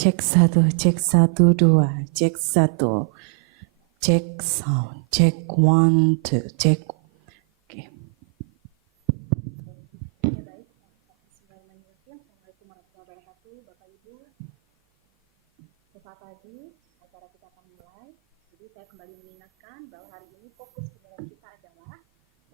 cek satu, dua, cek satu, cek sound, cek one, two, cek. Oke. Assalamualaikum warahmatullahi wabarakatuh, Bapak Ibu. Selamat pagi, acara kita akan mulai. Jadi saya kembali mengingatkan bahwa hari ini fokus penilaian kita adalah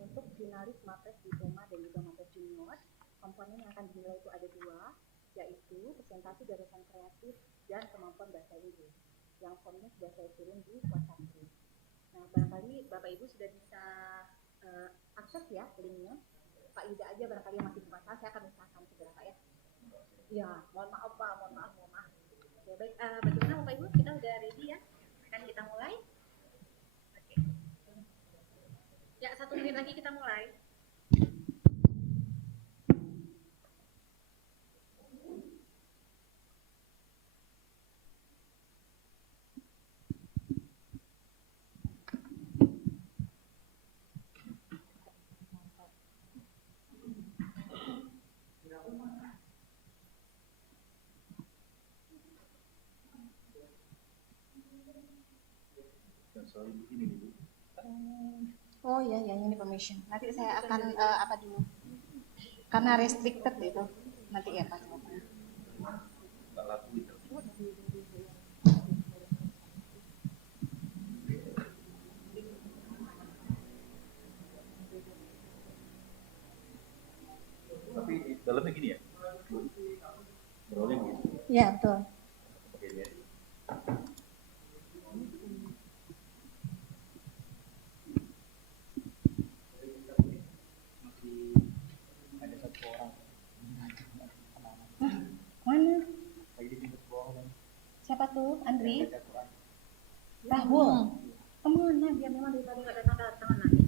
untuk jurnalis mapres diploma dan juga mapres junior. Komponen yang akan dinilai itu ada dua, yaitu presentasi gagasan kreatif dan kemampuan bahasa Inggris. Yang formnya sudah saya kirim di WhatsApp. Nah, barangkali Bapak Ibu sudah bisa akses ya linknya. Pak Yuda aja barangkali yang masih puasa, saya akan usahakan segera Pak ya. Ya, mohon maaf Pak, mohon maaf. Ya baik, bagaimana Bapak Ibu, kita udah ready ya? Akan kita mulai? Oke. Ya, 1 menit lagi kita mulai. Oh ya, ini permission. Nanti saya akan apa dulu? Karena restricted itu. Nanti ya Pak. Tapi dalamnya gini ya? Rolling gitu? Ya, betul. Oke, ya. Ada satu orang. Mana? Lagi di pintu sekolah. Siapa tuh? Andri? Rahul. Kemana? Dia memang dari tadi nggak datang nanti.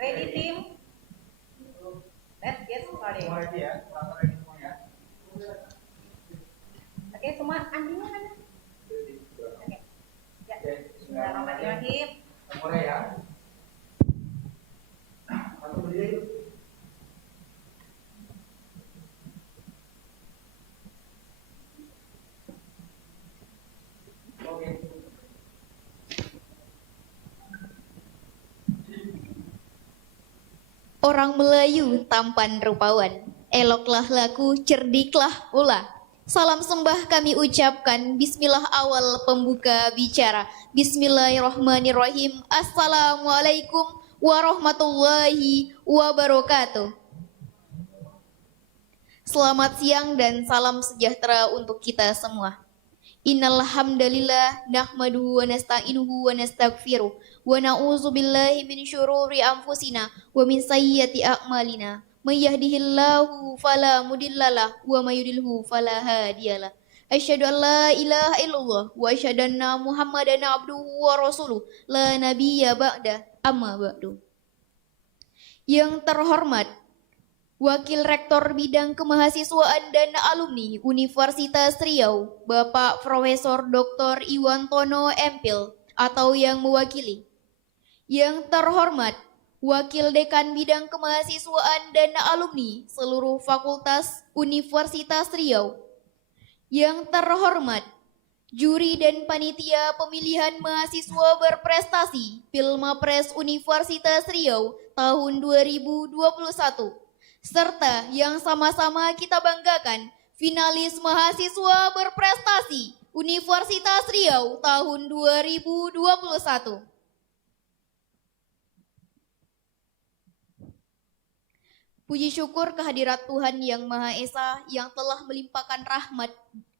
Ready team? Let's get started. Oke, semua Andinya mana? Oke. Ya. Bismillahirrahmanirrahim. Mulai ya. Satu berdiri. Oke. Orang Melayu tampan rupawan, eloklah laku, cerdiklah pula. Salam sembah kami ucapkan, bismillah awal pembuka bicara. Bismillahirrahmanirrahim. Assalamualaikum warahmatullahi wabarakatuh. Selamat siang dan salam sejahtera untuk kita semua. Innal hamdalillah nahmaduhu wa nasta'inuhu wa nastaghfiruh wa na'udzu billahi min syururi anfusina wa min sayyiati a'malina. May yahdihillahu fala mudhillalah wa may yudlilhu fala hadiyalah. Asyhadu an la ilaha illallah wa asyhadu anna Muhammadan abduhu wa rasuluh la nabiyya ba'da amma ba'du. Yang terhormat Wakil Rektor Bidang Kemahasiswaan dan Alumni Universitas Riau, Bapak Profesor Dr. Iwantono Empil atau yang mewakili. Yang terhormat Wakil Dekan Bidang Kemahasiswaan dan Alumni seluruh Fakultas Universitas Riau. Yang terhormat Juri dan Panitia Pemilihan Mahasiswa Berprestasi Pilmapres Universitas Riau tahun 2021. Serta yang sama-sama kita banggakan, finalis Mahasiswa Berprestasi Universitas Riau tahun 2021. Puji syukur kehadirat Tuhan Yang Maha Esa yang telah melimpahkan rahmat,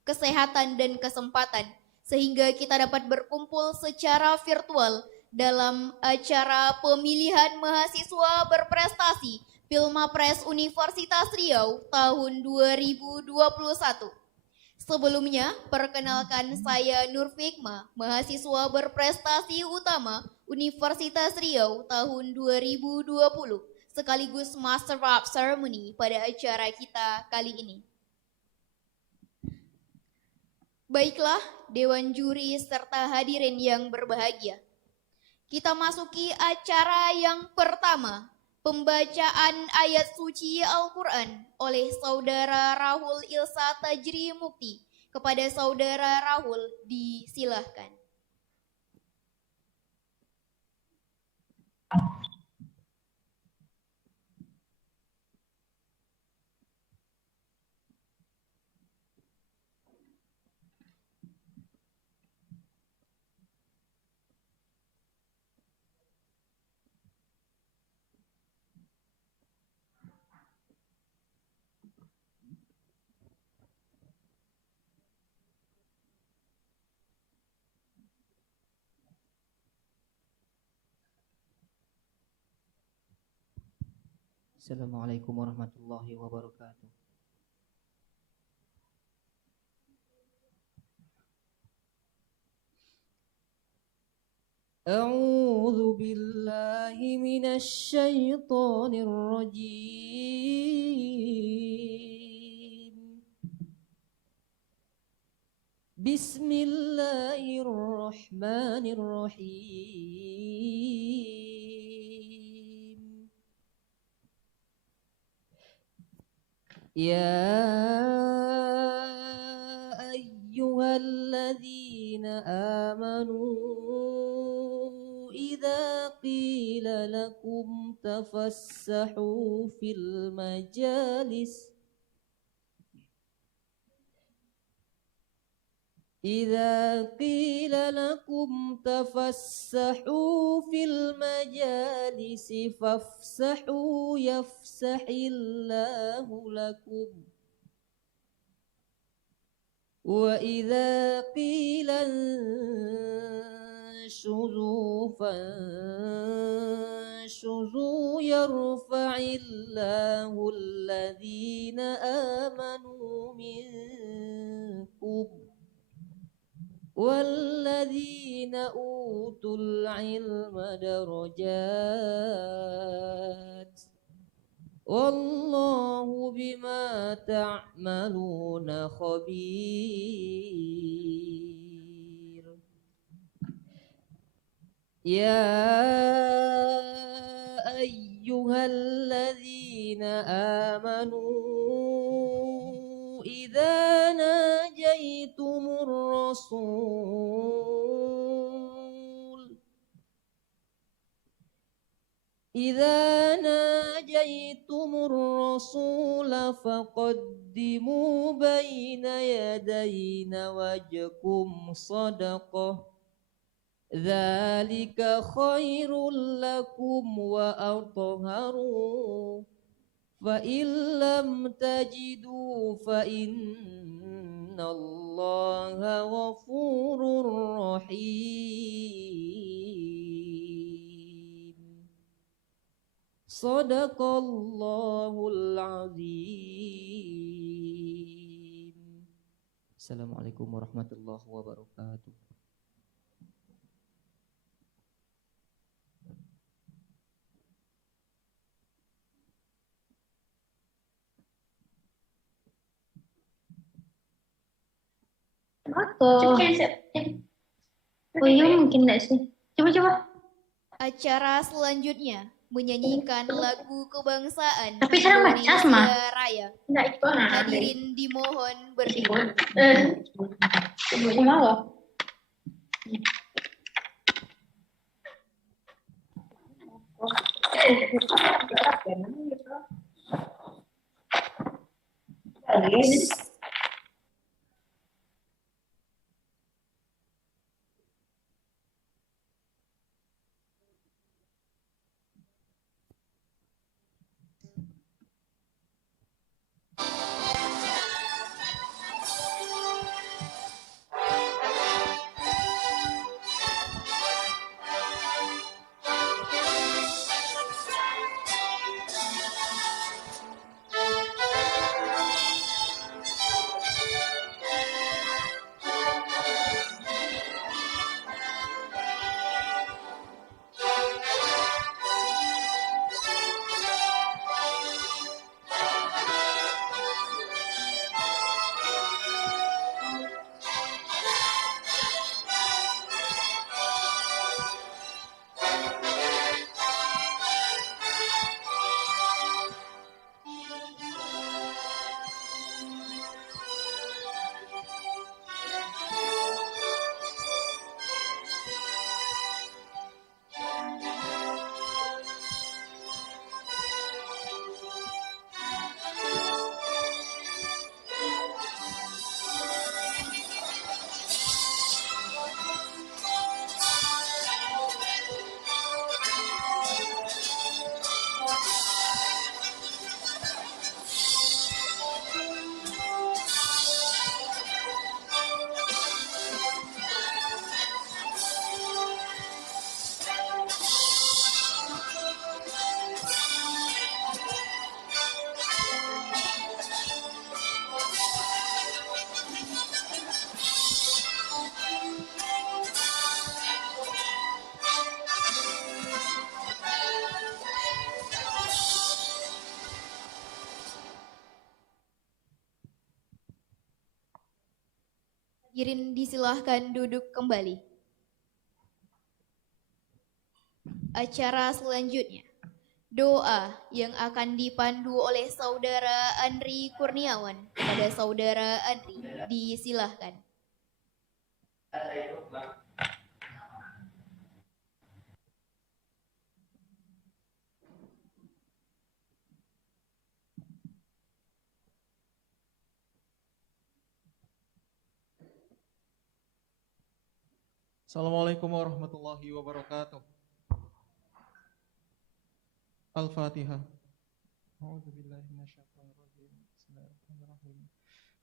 kesehatan, dan kesempatan sehingga kita dapat berkumpul secara virtual dalam acara Pemilihan Mahasiswa Berprestasi Pilmapres Universitas Riau tahun 2021. Sebelumnya, perkenalkan saya Nur Fikma, mahasiswa berprestasi utama Universitas Riau tahun 2020, sekaligus Master of Ceremony pada acara kita kali ini. Baiklah, Dewan Juri serta hadirin yang berbahagia. Kita masuki acara yang pertama, pembacaan ayat suci Al-Quran oleh Saudara Rahul Ilsa Tajri Mukti. Kepada Saudara Rahul, disilahkan. Assalamualaikum warahmatullahi wabarakatuh. A'udzu billahi minasy syaithanir rajim. Bismillahirrahmanirrahim. Ya ayyuhalladzina amanu idza qila lakum tafassahu fil majalis إذا قيل لكم تفسحوا في المجالس فافسحوا يفسح الله لكم وإذا قيل انشزوا فانشزوا يرفع الله الذين آمنوا منكم والذين أوتوا العلم درجات والله بما تعملون خبير. يا أيها الذين آمنوا إذا ناجيتم الرسول فقدموا بين يدي نواجكم صدقة ذلك خير لكم وأطهر فإن لم تجدوا فإن الله غفور رحيم صدق الله العظيم. Assalamualaikum warahmatullahi wabarakatuh. Oh, oh iya mungkin enggak sih. Coba. Acara selanjutnya menyanyikan lagu kebangsaan Tapi sekarang macas, Ma. Indonesia Raya. Enggak itu. Hadirin dimohon berdiri. Cuma Hadirin disilahkan duduk kembali. Acara selanjutnya, doa yang akan dipandu oleh Saudara Andri Kurniawan. Kepada Saudara Andri, disilahkan. Assalamualaikum warahmatullahi wabarakatuh. Al-Fatihah. A'udzubillahi minasyaitonirrajim. Bismillahirrahmanirrahim.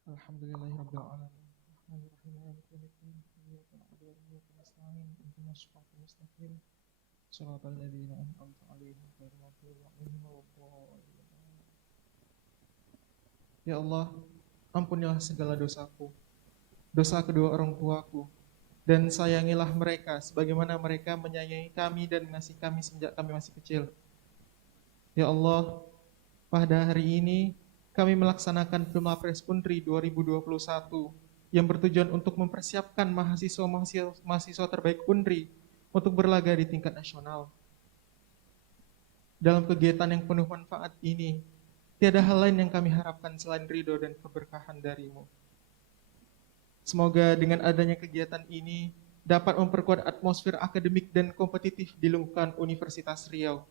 Alhamdulillahirabbil alamin. Arrahmanirrahim. Maliki yaumiddin. Iyyaka na'budu wa iyyaka nasta'in. Ihdinas siratal mustaqim. Shiratal ladzina an'amta 'alaihim ghairil maghdubi 'alaihim waladdallin. Ya Allah, ampunilah segala dosaku, dosa kedua orang tuaku, dan sayangilah mereka sebagaimana mereka menyayangi kami dan mengasihi kami sejak kami masih kecil. Ya Allah, pada hari ini kami melaksanakan Pilmapres Unri 2021 yang bertujuan untuk mempersiapkan mahasiswa terbaik Unri untuk berlaga di tingkat nasional. Dalam kegiatan yang penuh manfaat ini, tiada hal lain yang kami harapkan selain ridho dan keberkahan dari-Mu. Semoga dengan adanya kegiatan ini dapat memperkuat atmosfer akademik dan kompetitif di lingkungan Universitas Riau,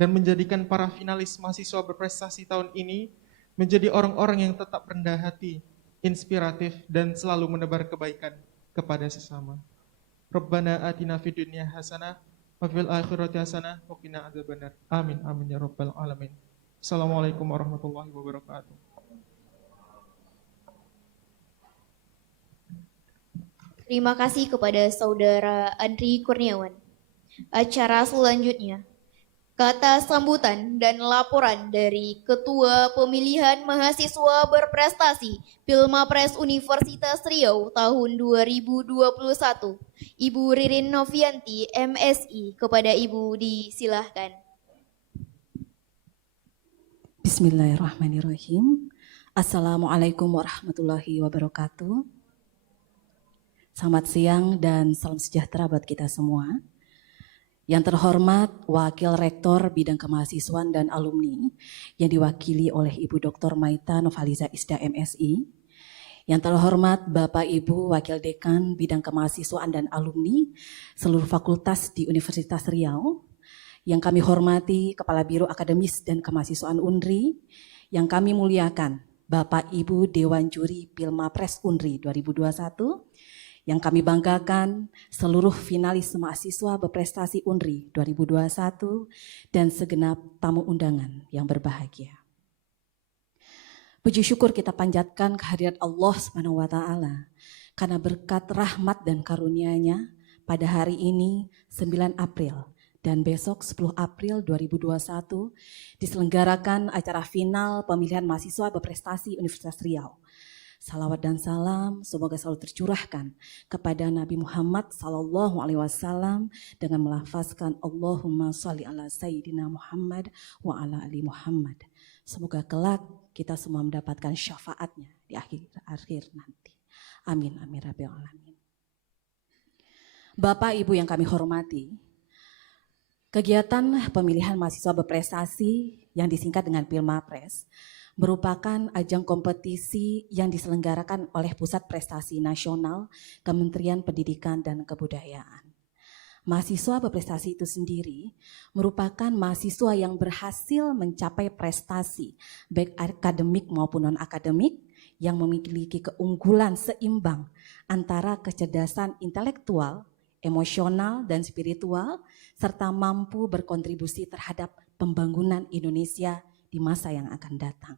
dan menjadikan para finalis mahasiswa berprestasi tahun ini menjadi orang-orang yang tetap rendah hati, inspiratif, dan selalu menebar kebaikan kepada sesama. Rabbana atina fid dunya hasanah wa fil akhirati hasanah wa qina adzabannar. Amin amin ya rabbal alamin. Assalamualaikum warahmatullahi wabarakatuh. Terima kasih kepada Saudara Andri Kurniawan. Acara selanjutnya, kata sambutan dan laporan dari Ketua Pemilihan Mahasiswa Berprestasi Pilmapres Universitas Riau tahun 2021, Ibu Ririn Novianti, MSI. Kepada Ibu disilahkan. Bismillahirrahmanirrahim. Assalamualaikum warahmatullahi wabarakatuh. Selamat siang dan salam sejahtera buat kita semua. Yang terhormat Wakil Rektor Bidang Kemahasiswaan dan Alumni yang diwakili oleh Ibu Dr. Maita Novaliza Isda MSI. Yang terhormat Bapak Ibu Wakil Dekan Bidang Kemahasiswaan dan Alumni seluruh fakultas di Universitas Riau. Yang kami hormati Kepala Biro Akademis dan Kemahasiswaan UNRI. Yang kami muliakan Bapak Ibu Dewan Juri Pilmapres UNRI 2021. Yang kami banggakan seluruh finalis mahasiswa berprestasi UNRI 2021 dan segenap tamu undangan yang berbahagia. Puji syukur kita panjatkan kehadirat Allah SWT karena berkat rahmat dan karunia-Nya pada hari ini 9 April dan besok 10 April 2021 diselenggarakan acara final Pemilihan Mahasiswa Berprestasi Universitas Riau. Salawat dan salam semoga selalu tercurahkan kepada Nabi Muhammad SAW dengan melafazkan Allahumma sholli ala Sayyidina Muhammad wa ala ali Muhammad. Semoga kelak kita semua mendapatkan syafaatnya di akhir nanti. Amin amin rabbil alamin. Bapak Ibu yang kami hormati, kegiatan pemilihan mahasiswa berprestasi yang disingkat dengan Pilmapres merupakan ajang kompetisi yang diselenggarakan oleh Pusat Prestasi Nasional Kementerian Pendidikan dan Kebudayaan. Mahasiswa berprestasi itu sendiri merupakan mahasiswa yang berhasil mencapai prestasi baik akademik maupun non-akademik yang memiliki keunggulan seimbang antara kecerdasan intelektual, emosional, dan spiritual serta mampu berkontribusi terhadap pembangunan Indonesia di masa yang akan datang.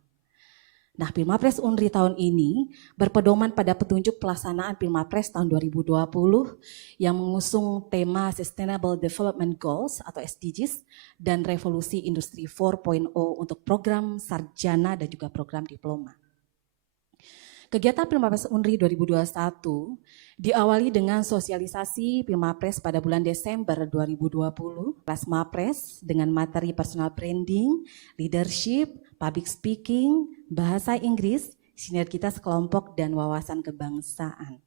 Nah, Pilmapres UNRI tahun ini berpedoman pada petunjuk pelaksanaan Pilmapres tahun 2020 yang mengusung tema Sustainable Development Goals atau SDGs dan Revolusi Industri 4.0 untuk program sarjana dan juga program diploma. Kegiatan Pilmapres UNRI 2021 diawali dengan sosialisasi Pilmapres pada bulan Desember 2020. Kelas Mapres dengan materi personal branding, leadership, public speaking, bahasa Inggris, sinergitas kelompok, dan wawasan kebangsaan.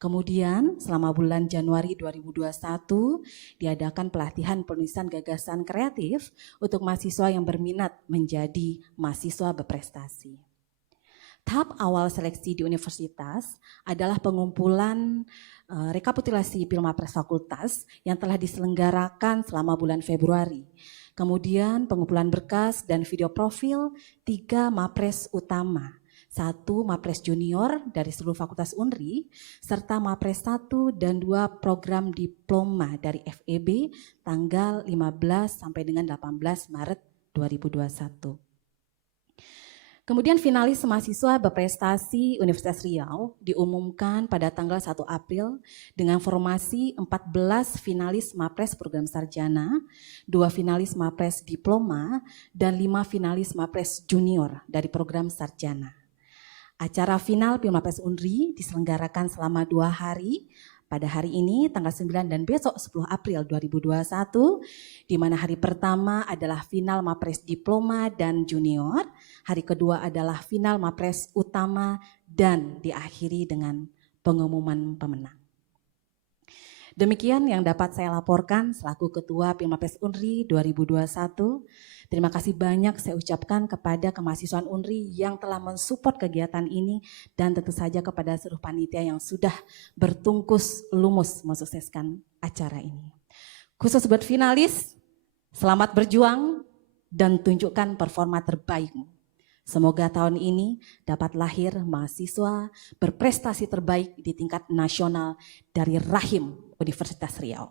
Kemudian selama bulan Januari 2021 diadakan pelatihan penulisan gagasan kreatif untuk mahasiswa yang berminat menjadi mahasiswa berprestasi. Tahap awal seleksi di universitas adalah pengumpulan rekapitulasi Pilmapres fakultas yang telah diselenggarakan selama bulan Februari. Kemudian pengumpulan berkas dan video profil 3 Mapres utama, 1 Mapres junior dari seluruh fakultas UNRI, serta Mapres 1 dan 2 program diploma dari FEB tanggal 15 sampai dengan 18 Maret 2021. Kemudian finalis mahasiswa berprestasi Universitas Riau diumumkan pada tanggal 1 April dengan formasi 14 finalis Mapres program sarjana, 2 finalis Mapres diploma, dan 5 finalis Mapres junior dari program sarjana. Acara final Pilmapres UNRI diselenggarakan selama 2 hari, pada hari ini tanggal 9 dan besok 10 April 2021, di mana hari pertama adalah final Mapres diploma dan junior, hari kedua adalah final Mapres utama dan diakhiri dengan pengumuman pemenang. Demikian yang dapat saya laporkan selaku Ketua Pilmapres UNRI 2021. Terima kasih banyak saya ucapkan kepada kemahasiswaan UNRI yang telah mensupport kegiatan ini dan tentu saja kepada seluruh panitia yang sudah bertungkus lumus mensukseskan acara ini. Khusus buat finalis, selamat berjuang dan tunjukkan performa terbaikmu. Semoga tahun ini dapat lahir mahasiswa berprestasi terbaik di tingkat nasional dari rahim Universitas Riau.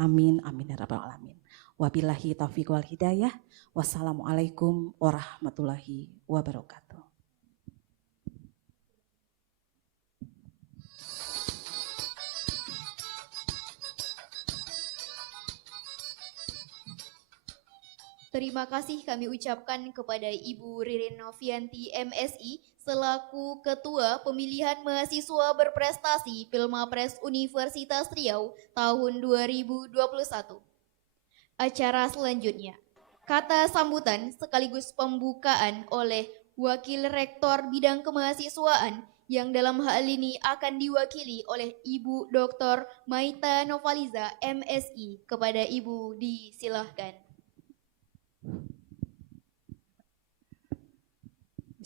Amin, amin ya rabbal alamin. Wabillahi taufiq wal hidayah. Wassalamualaikum warahmatullahi wabarakatuh. Terima kasih kami ucapkan kepada Ibu Ririn Novianti MSI selaku Ketua Pemilihan Mahasiswa Berprestasi Pilmapres Universitas Riau tahun 2021. Acara selanjutnya, kata sambutan sekaligus pembukaan oleh Wakil Rektor Bidang Kemahasiswaan yang dalam hal ini akan diwakili oleh Ibu Dr. Maita Novaliza MSI. Kepada Ibu disilahkan.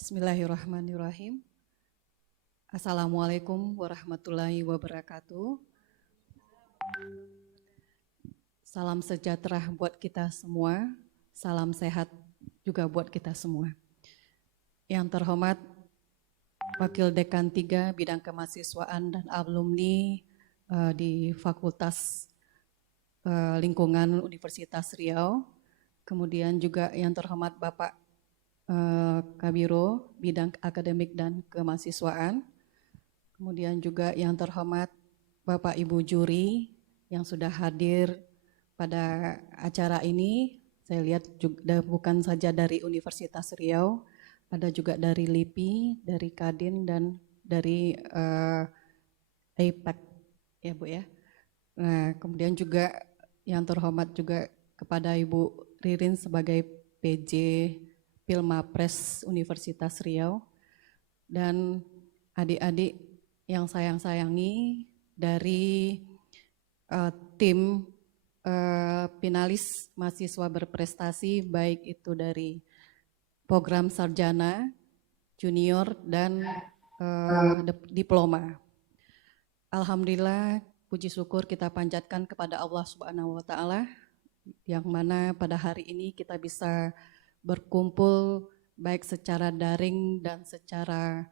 Bismillahirrahmanirrahim. Assalamualaikum warahmatullahi wabarakatuh. Salam sejahtera buat kita semua, salam sehat juga buat kita semua. Yang terhormat Wakil Dekan 3 Bidang Kemahasiswaan dan Alumni di Fakultas Lingkungan Universitas Riau, kemudian juga yang terhormat Bapak Kabiro Bidang Akademik dan Kemahasiswaan, kemudian juga yang terhormat Bapak Ibu Juri yang sudah hadir pada acara ini. Saya lihat juga bukan saja dari Universitas Riau, ada juga dari LIPI, dari Kadin, dan dari APEC ya Bu ya. Nah, kemudian juga yang terhormat juga kepada Ibu Ririn sebagai PJ Pilmapres Universitas Riau, dan adik-adik yang sayang-sayangi dari tim finalis mahasiswa berprestasi, baik itu dari program sarjana, junior, dan diploma. Alhamdulillah, puji syukur kita panjatkan kepada Allah Subhanahu wa Ta'ala, yang mana pada hari ini kita bisa berkumpul baik secara daring dan secara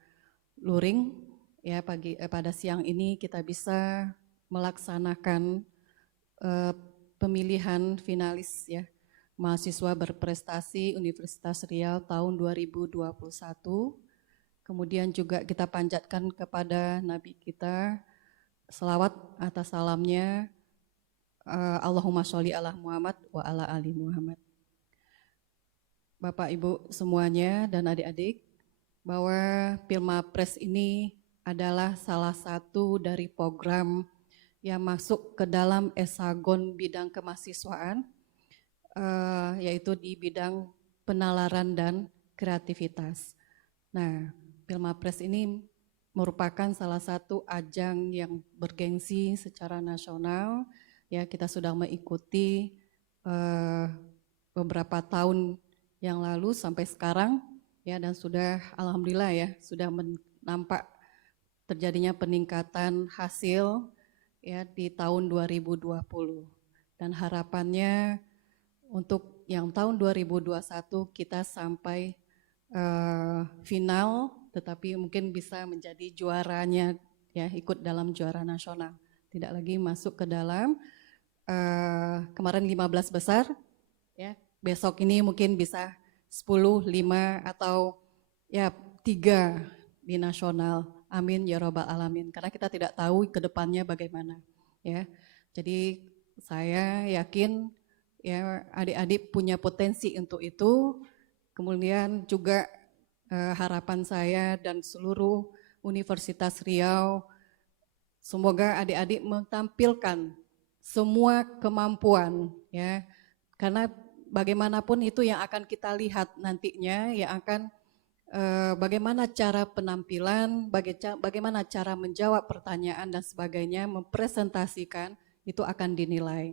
luring ya. Pada siang ini kita bisa melaksanakan pemilihan finalis ya mahasiswa berprestasi Universitas Riau tahun 2021. Kemudian juga kita panjatkan kepada Nabi kita selawat atas salamnya, Allahumma sholli ala Muhammad wa ala ali Muhammad. Bapak Ibu semuanya dan adik-adik, bahwa Pilmapres ini adalah salah satu dari program yang masuk ke dalam esagon bidang kemahasiswaan, yaitu di bidang penalaran dan kreativitas. Nah, Pilmapres ini merupakan salah satu ajang yang bergengsi secara nasional. Ya, kita sudah mengikuti beberapa tahun yang lalu sampai sekarang ya, dan sudah alhamdulillah ya sudah nampak terjadinya peningkatan hasil ya di tahun 2020, dan harapannya untuk yang tahun 2021 kita sampai final, tetapi mungkin bisa menjadi juaranya ya, ikut dalam juara nasional, tidak lagi masuk ke dalam kemarin 15 besar ya. Besok ini mungkin bisa 10, 5, atau ya 3 di nasional. Amin ya robbal alamin. Karena kita tidak tahu ke depannya bagaimana. Ya, jadi saya yakin ya adik-adik punya potensi untuk itu. Kemudian juga harapan saya dan seluruh Universitas Riau, semoga adik-adik menampilkan semua kemampuan ya, karena bagaimanapun itu yang akan kita lihat nantinya, yang akan bagaimana cara penampilan, bagaimana cara menjawab pertanyaan dan sebagainya, mempresentasikan, itu akan dinilai.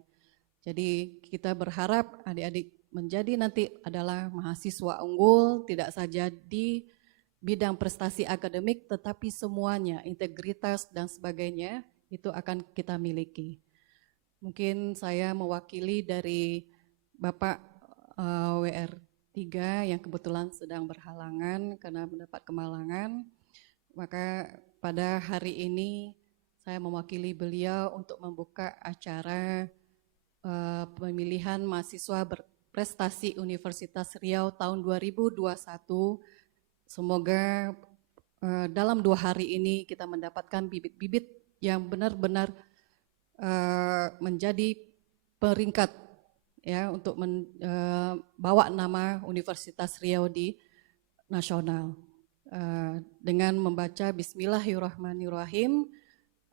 Jadi kita berharap adik-adik menjadi nanti adalah mahasiswa unggul, tidak saja di bidang prestasi akademik, tetapi semuanya, integritas dan sebagainya, itu akan kita miliki. Mungkin saya mewakili dari Bapak KWR 3 yang kebetulan sedang berhalangan karena mendapat kemalangan. Maka pada hari ini saya mewakili beliau untuk membuka acara Pemilihan Mahasiswa Berprestasi Universitas Riau tahun 2021. Semoga dalam 2 hari ini kita mendapatkan bibit-bibit yang benar-benar menjadi peringkat ya untuk membawa nama Universitas Riau di nasional. Dengan membaca Bismillahirrahmanirrahim,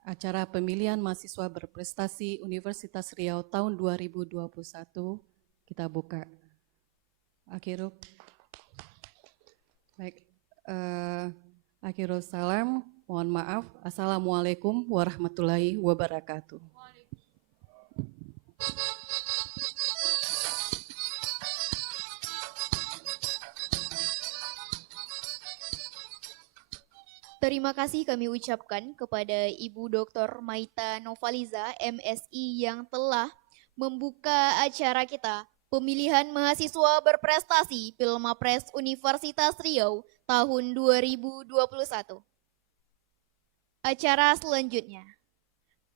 acara Pemilihan Mahasiswa Berprestasi Universitas Riau tahun 2021 kita buka. Akhirul salam, mohon maaf. Assalamualaikum warahmatullahi wabarakatuh. Terima kasih kami ucapkan kepada Ibu Dr. Maita Novaliza, MSI, yang telah membuka acara kita Pemilihan Mahasiswa Berprestasi Pilmapres Universitas Riau tahun 2021. Acara selanjutnya,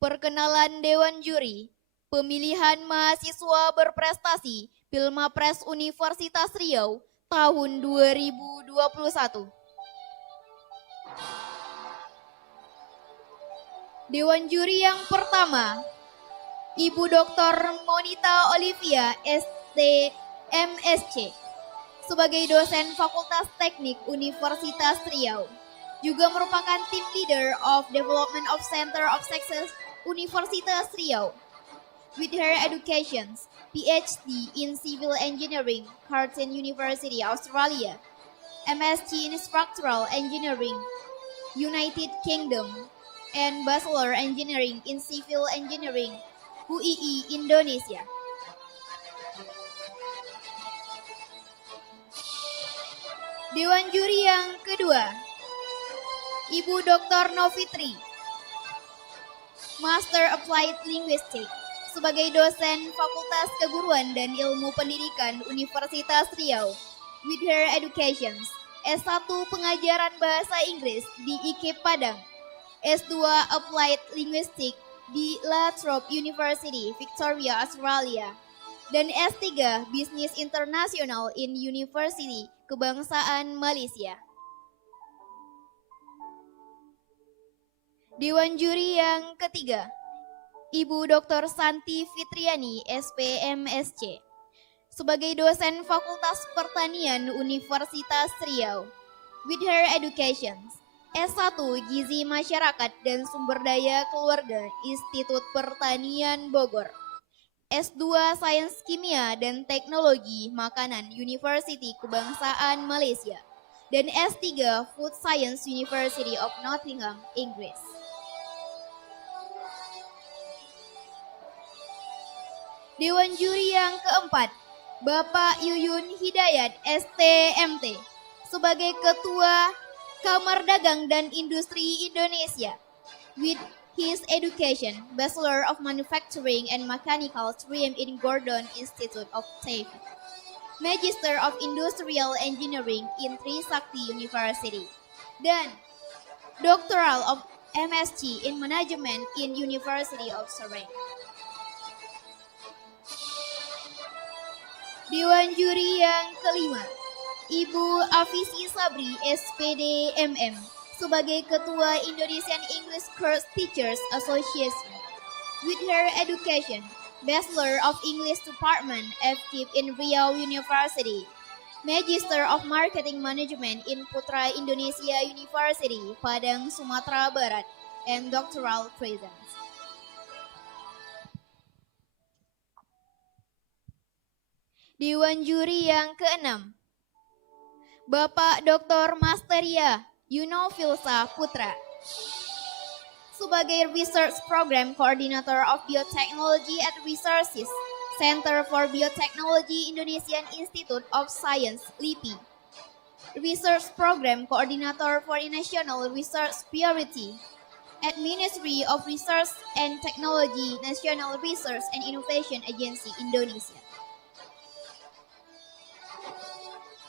perkenalan Dewan Juri Pemilihan Mahasiswa Berprestasi Pilmapres Universitas Riau tahun 2021. Dewan Juri yang pertama, Ibu Dr. Monita Olivia, ST.MSc, sebagai dosen Fakultas Teknik Universitas Riau, juga merupakan Team Leader of Development of Center of Success Universitas Riau. With her educations, PhD in Civil Engineering, Curtin University, Australia, MSc in Structural Engineering, United Kingdom, and Bachelor Engineering in Civil Engineering, UII, Indonesia. Dewan Juri yang kedua, Ibu Dr. Novitri, Master Applied Linguistics, sebagai dosen Fakultas Keguruan dan Ilmu Pendidikan Universitas Riau, with her educations, S1 Pengajaran Bahasa Inggris di IKIP Padang, S2 Applied Linguistics di La Trobe University, Victoria, Australia, dan S3 Bisnis Internasional in University Kebangsaan Malaysia. Dewan Juri yang ketiga, Ibu Dr. Santi Fitriani, SPMSC, sebagai dosen Fakultas Pertanian Universitas Riau, with her educations, S1 Gizi Masyarakat dan Sumber Daya Keluarga, Institut Pertanian Bogor, S2 Sains Kimia dan Teknologi Makanan, University Kebangsaan Malaysia, dan S3 Food Science, University of Nottingham, Inggris. Dewan Juri yang keempat, Bapak Yuyun Hidayat, STMT, sebagai Ketua Kamar Dagang dan Industri Indonesia, with his education, Bachelor of Manufacturing and Mechanical stream in Gordon Institute of Technology, Magister of Industrial Engineering in Trisakti University, dan Doctoral of MSc in Management in University of Surrey. Dewan Juri yang kelima, Ibu Afisi Sabri, SPD MM, sebagai Ketua Indonesian English Course Teachers Association, with her education, Bachelor of English Department, FKIP in Riau University, Magister of Marketing Management in Putra Indonesia University, Padang, Sumatera Barat, and Doctoral Presence. Dewan Juri yang keenam, Bapak Dr. Masteria Yunofilsa Putra, sebagai Research Program Coordinator of Biotechnology at Resources Center for Biotechnology Indonesian Institute of Science, LIPI, Research Program Coordinator for National Research Priority at Ministry of Research and Technology, National Research and Innovation Agency, Indonesia.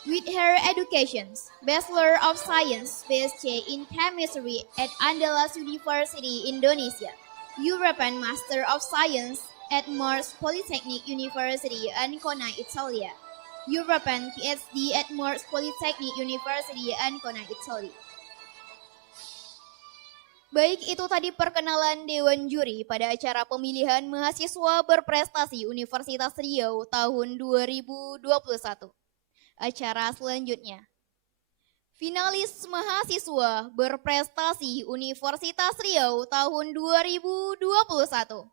With her educations, Bachelor of Science (BSc) in Chemistry at Andalas University, Indonesia, European Master of Science at Mars Polytechnic University, Ancona, Italia, European PhD at Mars Polytechnic University, Ancona, Italy. Baik, itu tadi perkenalan Dewan Juri pada acara Pemilihan Mahasiswa Berprestasi Universitas Riau tahun 2021. Acara selanjutnya, finalis Mahasiswa Berprestasi Universitas Riau tahun 2021.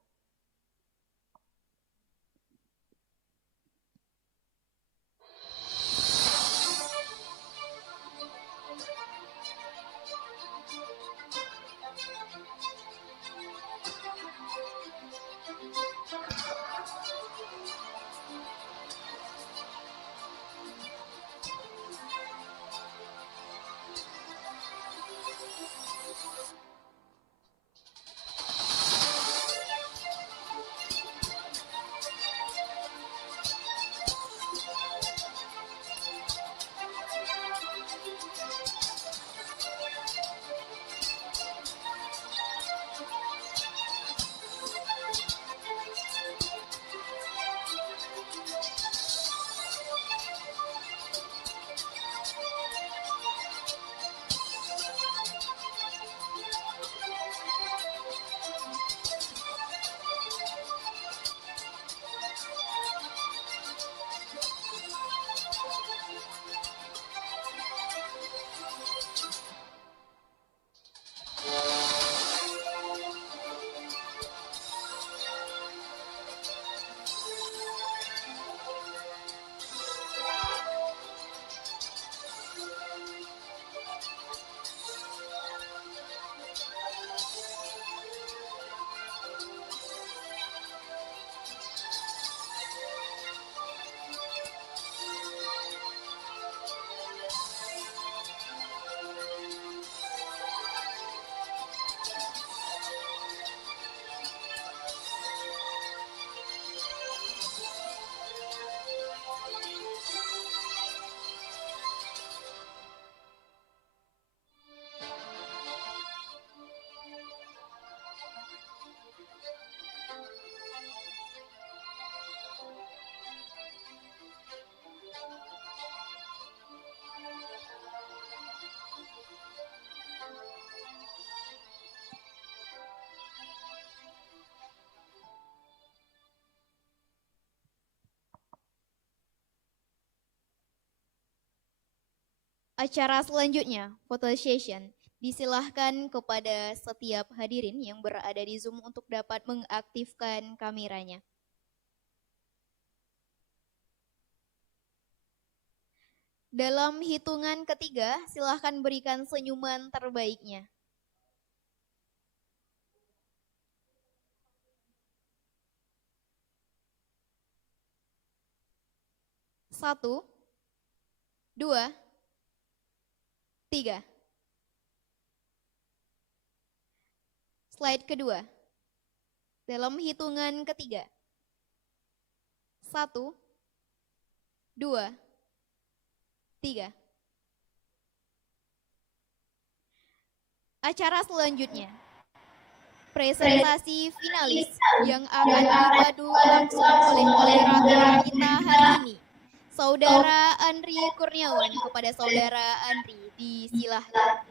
Acara selanjutnya, photo session. Disilahkan kepada setiap hadirin yang berada di Zoom untuk dapat mengaktifkan kameranya. Dalam hitungan ketiga, silahkan berikan senyuman terbaiknya. 1, 2, 3. Slide kedua. Dalam hitungan ketiga. 1, 2, 3. Acara selanjutnya. Presentasi finalis yang akan dipadu langsung oleh moderator kita hari ini, Saudara Andri Kurniawan. Kepada Saudara Andri, disilahkan.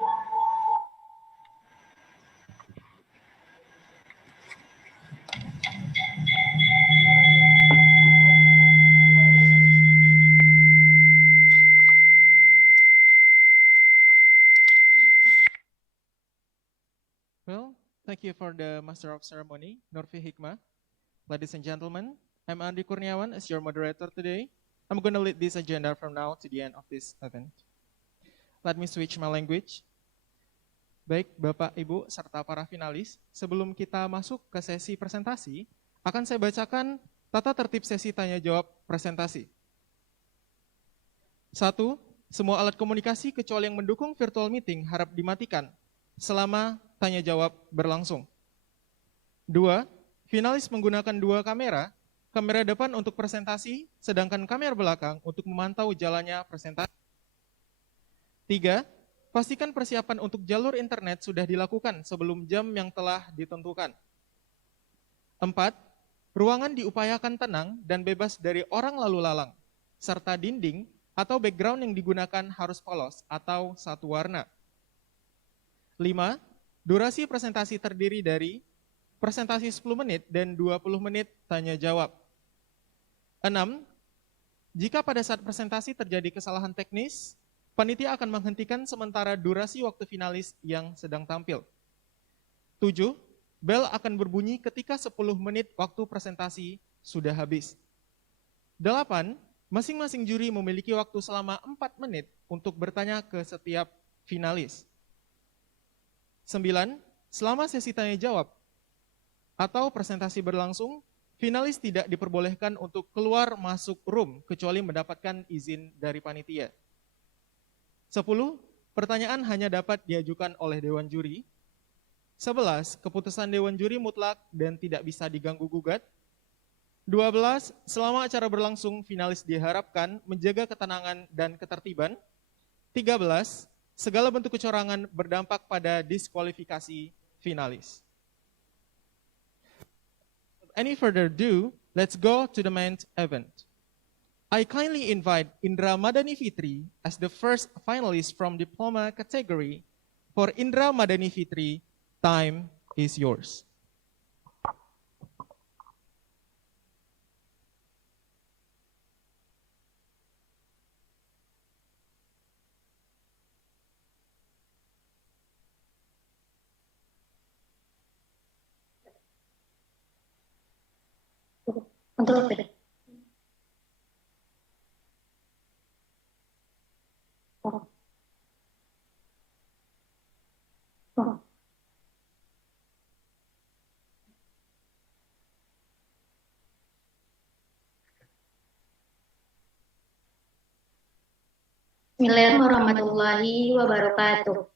Well, thank you for the Master of Ceremony, Nurfi Hikmah. Ladies and gentlemen, I'm Andri Kurniawan as your moderator today. I'm going to lead this agenda from now to the end of this event. Let me switch my language. Baik, Bapak, Ibu, serta para finalis, sebelum kita masuk ke sesi presentasi, akan saya bacakan tata tertib sesi tanya-jawab presentasi. 1. Semua alat komunikasi kecuali yang mendukung virtual meeting harap dimatikan selama tanya-jawab berlangsung. 2. Finalis menggunakan 2 kamera kamera depan untuk presentasi, sedangkan kamera belakang untuk memantau jalannya presentasi. 3. Pastikan persiapan untuk jalur internet sudah dilakukan sebelum jam yang telah ditentukan. 4. Ruangan diupayakan tenang dan bebas dari orang lalu lalang, serta dinding atau background yang digunakan harus polos atau satu warna. 5. Durasi presentasi terdiri dari presentasi 10 menit dan 20 menit tanya jawab. 6. Jika pada saat presentasi terjadi kesalahan teknis, panitia akan menghentikan sementara durasi waktu finalis yang sedang tampil. 7. Bel akan berbunyi ketika 10 menit waktu presentasi sudah habis. 8. Masing-masing juri memiliki waktu selama 4 menit untuk bertanya ke setiap finalis. 9. Selama sesi tanya jawab atau presentasi berlangsung, finalis tidak diperbolehkan untuk keluar masuk room kecuali mendapatkan izin dari panitia. 10. Pertanyaan hanya dapat diajukan oleh Dewan Juri. 11. Keputusan Dewan Juri mutlak dan tidak bisa diganggu-gugat. 12. Selama acara berlangsung, finalis diharapkan menjaga ketenangan dan ketertiban. 13. Segala bentuk kecurangan berdampak pada diskualifikasi finalis. Any further ado, let's go to the main event. I kindly invite Indra Madani Fitri as the first finalist from diploma category. For Indra Madani Fitri, time is yours. Untuk apa? Bismillahirrahmanirrahim warahmatullahi wabarakatuh.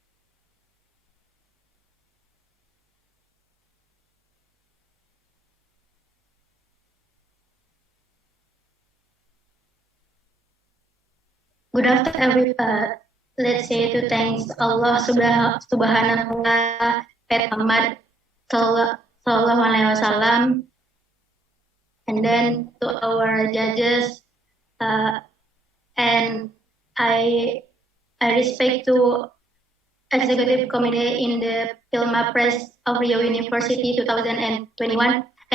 Good afternoon, let's say to thanks Allah subhanahu wa ta'ala, Prophet Muhammad sallallahu alaihi wasallam, and then to our judges, and I respect to Executive Committee in the Pilma Press of Riau University 2021,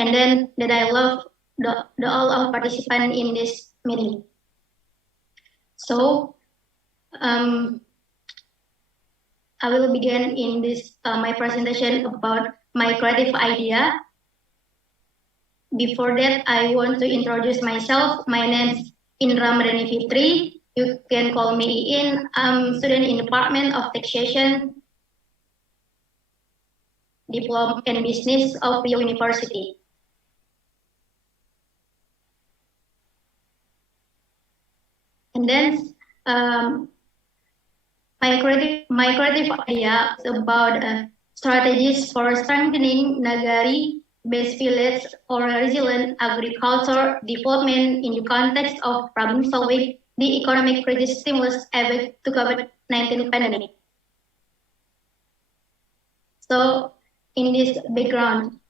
and then that I love the all of participants in this meeting. So, I will begin in this my presentation about my creative idea. Before that, I want to introduce myself. My name is Indra Madani Fitri. You can call me In. I'm student in Department of Taxation, Diploma and Business of Riau University. And then my creative idea is about strategies for strengthening Nagari-based village or resilient agriculture development in the context of problem solving the economic crisis stimulus effect to COVID-19 pandemic. So, in this background,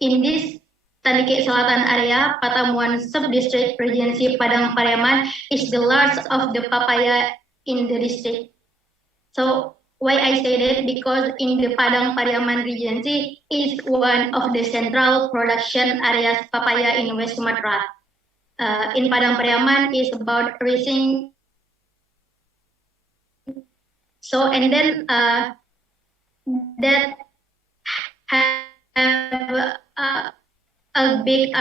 in this Tandike Selatan area, Patamuan Sub-District Regency Padang Pariaman is the largest of the papaya in the district. So, why I say that? Because in the Padang Pariaman Regency is one of the central production areas papaya in West Sumatra. In Padang Pariaman is about reaching. So, and then that have a big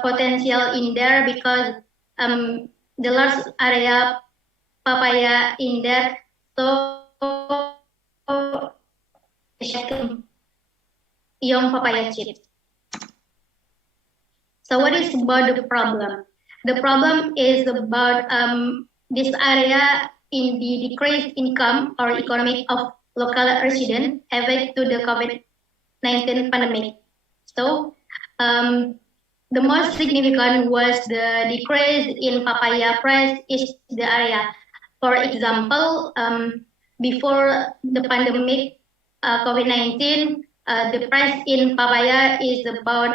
potential in there because the large area papaya in there, so young papaya chips. So what is about the problem? The problem is about this area in the decreased income or economic of local residents affected to the COVID-19 pandemic. So the most significant was the decrease in papaya price in the area. For example, before the pandemic COVID-19, the price in papaya is about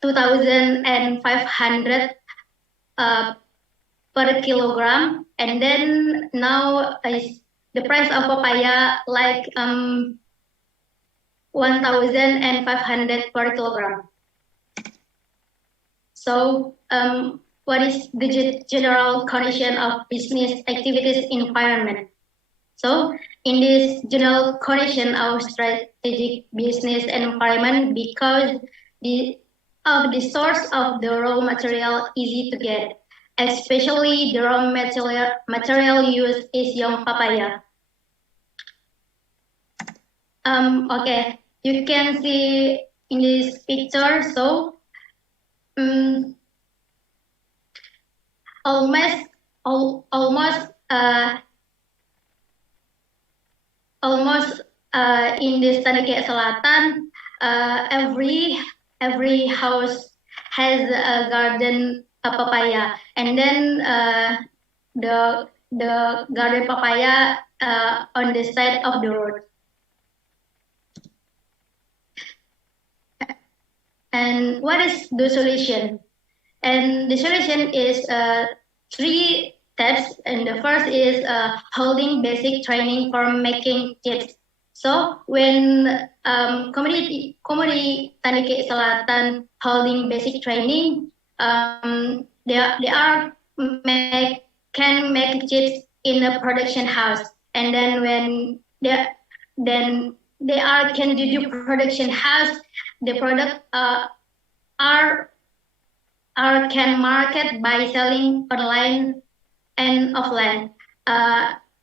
2,500 per kilogram, and then now is the price of papaya like 1,500 per kilogram. So, what is the general condition of business activities environment? So, in this general condition of strategic business environment, because of the source of the raw material easy to get, especially the raw material used is young papaya. Okay, you can see in this picture. So, almost in this Tanike Selatan, every house has a garden papaya, and then the garden papaya on the side of the road. And what is the solution? And the solution is 3 steps. And the first is holding basic training for making chips. So when community Tanike Selatan holding basic training, they can make chips in a production house. And then when they can do the production house, the product are can market by selling online and offline.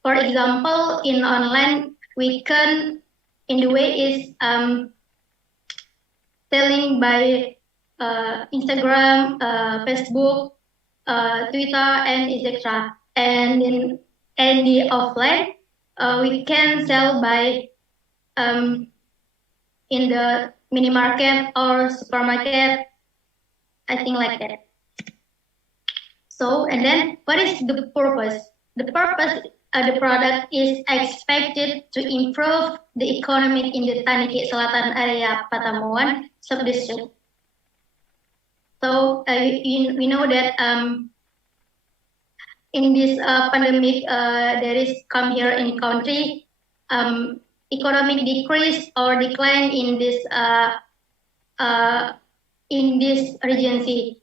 For example, in online, we can, in the way is selling by Instagram, Facebook, Twitter, and etc. And in the offline, we can sell by in the mini market or supermarket, I think like that. So, and then what is the purpose? The purpose of the product is expected to improve the economy in the Tanike Selatan area Patamuan sub-district. So, we know that in this pandemic, there is come here in country, economic decrease or decline in this regency,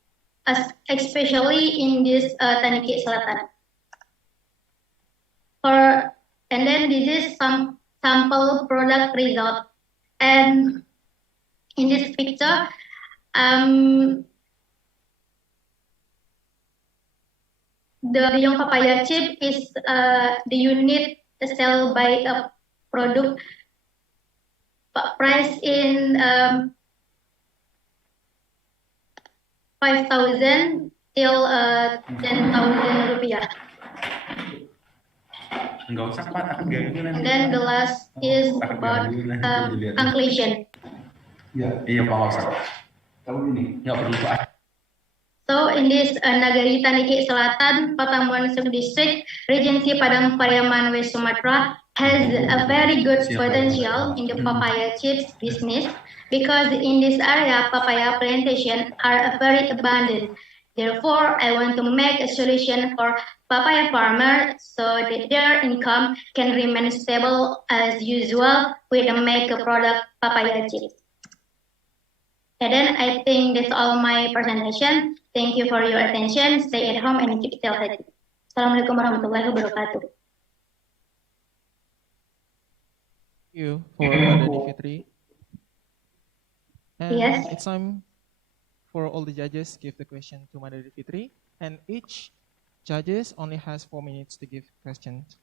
especially in this Tanike Selatan. And then this is some sample product result. And in this picture, the young papaya chip is the unit sell by a product price in 5,000 till 10,000 rupiah. And then the last is about conclusion. So in this Nagari Tanike Selatan, Patamuan Subdistrict, Regency Padang Pariaman West Sumatra has a very good potential in the papaya chips business because in this area papaya plantation are very abundant. Therefore, I want to make a solution for papaya farmers so that their income can remain stable as usual with a make a product papaya chips. And then I think that's all my presentation. Thank you for your attention. Stay at home and keep healthy. Assalamualaikum warahmatullahi wabarakatuh. Thank you for Madani Fitri. And Yes. it's time for all the judges give the question to Madani Fitri, and each judges only has 4 minutes to give questions.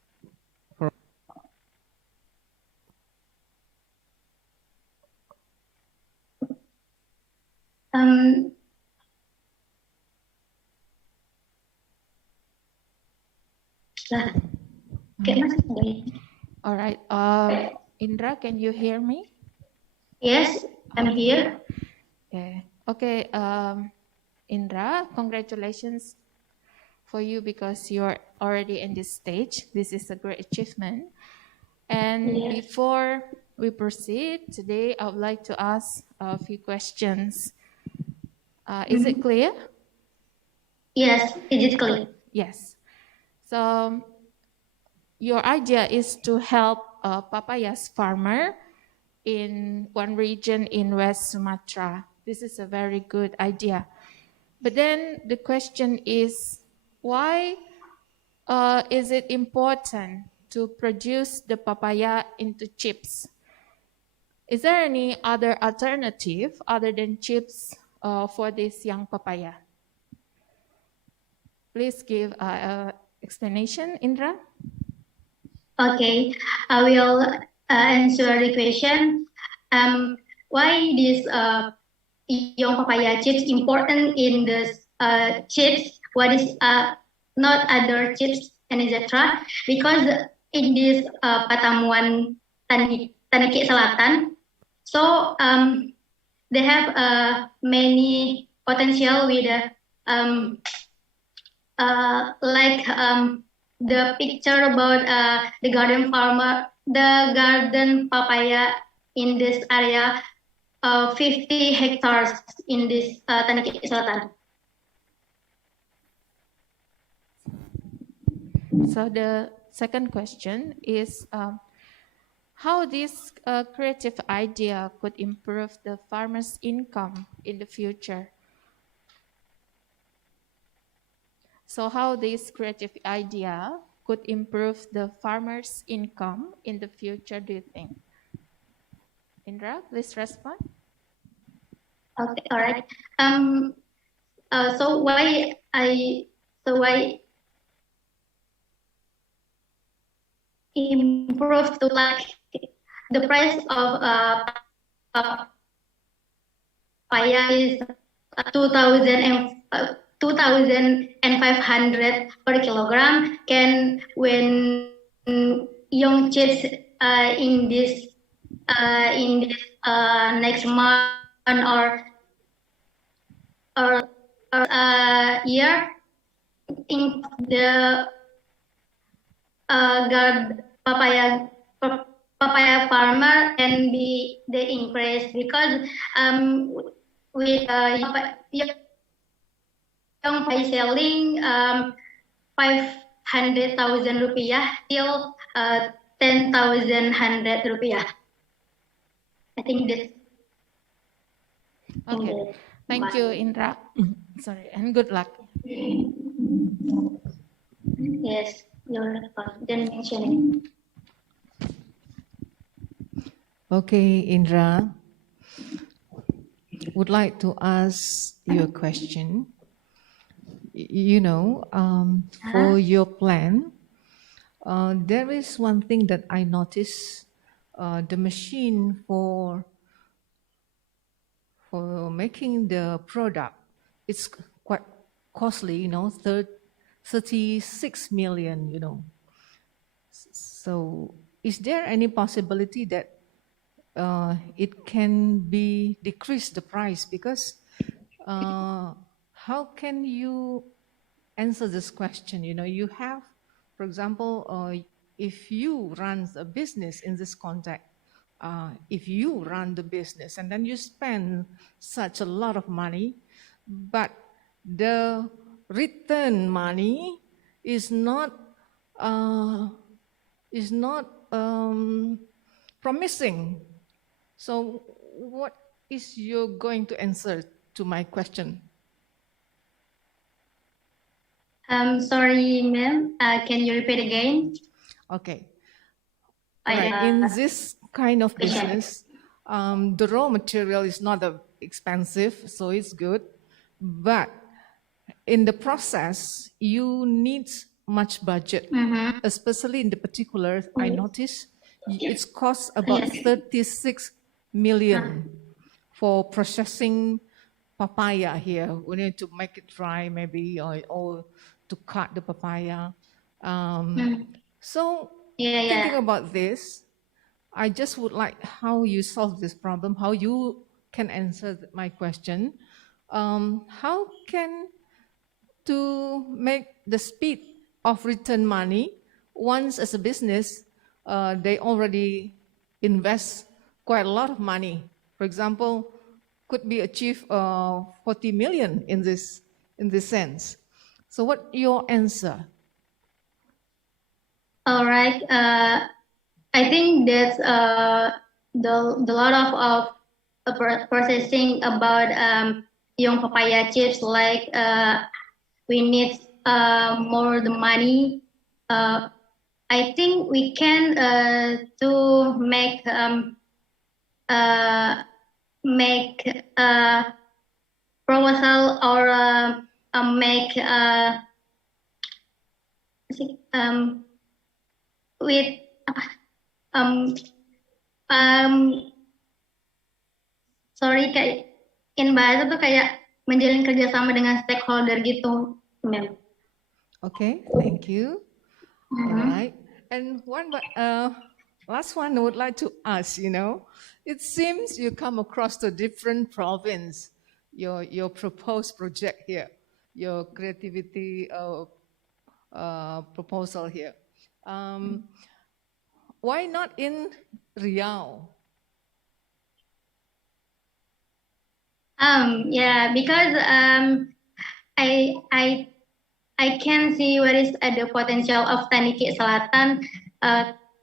All right. Indra, can you hear me? Yes, I'm here. Okay. Okay, Indra, congratulations for you because you're already in this stage. This is a great achievement. And Yes. before we proceed, today I would like to ask a few questions. Is it clear? Yes, physically. Yes. So your idea is to help papayas farmer in one region in West Sumatra. This is a very good idea. But then the question is, why is it important to produce the papaya into chips? Is there any other alternative other than chips for this young papaya? Please give an explanation, Indra. Okay, I will answer the question. Why this young papaya chips important in the chips? What is not other chips and etc. Because in this Patamuan Tanike Selatan, so they have many potential with like the picture about the garden farmer, the garden papaya in this area, 50 hectares in this Tanike Selatan. So the second question is how this creative idea could improve the farmer's income in the future. So how this creative idea could improve the farmer's income in the future, do you think? Indra, please respond. Okay, all right. So why improve to like the price of papaya is 2,500 per kilogram. Can when young chips in this next month or year in the papaya farmer can be the increase because with young by selling 500,000 rupiah till 10,100 rupiah. I think this. Okay, thank you, Indra. Sorry, and good luck. Yes, you're welcome. Then mentioning. Okay, Indra, would like to ask you a question. You know, for your plan, there is one thing that I noticed, the machine for making the product, it's quite costly, you know, 36 million, you know. So is there any possibility that it can be decreased the price? Because how can you answer this question? You know, you have, for example, if you run a business in this context, if you run the business and then you spend such a lot of money, but the return money is not promising. So what is you going to answer to my question? Sorry, ma'am. Can you repeat again? Okay. Right. In this kind of business, the raw material is not expensive, so it's good. But in the process, you need much budget, especially in the particular, I noticed it's cost about 36 million for processing papaya here. We need to make it dry maybe, or to cut the papaya. So thinking about this, I just would like how you solve this problem, how you can answer my question. how can to make the speed of return money once as a business, they already invest quite a lot of money. For example, could be achieved 40 million in this sense. So what your answer? All right. I think that's the lot of processing about young papaya chips. Like we need more the money. I think we can to make proposal or make with um um sorry kayak in bahasa tuh kayak menjalin kerjasama dengan stakeholder gitu, ma'am. Okay, thank you. All right. And last one I would like to ask, it seems you come across the different province, your proposed project here, your creativity proposal here. Why not in Riau? Yeah, because I can see where is the potential of Tanike Selatan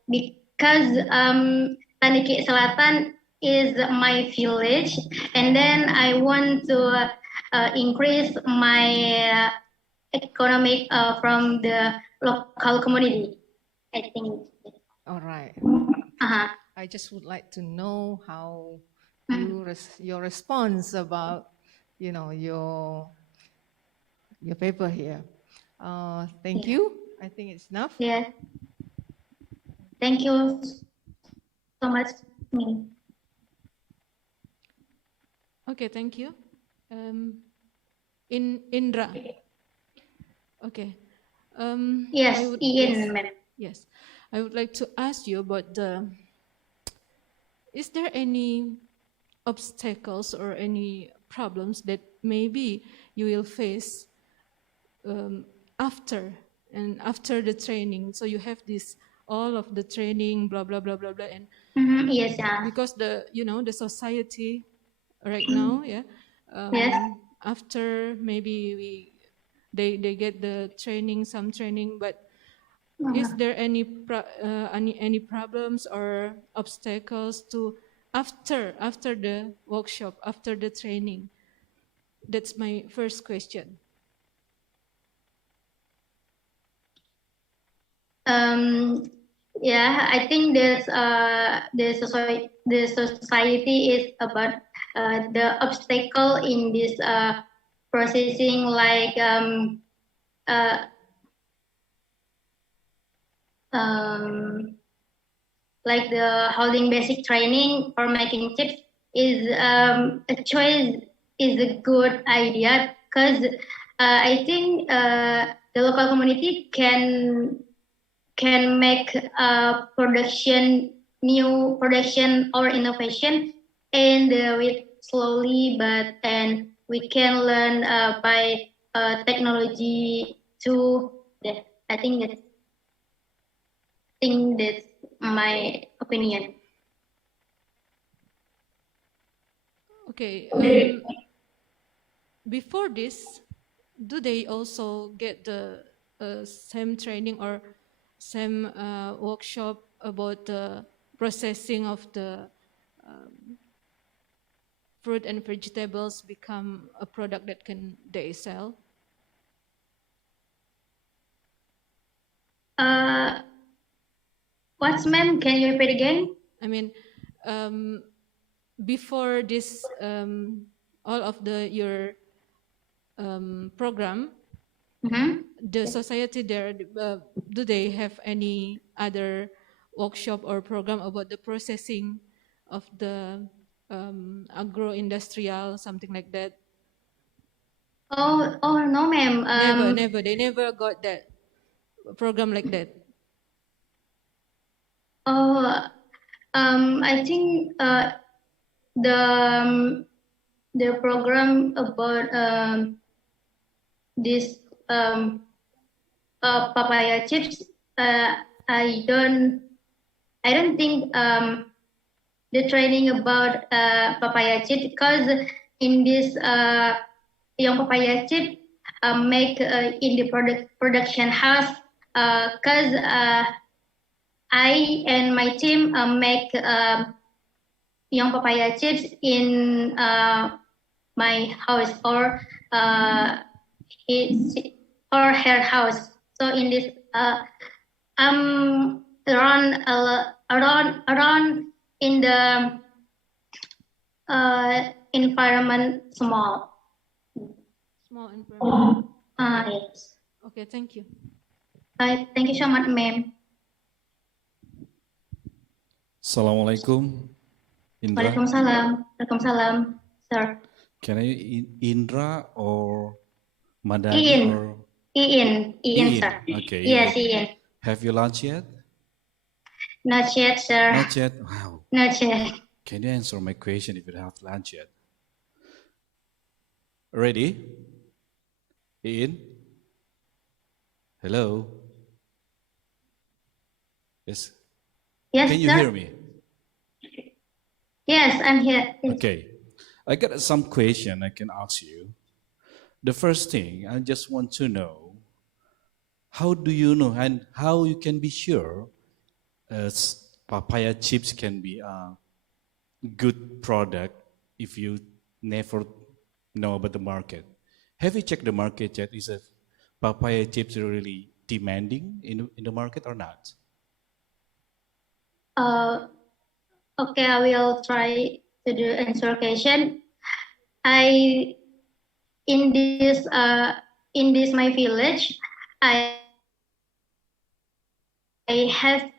because Tanike Selatan is my village, and then I want to increase my economic from the local community. I think. All right. Uh-huh. I just would like to know how your response about, your paper here. Thank you. I think it's enough. Yeah. Thank you so much. Okay, thank you. Indra. Okay. Yes, Ian. Yes, I would like to ask you about is there any obstacles or any problems that maybe you will face after the training? So you have all of the training, blah blah blah blah blah, and yes, because the society right now, yes. After maybe they get the training, some training, but is there any problems or obstacles to after the workshop, after the training? That's my first question. Yeah, I think the society is about the obstacle in this processing, like the holding basic training for making chips is a choice, is a good idea, because I think the local community can make new production or innovation, and with slowly, and we can learn by technology too. Yeah, I think that's my opinion. Okay. Before this, do they also get the same training or same workshop about the processing of the fruit and vegetables become a product that they sell? What's, ma'am? Can you repeat again? I mean, before this, all of your program, the society there, do they have any other workshop or program about the processing of the agro-industrial, something like that? Oh no, ma'am. Never. They never got that program like that. I think the program about this papaya chips. I don't think the training about papaya chip, because in this young papaya chip make in the production house, because I and my team make young papaya chips in my house or his or her house. So in this around in the environment small. Small environment. Yes. Okay, thank you. Thank you so much, ma'am. Assalamualaikum. Indra. Waalaikumsalam, sir. Can I Indra or Madani Iin. or Iin, sir. Okay. Yes, Iin. Have you lunch yet? Not yet, sir. Not yet. Wow. Not yet. Can you answer my question if you have lunch yet? Ready? Iin? Hello? Yes. Yes, Can you sir. hear me? Yes, I'm here. Okay. I got some question I can ask you. The first thing, I just want to know, how do you know and how you can be sure papaya chips can be a good product if you never know about the market? Have you checked the market yet? Is a papaya chips really demanding in the market or not? Okay, I will try to do answer question. In this my village, I have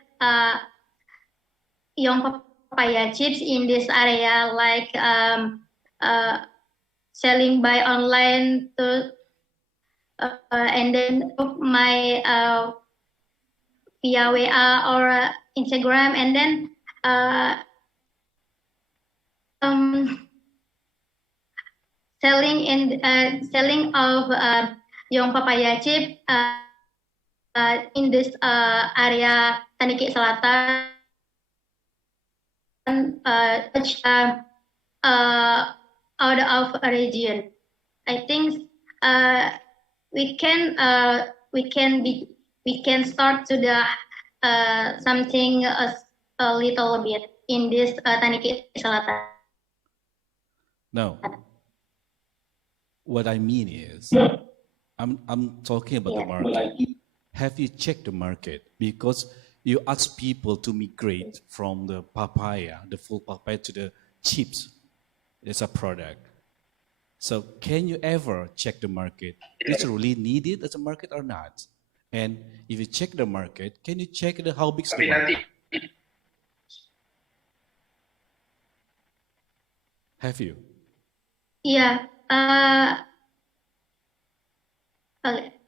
young papaya chips in this area, like selling by online to and then my via WA or Instagram, and then selling of young papaya chip in this area Taniki Selatan, out of a region. I think we can start to the something a little bit in this Taniki Selatan. No. What I mean is, I'm talking about the market. Have you checked the market? Because you ask people to migrate from the papaya, the full papaya, to the chips as a product. So can you ever check the market? Is it really needed as a market or not? And if you check the market, can you check how big is the market? Have you? Yeah.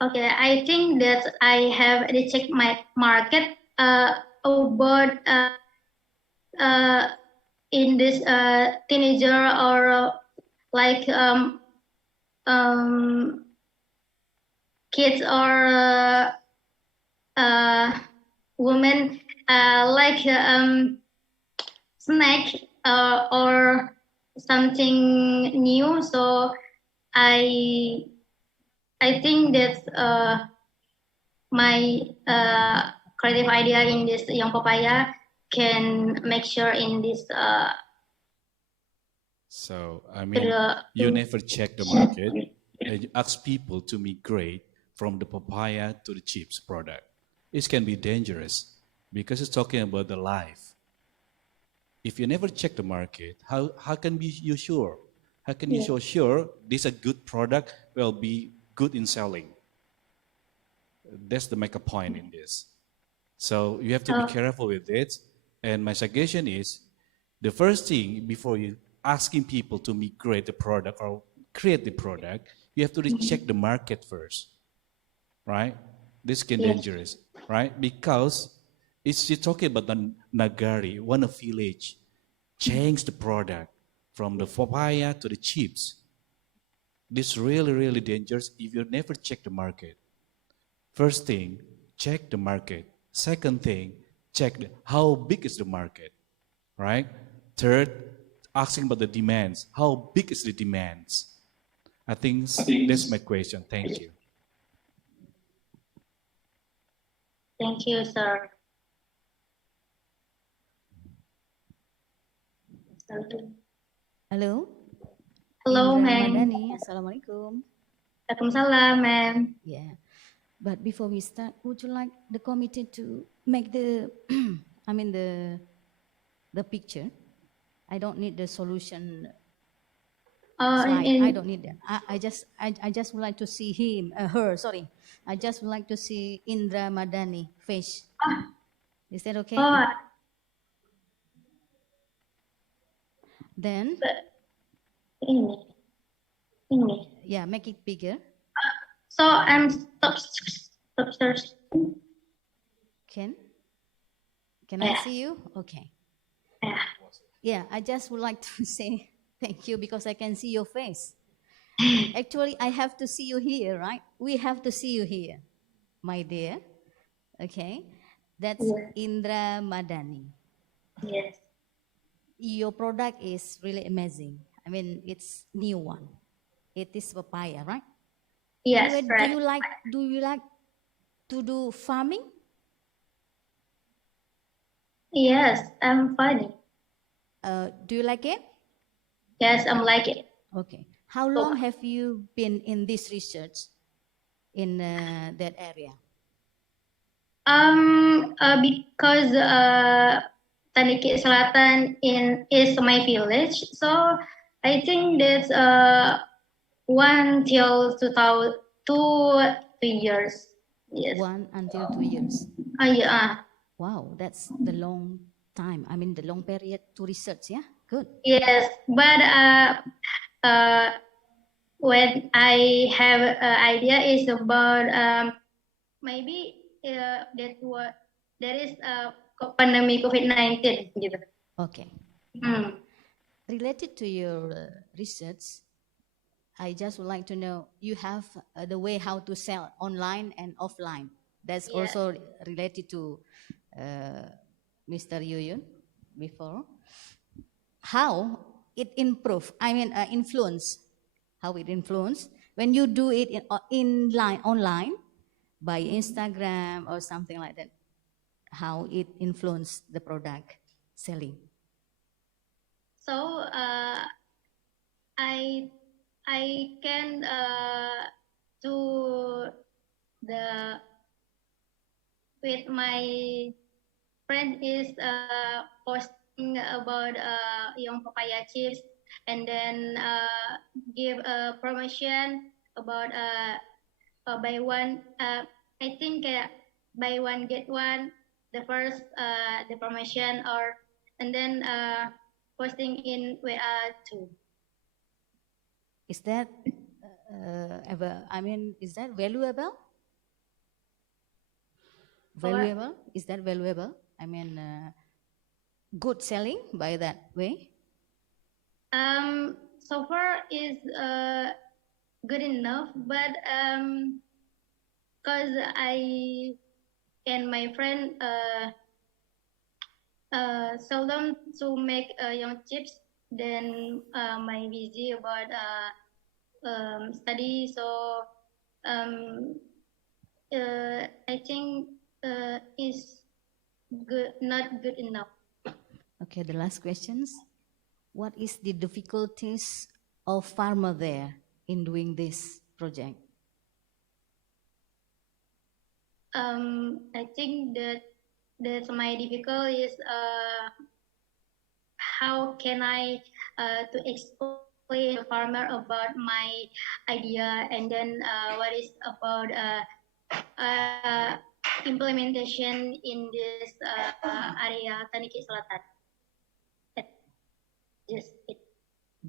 Okay. I think that I have checked my market about in this teenager or like kids or women like snack or something new. So I think that's my creative idea in this young papaya can make sure in this. So I mean, you never check the market and you ask people to migrate from the papaya to the chips product. It can be dangerous because it's talking about the life. If you never check the market, how can you sure? How can you so sure this a good product will be good in selling? That's the make a point in this. So you have to be careful with it. And my suggestion is, the first thing before you asking people to migrate the product or create the product, you have to check the market first, right? This can be dangerous, right? Because you're talking about the Nagari, one of village, change the product from the papaya to the chips. This is really, really dangerous if you never check the market. First thing, check the market. Second thing, check how big is the market, right? Third, asking about the demands. How big is the demands? I think that's my question. Thank you. Thank you, sir. Hello. Hello, Indra ma'am. Madani. Assalamualaikum. Waalaikumsalam, ma'am. Yeah. But before we start, would you like the committee to make the, I mean the picture? I don't need the solution slide. I don't need that. I just would like to see her. Sorry. I just would like to see Indra Madani face. Is that okay? Then, yeah, make it bigger. So I'm stop search. Can I see you? Okay. Yeah, I just would like to say thank you because I can see your face. Actually, I have to see you here, right? We have to see you here, my dear. Okay, that's Indra Madani. Yes. Your product is really amazing. I mean, it's new one. It is papaya, right? Yes, anyway, right. Do you like to do farming? Yes, I'm funny. Do you like it? Yes, I'm like it. Okay. How long have you been in this research in that area? Because Tanike Selatan is my village, so I think that's 1 till 2 years. Yes. 1 until 2 years. Yeah. Wow, that's the long time. I mean, the long period to research. Yeah, good. Yes, but when I have an idea is about maybe there is a pandemic COVID-19 gitu. Okay. Related to your research, I just would like to know, you have the way how to sell online and offline. That's also related to Mr. Yuyun before. How it influence, how it influence when you do it online by Instagram or something like that, how it influence the product selling. So I can do with my friend is posting about young papaya chips and then give a promotion about buy one. I think buy one get one. The first the promotion and then posting in too. Is that is that valuable? Valuable? Is that valuable? I mean, good selling by that way? So far is good enough, but because I and my friend seldom to make young chips, then my busy about study, so I think is good, not good enough. Okay, the last questions. What is the difficulties of farmer there in doing this project? I think that's my difficulty is how can I to explain to farmer about my idea and then what is about implementation in this area Taniki Selatan.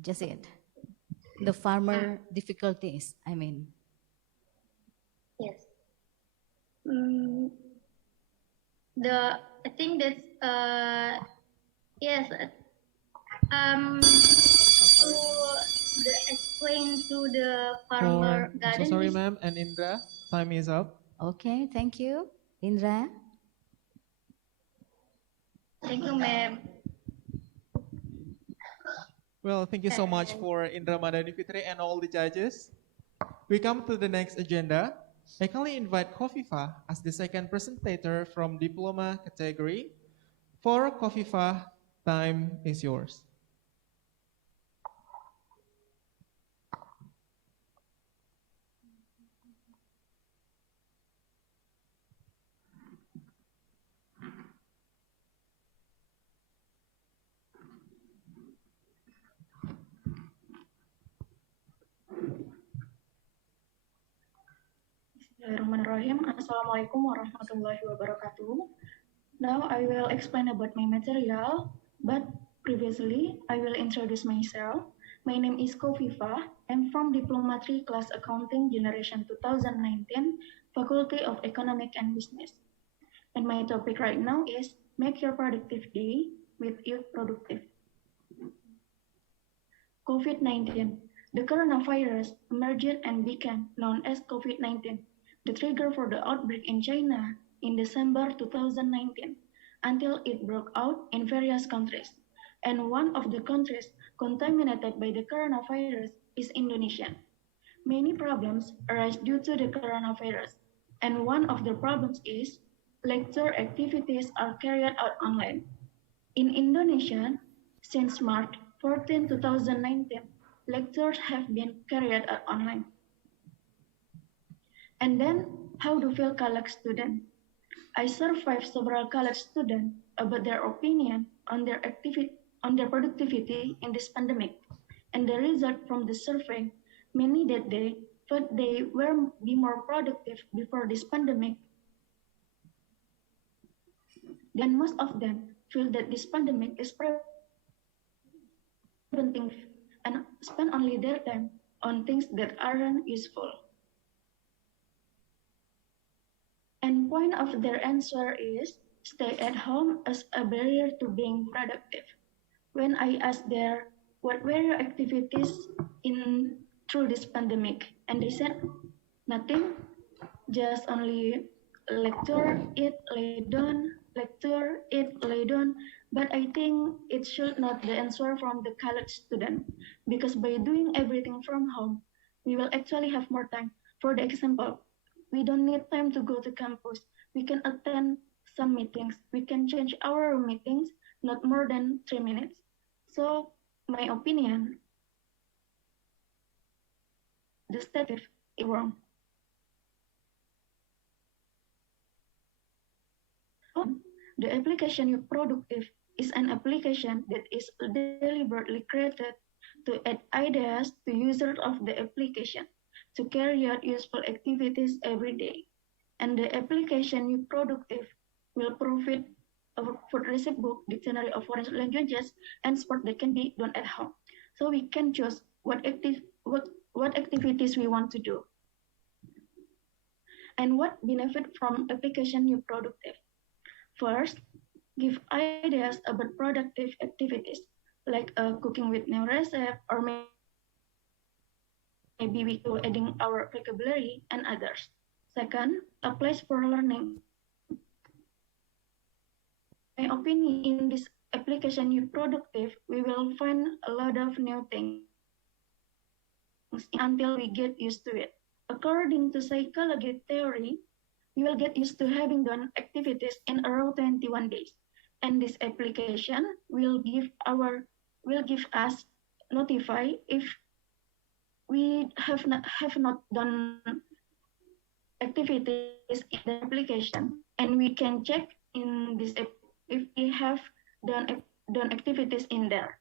Just it. The farmer difficulties, I mean. Yes. I think that's yes. going to the Oh, farmer I'm so garden. sorry, ma'am. And Indra, time is up. Okay, thank you. Indra? Thank you, ma'am. Well, thank you so much for Indra Madani Fitri and all the judges. We come to the next agenda. I kindly invite Kofifa as the second presenter from diploma category. For Kofifa, time is yours. Bismillahirrahmanirrahim. Assalamualaikum warahmatullahi wabarakatuh. Now I will explain about my material, but previously I will introduce myself. My name is Kofifa. I'm from Diploma 3 Class Accounting Generation 2019, Faculty of Economic and Business. And my topic right now is Make Your Productive Day with Youth Productive. COVID-19. The coronavirus emerged and became known as COVID-19, the trigger for the outbreak in China in December 2019, until it broke out in various countries. And one of the countries contaminated by the coronavirus is Indonesia. Many problems arise due to the coronavirus, and one of the problems is lecture activities are carried out online. In Indonesia, since March 14, 2019, lectures have been carried out online. And then, how do feel college students? I surveyed several college students about their opinion on their productivity in this pandemic. And the result from the survey, many that they thought they were be more productive before this pandemic. Then most of them feel that this pandemic is preventing and spend only their time on things that aren't useful. And point of their answer is stay at home as a barrier to being productive. When I asked their what were your activities in through this pandemic, and they said nothing, just only lecture, eat, lay down, lecture, eat, lay down. But I think it should not the answer from the college student, because by doing everything from home, we will actually have more time. For the example, we don't need time to go to campus. We can attend some meetings. We can change our meetings not more than 3 minutes. So my opinion, the status is wrong. The application you productive is an application that is deliberately created to add ideas to users of the application to carry out useful activities every day. And the application you productive will provide a food recipe book, dictionary of foreign languages, and sport that can be done at home. So we can choose what activities we want to do. And what benefit from application you productive? First, give ideas about productive activities like cooking with new recipe, or maybe we go adding our vocabulary and others. Second, a place for learning. My opinion, in this application you productive, we will find a lot of new things until we get used to it. According to psychology theory, we will get used to having done activities in around 21 days. And this application will give us notify if we have not done activities in the application, and we can check in this if we have done activities in there.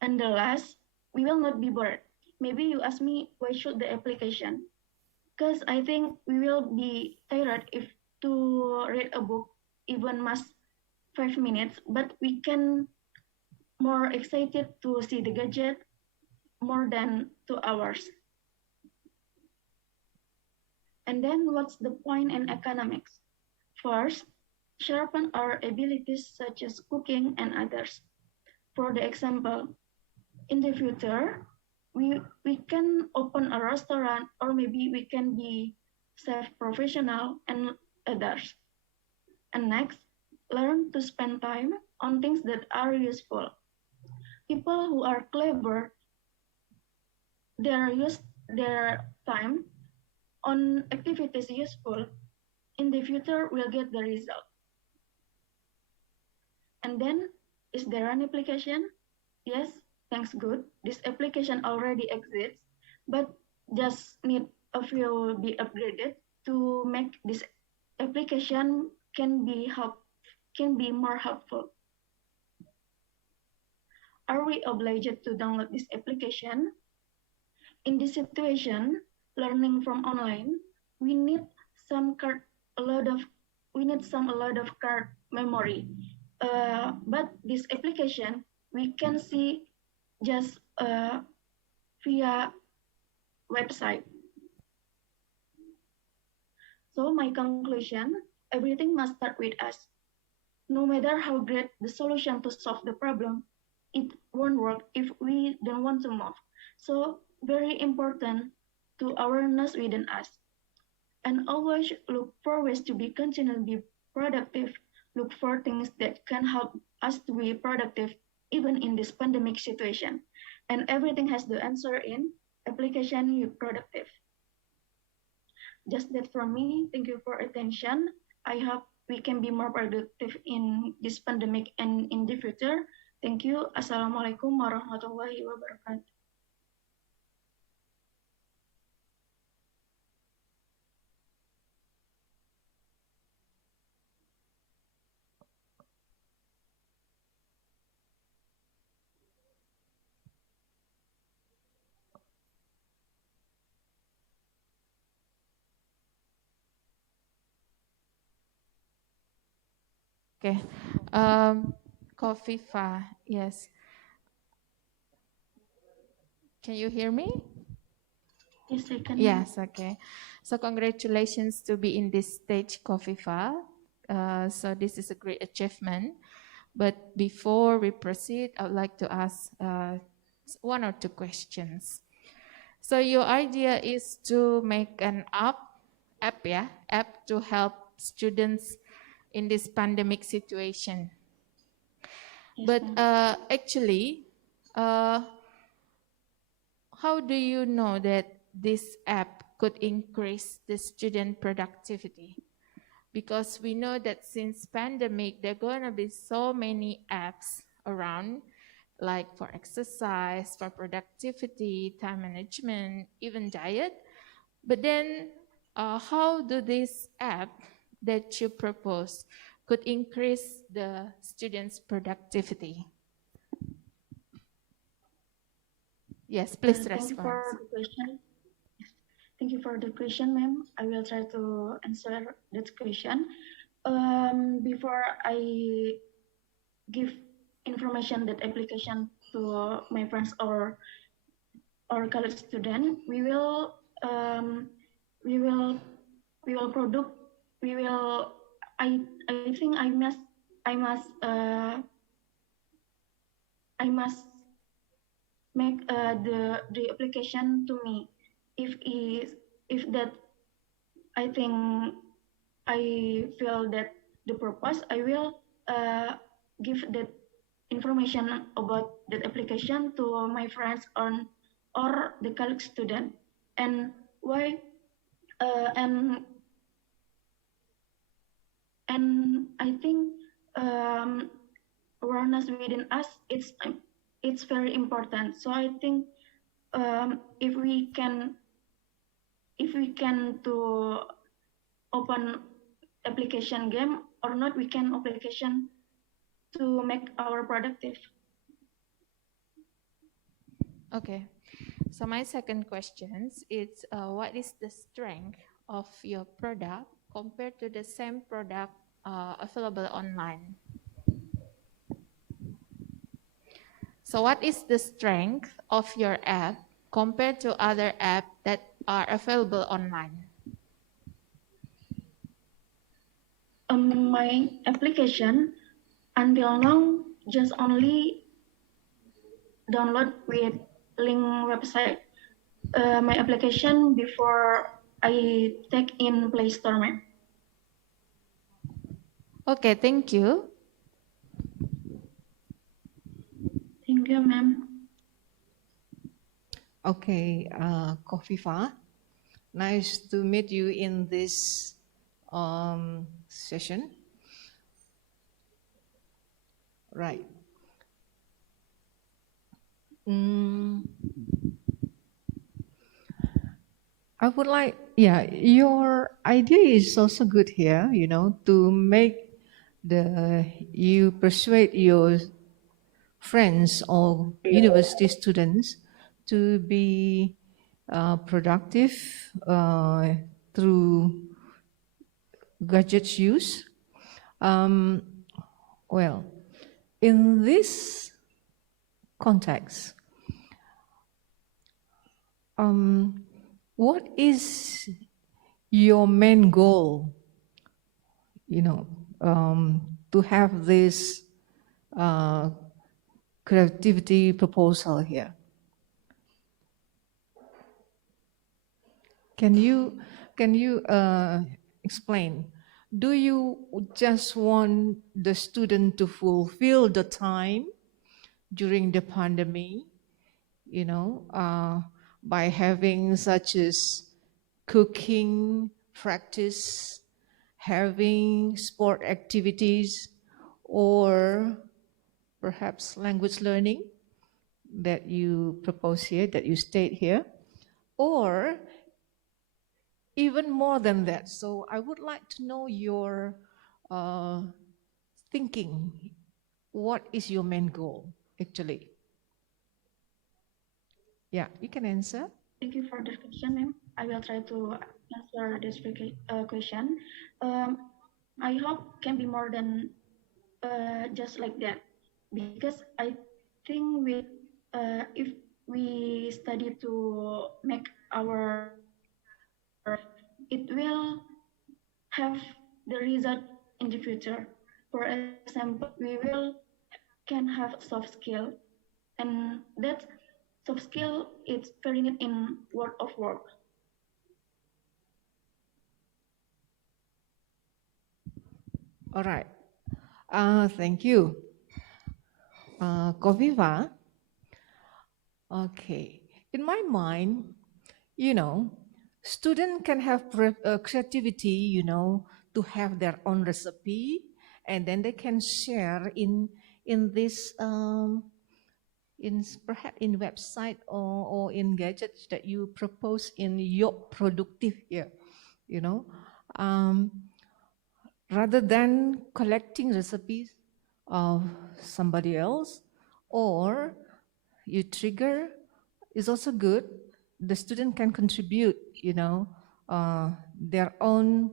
And the last, we will not be bored. Maybe you ask me, why should the application? Because I think we will be tired if to read a book even must 5 minutes, but we can more excited to see the gadget more than 2 hours. And then what's the point in economics? First, sharpen our abilities such as cooking and others. For the example, in the future, we can open a restaurant, or maybe we can be self-professional and others. And next, learn to spend time on things that are useful. People who are clever, they use their time on activities useful. In the future, we'll get the result. And then, is there an application? Yes, thanks good. This application already exists, but just need a few be upgraded to make this application can be more helpful. Are we obliged to download this application? In this situation, learning from online, we need a lot of card memory. But this application we can see just via website. So my conclusion, everything must start with us. No matter how great the solution to solve the problem, it won't work if we don't want to move. So very important to awareness within us. And always look for ways to be continually productive. Look for things that can help us to be productive even in this pandemic situation. And everything has the answer in application you productive. Just that from me. Thank you for attention. I hope we can be more productive in this pandemic and in the future. Thank you. Assalamualaikum warahmatullahi wabarakatuh. Okay. Kofifa, yes. Can you hear me? Yes, I can. Yes, okay. So congratulations to be in this stage, Kofifa. So this is a great achievement. But before we proceed, I would like to ask one or two questions. So your idea is to make an app to help students in this pandemic situation. Yes, but actually, how do you know that this app could increase the student productivity? Because we know that since pandemic, there are going to be so many apps around, like for exercise, for productivity, time management, even diet. But then how do this app that you propose could increase the students' productivity? Yes, please respond. Thank you for the question, ma'am. I will try to answer that question. Before I give information that application to my friends or college student, I must make the application to me. If that I think I feel that the purpose, I will give that information about that application to my friends or the college student. And why and I think awareness within us, it's very important. So I think if we can to open application game or not, we can application to make our productive. Okay. So my second question is, what is the strength of your product compared to the same product available online? So what is the strength of your app compared to other apps that are available online? My application until now just only download with link website my application before I take in Play Store, ma'am. Okay, thank you. Thank you, ma'am. Okay, Kofifa, nice to meet you in this session. Right. I would like, your idea is also good here, to make you persuade your friends or university students to be productive through gadget use. Well, in this context, what is your main goal, to have this creativity proposal here? Can you explain? Do you just want the student to fulfill the time during the pandemic, by having such as cooking practice, having sport activities, or perhaps language learning that you propose here, that you state here, or even more than that? So I would like to know your thinking. What is your main goal, actually? Yeah, you can answer. Thank you for this question, ma'am. I will try to answer this question. I hope can be more than just like that, because I think if we study to make our, it will have the result in the future. For example, we can have soft skill, and that soft skill is very needed in world of work. All right. Thank you. Koviva. Okay. In my mind, student can have creativity, to have their own recipe, and then they can share in this perhaps in website or in gadgets that you propose in your productive here, rather than collecting recipes of somebody else, or you trigger is also good. The student can contribute, their own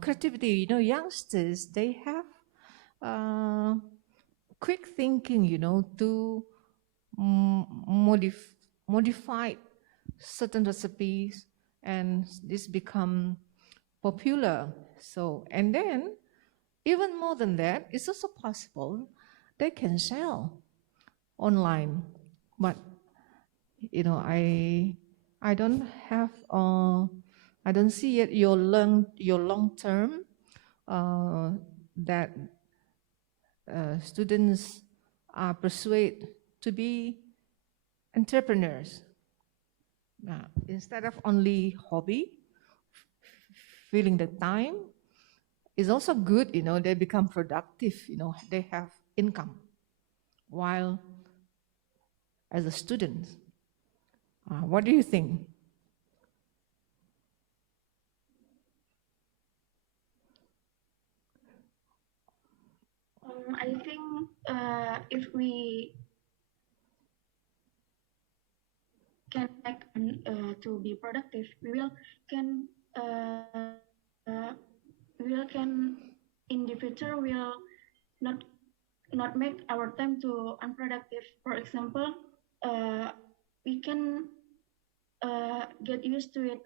creativity. Youngsters, they have quick thinking, to modify certain recipes, and this become popular. So, and then even more than that, it's also possible they can sell online. But I don't have I don't see yet your long term that students are persuaded to be entrepreneurs. Instead of only hobby, filling the time is also good. They become productive. They have income while as a student. What do you think? I think if we can make to be productive, we will can in the future will not make our time to unproductive. For example, we can get used to it,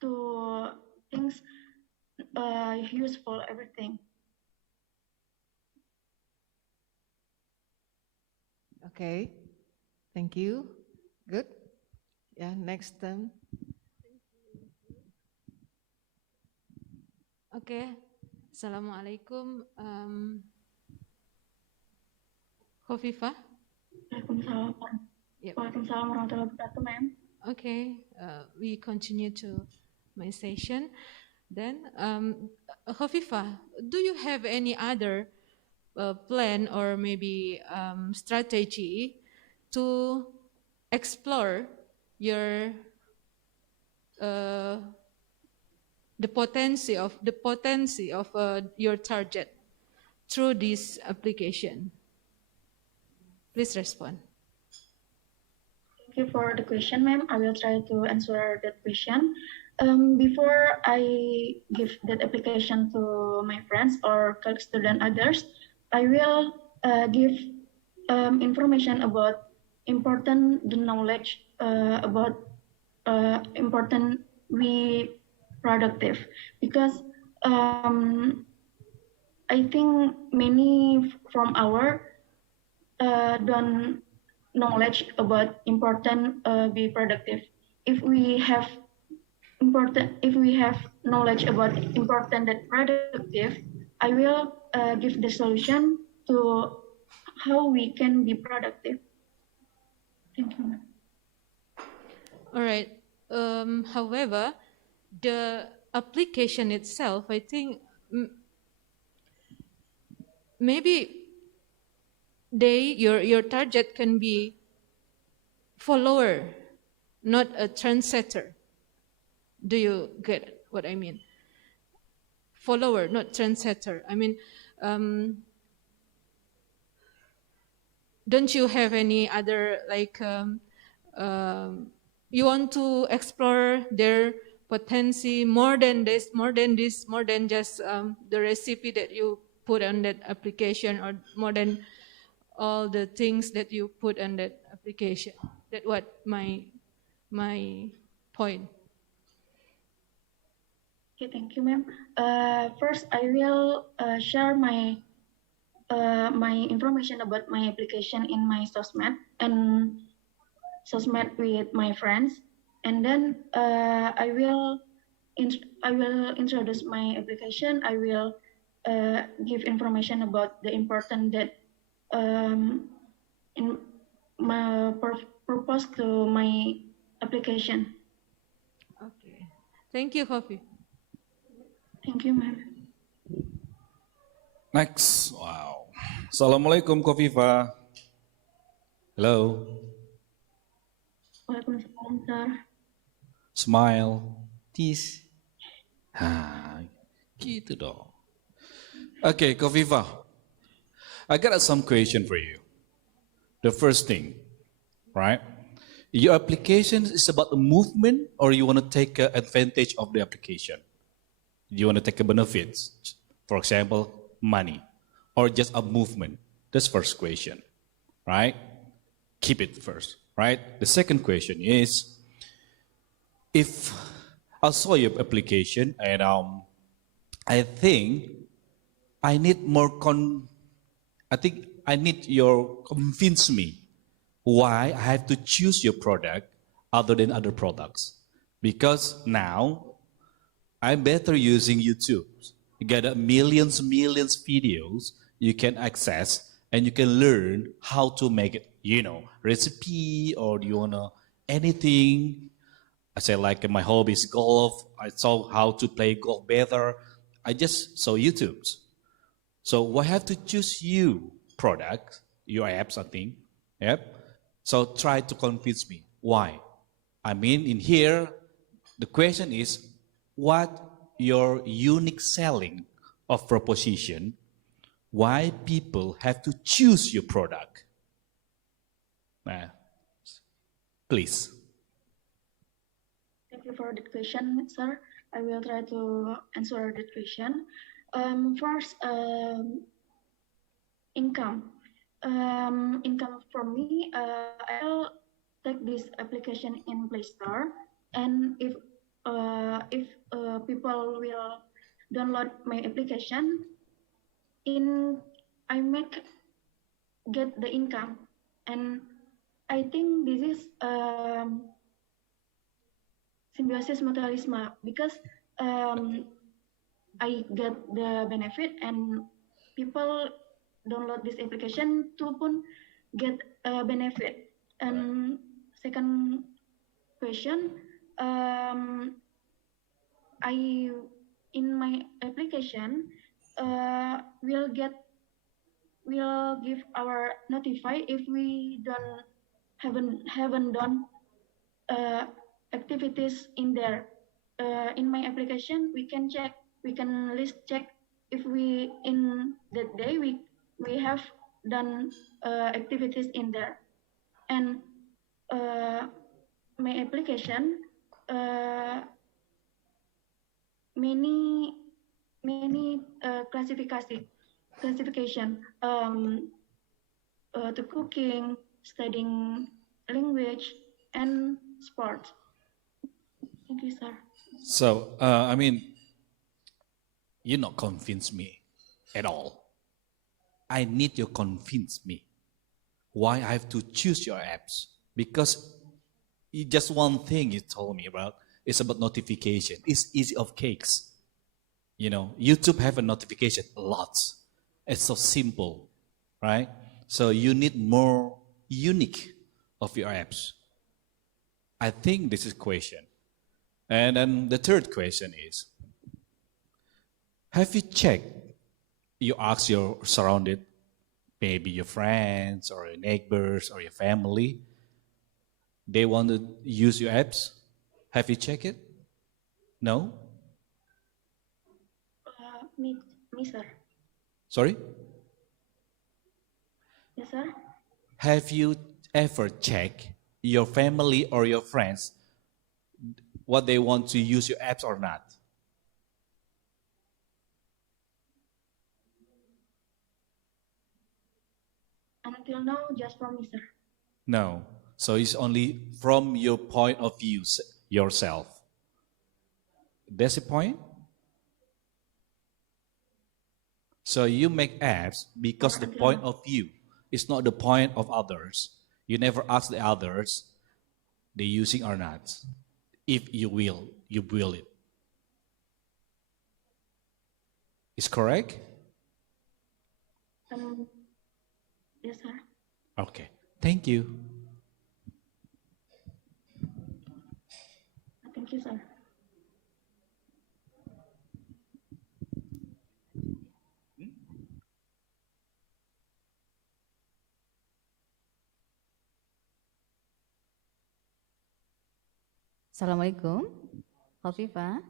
to things useful, everything. Okay. Thank you. Good. Yeah, next term. Okay. Assalamualaikum. Khofifah? Waalaikumsalam. Yep. Waalaikumsalam warahmatullahi wabarakatuh, ma'am. Okay. We continue to my session. Then, Khofifah, do you have any other plan or maybe strategy to explore your the potency of your target through this application? Please respond. Thank you for the question, ma'am. I will try to answer that question. Before I give that application to my friends or colleagues, student, others, I will give information about important the knowledge about important we productive, because I think many from our don't knowledge about important be productive. If we have knowledge about important and productive, I will give the solution to how we can be productive. Thank you. All right. However, the application itself, I think maybe your target can be follower, not a trendsetter. Do you get what I mean? Follower, not trendsetter. I mean, don't you have any other you want to explore their potency more than this, more than just the recipe that you put on that application, or more than all the things that you put on that application? That's what my point. Okay, thank you, ma'am. First, I will share my information about my application in my SOSMED with my friends, and then I will introduce my application. I will give information about the important that in my purpose to my application. Okay, thank you, Kofi. Thank you, ma'am. Next. Wow. Assalamualaikum, Kofifa. Hello. Waalaikumsalam, sir. Smile. Tease. Gitu dong. Okay, Kofifa. I got some question for you. The first thing, right? Your application is about the movement, or you want to take advantage of the application? You want to take a benefits, for example, money, or just a movement? That's first question, right? Keep it first, right? The second question is, if I saw your application and I think I need more I need your convince me why I have to choose your product other than other products. Because now I'm better using YouTube. You get millions videos you can access, and you can learn how to make it, recipe, or you wanna anything. I say like my hobby is golf. I saw how to play golf better. I just saw YouTube. So why have to choose you product, your apps, I think. Yep. So try to convince me why. I mean, in here, the question is, what your unique selling of proposition, why people have to choose your product? Please. Thank you for the question, sir. I will try to answer the question. First, income. Income for me, I'll take this application in Play Store, and if people will download my application, I get the income, and I think this is symbiosis mutualism because I get the benefit and people download this application to pun get a benefit. And second question, I in my application will give our notify if we haven't done activities in there. In my application, we can list check if we in that day we have done activities in there. And my application many classification to cooking, studying language, and sports. Thank you, sir. So, you not convince me at all. I need you convince me why I have to choose your apps. Because just one thing you told me about is about notification. It's easy of cakes. YouTube have a notification a lot. It's so simple, right? So you need more unique of your apps. I think this is question. And then the third question is, have you checked, you ask your surrounded, maybe your friends or your neighbors or your family, they want to use your apps? Have you checked it? No? Me, sir. Sorry? Yes, sir. Have you ever checked your family or your friends what they want to use your apps or not? Until now, just from me, sir. No. So it's only from your point of view yourself. That's the point? So you make apps because the point of view is not the point of others. You never ask the others they using or not. If you will, you will it. Is correct? Yes, sir. Okay. Thank you. Thank you, sir. Assalamualaikum, Hovifa.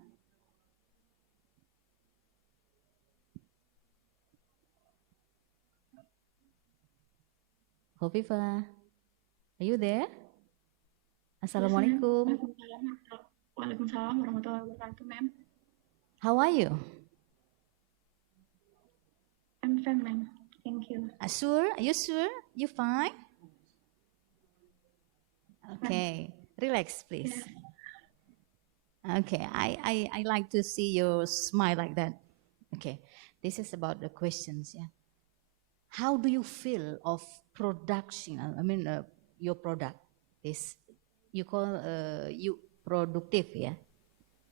Hovifa, are you there? Assalamualaikum. Waalaikumsalam warahmatullahi wabarakatuh, ma'am. How are you? I'm fine, ma'am. Thank you. Sure? Are you sure? You fine? Okay. Relax, please. Okay. I like to see your smile like that. Okay. This is about the questions. Yeah. How do you feel of production? Your product is you call you productive. Yeah.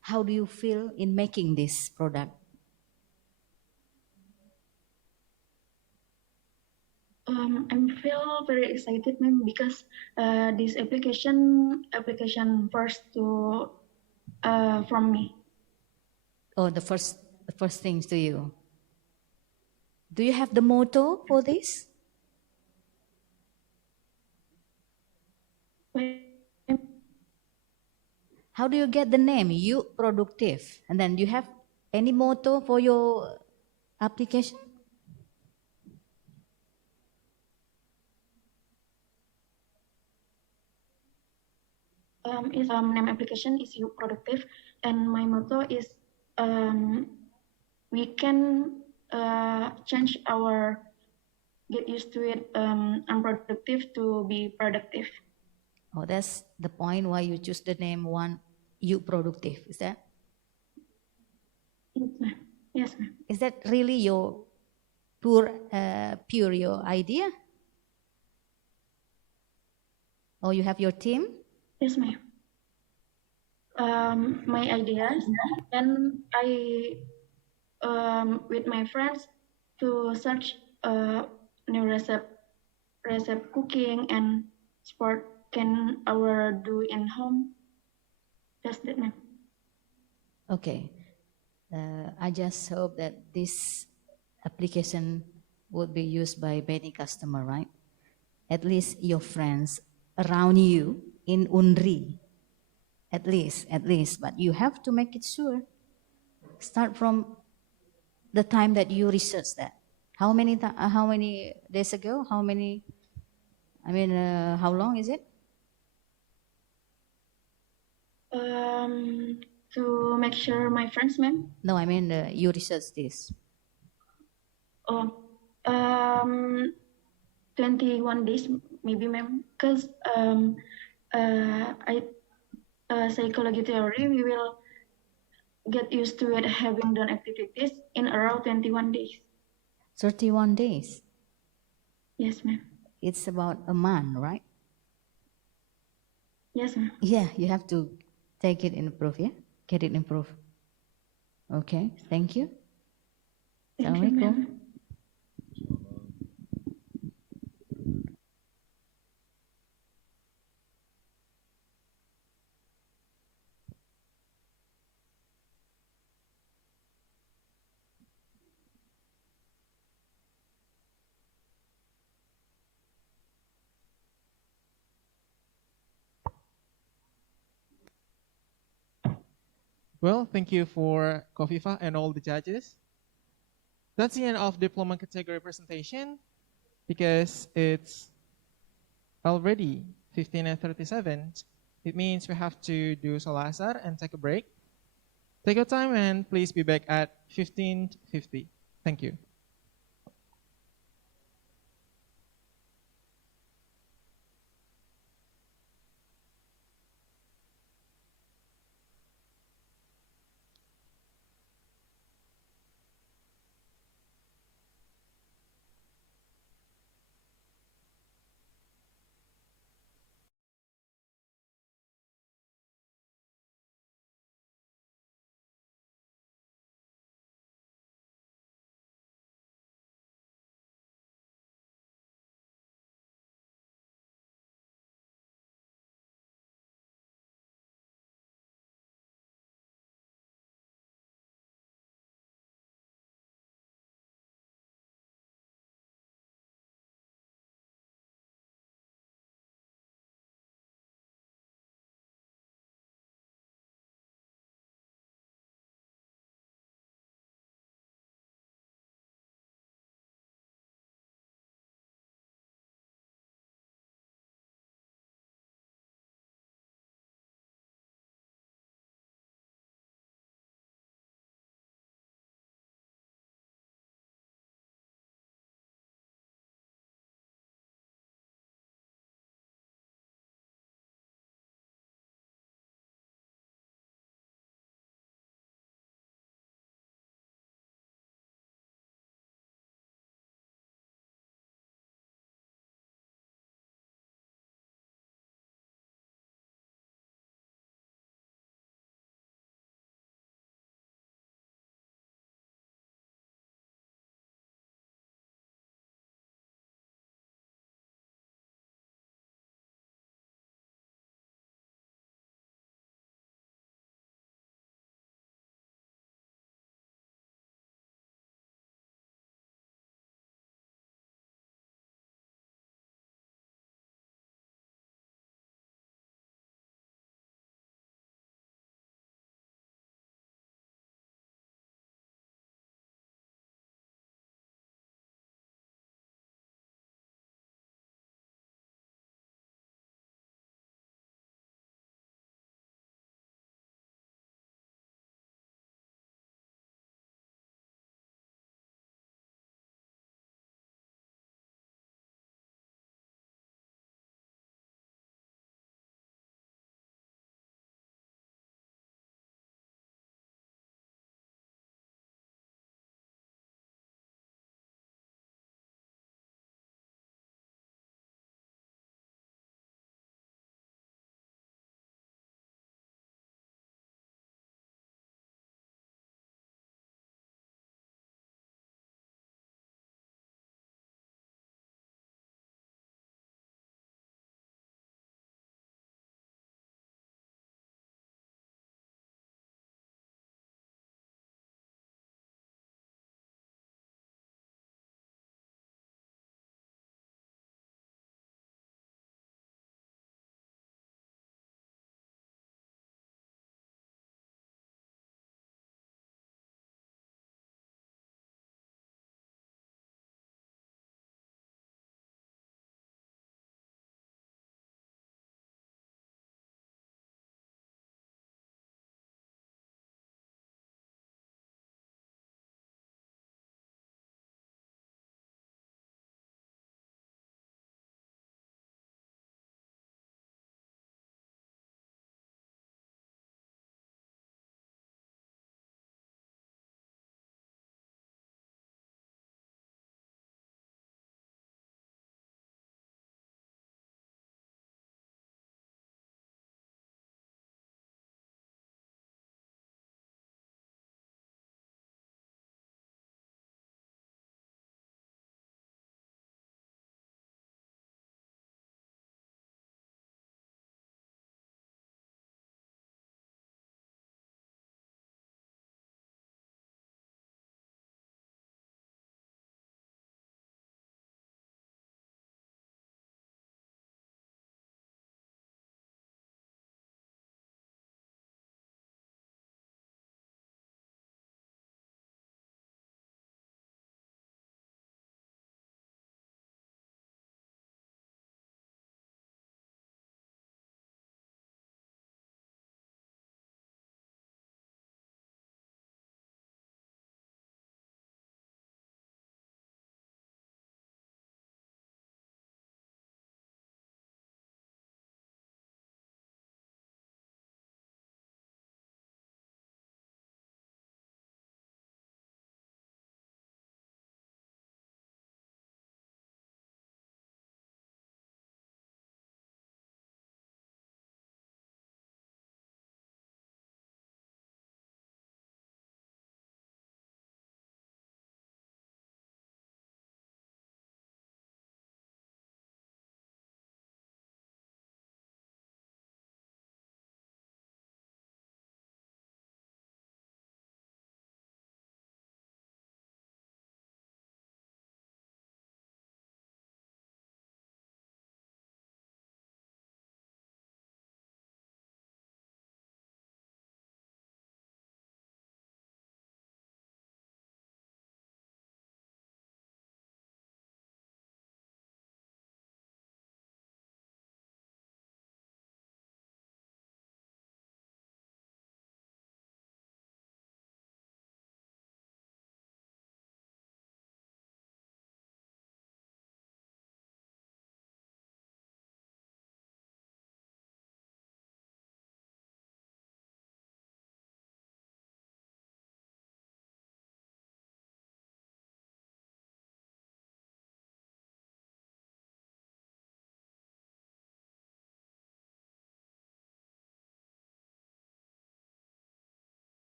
How do you feel in making this product? I feel very excited, ma'am, because this application first to from me. Oh, the first things to you. Do you have the motto for this? How do you get the name? You productive, and then do you have any motto for your application? Name application is you productive, and my motto is we can change our get used to it unproductive to be productive. Oh, that's the point why you choose the name one you productive. Is that? Yes, ma'am. Is that really your pure your idea? Oh, you have your team? Yes, ma'am. My ideas, and I with my friends to search new recipe cooking and sport can our do in home. That's it, ma'am. Okay. I just hope that this application would be used by many customer, right? At least your friends around you in UNRI. At least, but you have to make it sure. Start from the time that you research that. How many days ago? How long is it? To make sure my friends, ma'am. No, I mean you research this. Oh, 21 days maybe, ma'am. Because I psychology theory, we will get used to it having done activities in around 21 days. 31 days. Yes, ma'am. It's about a month, right? Yes, ma'am. Yeah, you have to take it improve, yeah? Get it improved. Okay, thank you. Thank you, ma'am. Well, thank you for Kofifa and all the judges. That's the end of diploma category presentation because it's already 15:37. It means we have to do Salasar and take a break. Take your time and please be back at 15:50. Thank you.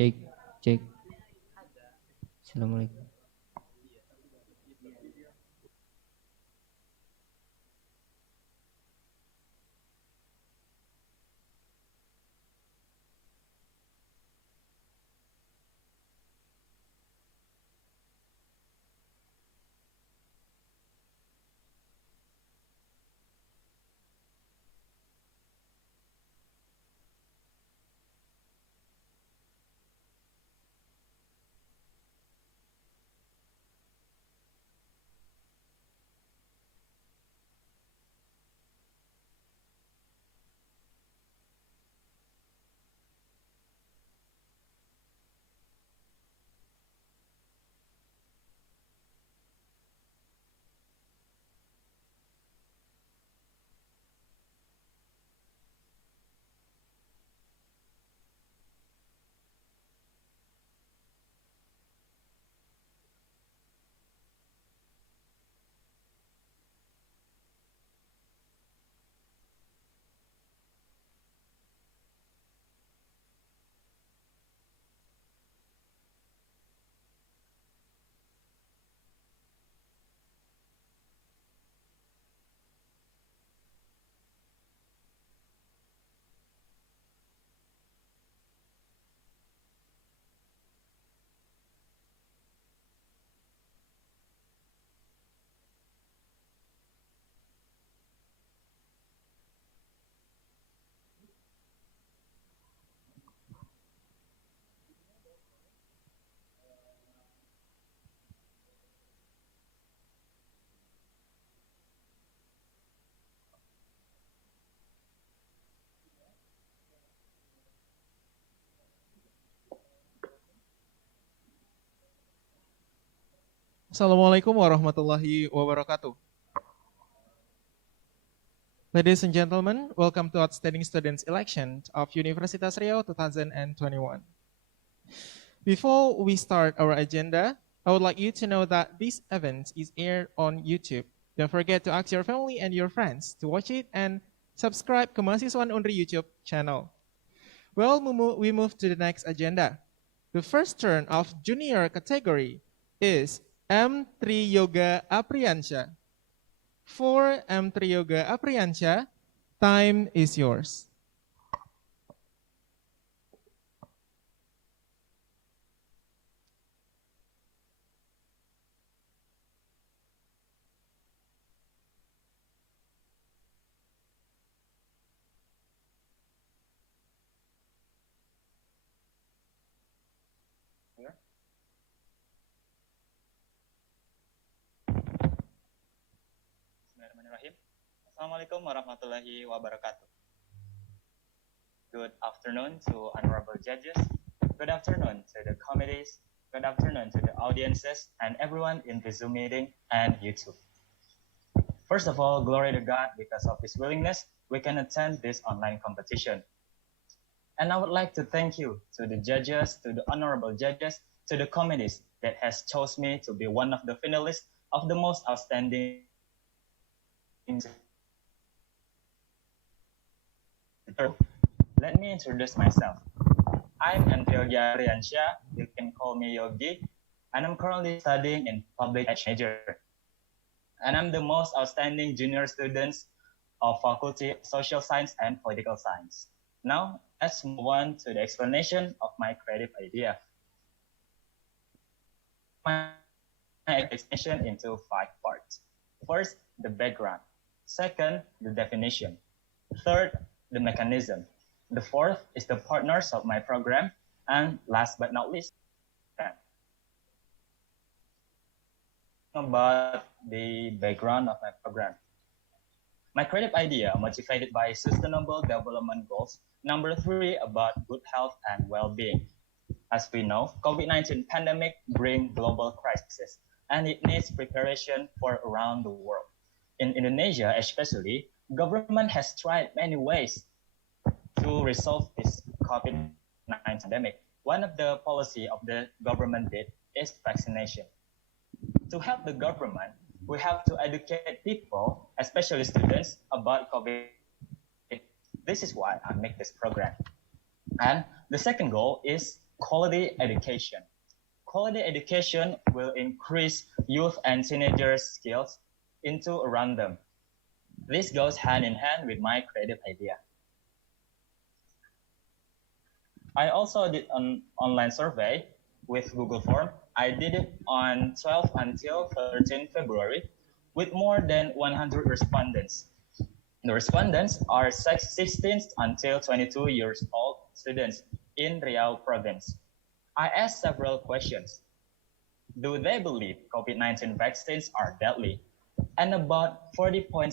Cek, cek. Assalamualaikum. Assalamualaikum warahmatullahi wabarakatuh. Ladies and gentlemen, welcome to Outstanding Students Election of Universitas Riau 2021. Before we start our agenda, I would like you to know that this event is aired on YouTube. Don't forget to ask your family and your friends to watch it and subscribe to Mahasiswa Unri YouTube channel. Well, we move to the next agenda. The first turn of junior category is M3 Yoga Apriansha. For M3 Yoga Apriansha, time is yours. Bismillahirrahmanirrahim. Assalamualaikum warahmatullahi wabarakatuh. Good afternoon to honorable judges. Good afternoon to the committees. Good afternoon to the audiences and everyone in the Zoom meeting and YouTube. First of all, glory to God, because of His willingness, we can attend this online competition. And I would like to thank you to the judges, to the honorable judges, to the committees that has chose me to be one of the finalists of the most outstanding. Let me introduce myself. I'm Yogi Ariansha. You can call me Yogi, and I'm currently studying in public major. And I'm the most outstanding junior student of Faculty of Social Science and Political Science. Now, let's move on to the explanation of my creative idea. My explanation into 5 parts. First, the background. Second, the definition. Third, the mechanism. The fourth is the partners of my program. And last but not least, about the background of my program. My creative idea motivated by Sustainable Development Goals, number 3 about good health and well-being. As we know, COVID-19 pandemic brings global crisis, and it needs preparation for around the world. In Indonesia especially, government has tried many ways to resolve this COVID-19 pandemic. One of the policy of the government did is vaccination. To help the government, we have to educate people, especially students, about COVID. This is why I make this program. And the second goal is quality education. Quality education will increase youth and teenagers' skills into around them. This goes hand in hand with my creative idea. I also did an online survey with Google Form. I did it on 12 until 13 February with more than 100 respondents. The respondents are 16 until 22 years old students in Riau province. I asked several questions. Do they believe COVID-19 vaccines are deadly? And about 40.6%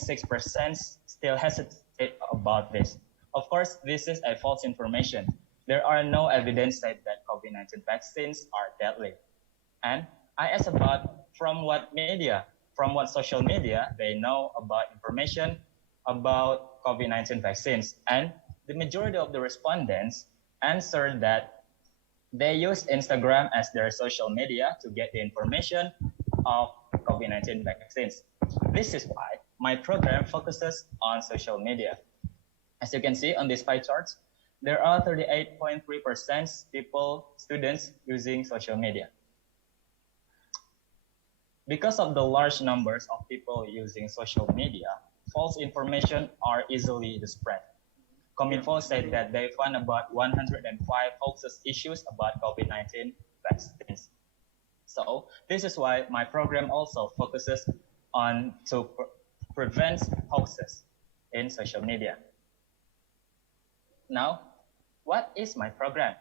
still hesitate about this. Of course, this is a false information. There are no evidence that COVID-19 vaccines are deadly. And I asked about from what social media they know about information about COVID-19 vaccines. And the majority of the respondents answered that they use Instagram as their social media to get the information of COVID-19 vaccines. This is why my program focuses on social media. As you can see on these pie charts, there are 38.3% students using social media. Because of the large numbers of people using social media, false information are easily spread. Cominfo said that they found about 105 hoaxes issues about COVID-19 vaccines. So this is why my program also focuses on to prevent hoaxes in social media. Now, what is my program?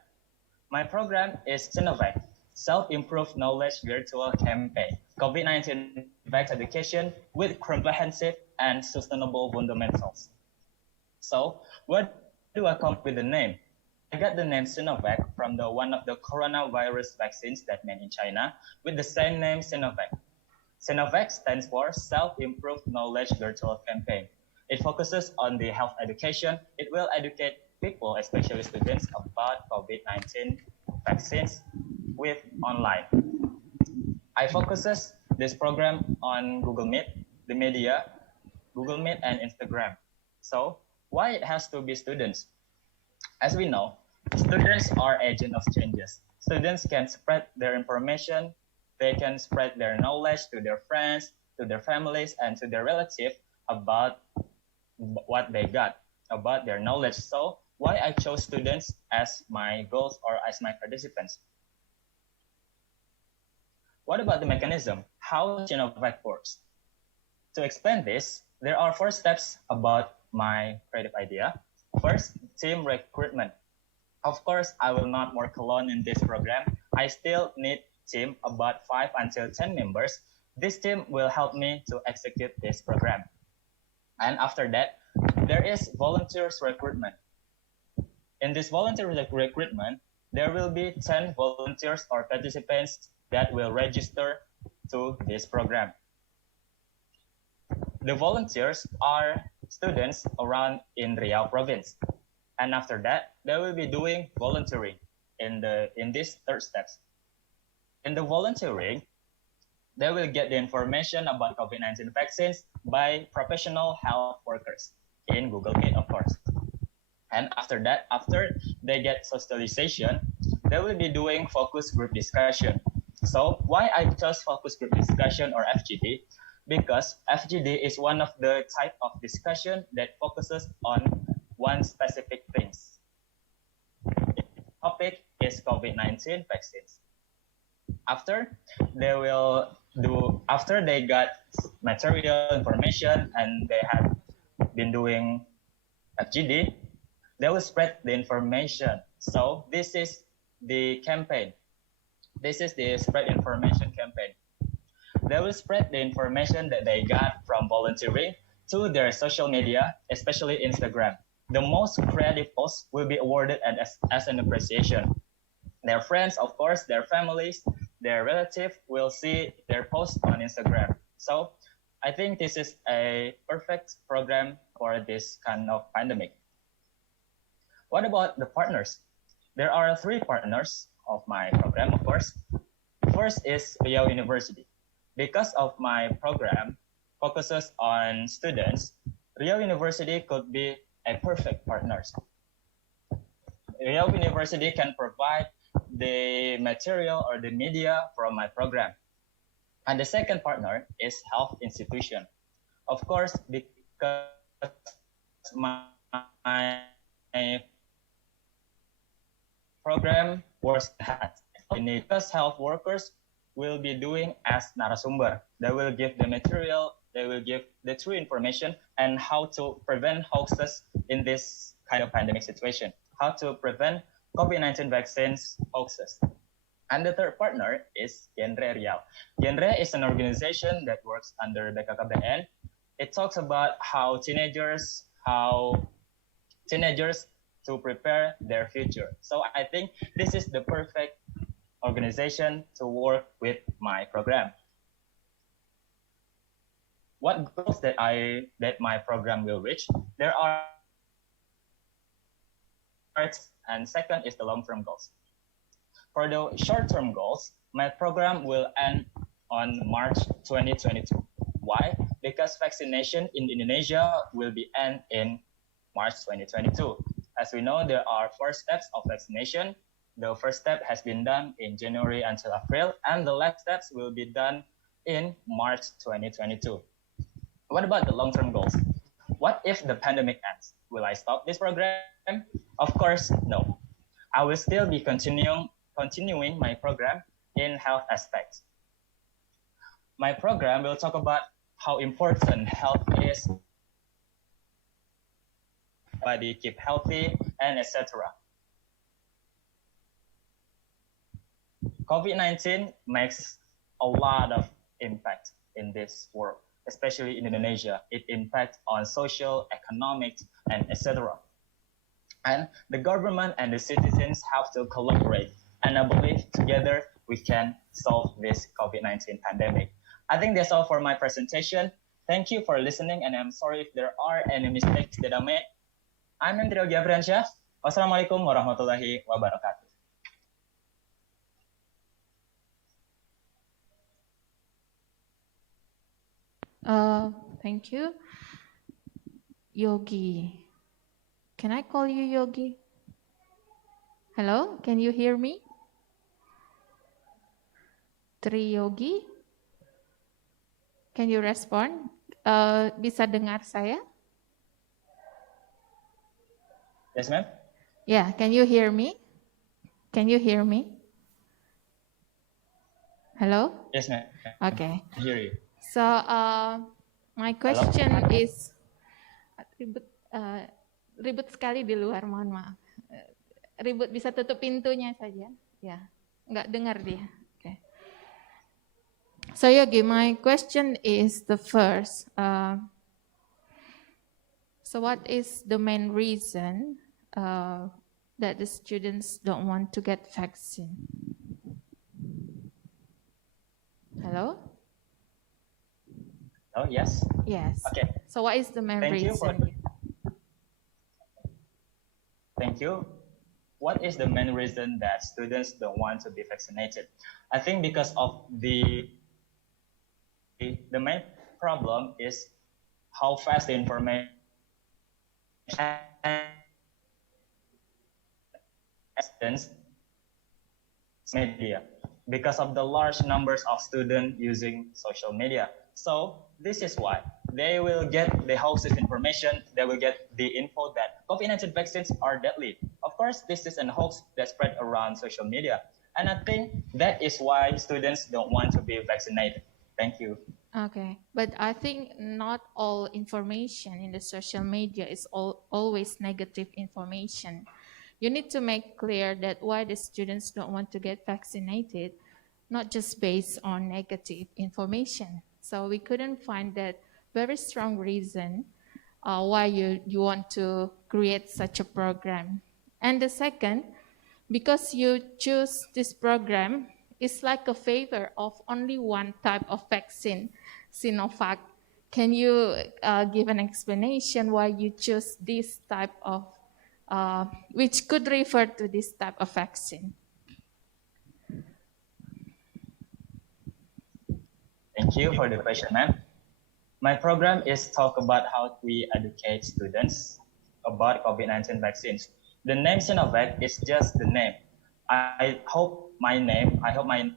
My program is Sinovac, Self-Improved Knowledge Virtual Campaign, COVID-19 Vaccine Education with Comprehensive and Sustainable Fundamentals. So, where do I come up with the name? I got the name Sinovac from one of the coronavirus vaccines that made in China with the same name Sinovac. Sinovac stands for Self-Improved Knowledge Virtual Campaign. It focuses on the health education. It will educate people, especially students, about COVID-19 vaccines with online. I focuses this program on Google Meet, the media, Google Meet and Instagram. So why it has to be students? As we know, students are agents of changes. Students can spread their information, they can spread their knowledge to their friends, to their families, and to their relatives about what they got, about their knowledge. So why I chose students as my goals or as my participants. What about the mechanism? How Sinovac works? To explain this, there are 4 steps about my creative idea. First, team recruitment. Of course, I will not work alone in this program. I still need team about 5 until 10 members. This team will help me to execute this program. And after that, there is volunteers recruitment. In this volunteer recruitment, there will be 10 volunteers or participants that will register to this program. The volunteers are students around in Riau province. And after that, they will be doing volunteering in these 3rd steps. In the volunteering, they will get the information about COVID-19 vaccines by professional health workers in Google Meet, of course. And after that, after they get socialization, they will be doing focus group discussion. So why I chose focus group discussion or FGD? Because FGD is one of the type of discussion that focuses on one specific things. The topic is COVID-19 vaccines. After they got material information and they have been doing FGD, they will spread the information. So this is the campaign. This is the spread information campaign. They will spread the information that they got from volunteering to their social media, especially Instagram. The most creative posts will be awarded as an appreciation. Their friends, of course, their families, their relatives will see their posts on Instagram. So I think this is a perfect program for this kind of pandemic. What about the partners? There are 3 partners of my program, of course. First is Riau University. Because of my program focuses on students, Riau University could be a perfect partner. Riau University can provide the material or the media from my program. And the second partner is health institution. Of course, because my program works hat. Because health workers will be doing as narasumber. They will give the material, they will give the true information and how to prevent hoaxes in this kind of pandemic situation, how to prevent COVID-19 vaccines hoaxes. And the third partner is Genre Riau. Genre is an organization that works under BKKBN. It talks about how teenagers to prepare their future. So I think this is the perfect organization to work with my program. What goals that my program will reach? There are, and second is the long-term goals. For the short-term goals, my program will end on March 2022. Why? Because vaccination in Indonesia will be end in March 2022. As we know, there are 4 steps of vaccination. The first step has been done in January until April, and the last steps will be done in March 2022. What about the long-term goals? What if the pandemic ends? Will I stop this program? Of course, no. I will still be continuing my program in health aspects. My program will talk about how important health is, body keep healthy, and etc. COVID-19 makes a lot of impact in this world, especially in Indonesia. It impacts on social, economic, and etc. And the government and the citizens have to collaborate. And I believe together we can solve this COVID-19 pandemic. I think that's all for my presentation. Thank you for listening, and I'm sorry if there are any mistakes that I made. I'm Hendrio Gabriansyah. Wassalamualaikum warahmatullahi wabarakatuh. Thank you. Yogi. Can I call you Yogi? Hello, can you hear me? Yogi, can you respond? Bisa dengar saya? Yes, ma'am. Yeah, can you hear me? Can you hear me? Hello? Yes, ma'am. Okay. I hear you. So my question is ribut sekali di luar, mohon maaf. Ribut, bisa tutup pintunya saja. Ya, nggak dengar dia. Okay. So Yogi, my question is the first. So what is the main reason that the students don't want to get vaccine? Hello? Oh, yes? Yes. Okay. So what is the main reason? Thank you. What is the main reason that students don't want to be vaccinated? I think because of the main problem is how fast the information media, because of the large numbers of students using social media. So this is why they will get the hoaxes information, they will get the info that COVID-19 vaccines are deadly. Of course, this is a hoax that spread around social media. And I think that is why students don't want to be vaccinated. Thank you. Okay, but I think not all information in the social media is always negative information. You need to make clear that why the students don't want to get vaccinated, not just based on negative information. So we couldn't find that very strong reason why you want to create such a program. And the second, because you choose this program, it's like a favor of only one type of vaccine, Sinovac. Can you give an explanation why you choose this type of, which could refer to this type of vaccine? Thank you for the question, ma'am. My program is talk about how we educate students about COVID-19 vaccines. The name Sinovac is just the name. I hope my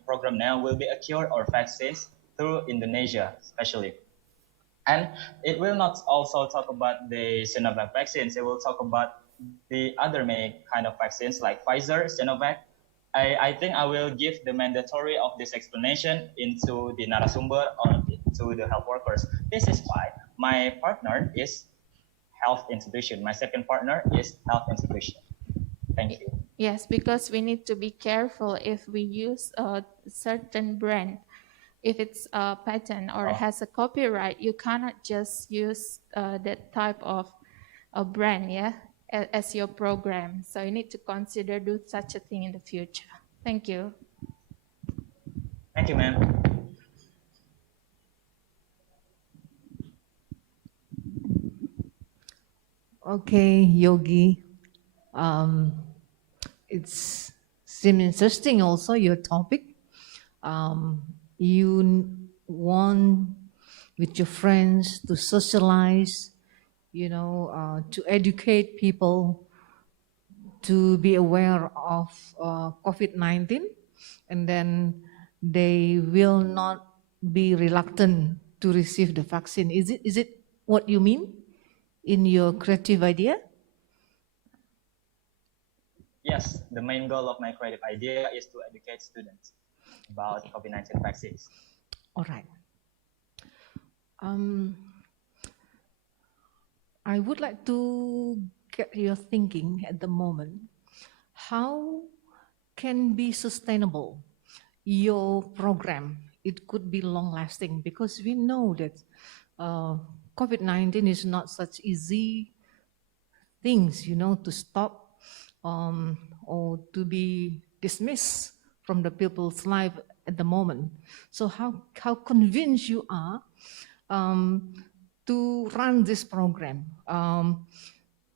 program name will be a cure or vaccines through Indonesia, especially. And it will not also talk about the Sinovac vaccines. It will talk about the other many kind of vaccines like Pfizer, Sinovac. I think I will give the mandatory of this explanation into the narasumber or to the health workers. This is why my partner is health institution. My second partner is health institution. Thank you. Yes, because we need to be careful if we use a certain brand. If it's a patent or has a copyright, you cannot just use that type of a brand, yeah, as your program. So you need to consider do such a thing in the future. Thank you. Thank you, ma'am. Okay, Yogi. It's seems interesting also your topic. You want with your friends to socialize, to educate people to be aware of COVID-19, and then they will not be reluctant to receive the vaccine. Is it what you mean in your creative idea? Yes, the main goal of my creative idea is to educate students about COVID-19 vaccines. All right. I would like to get your thinking at the moment. How can be sustainable your program? It could be long-lasting because we know that COVID-19 is not such easy things, to stop or to be dismissed from the people's life at the moment. So how convinced you are to run this program?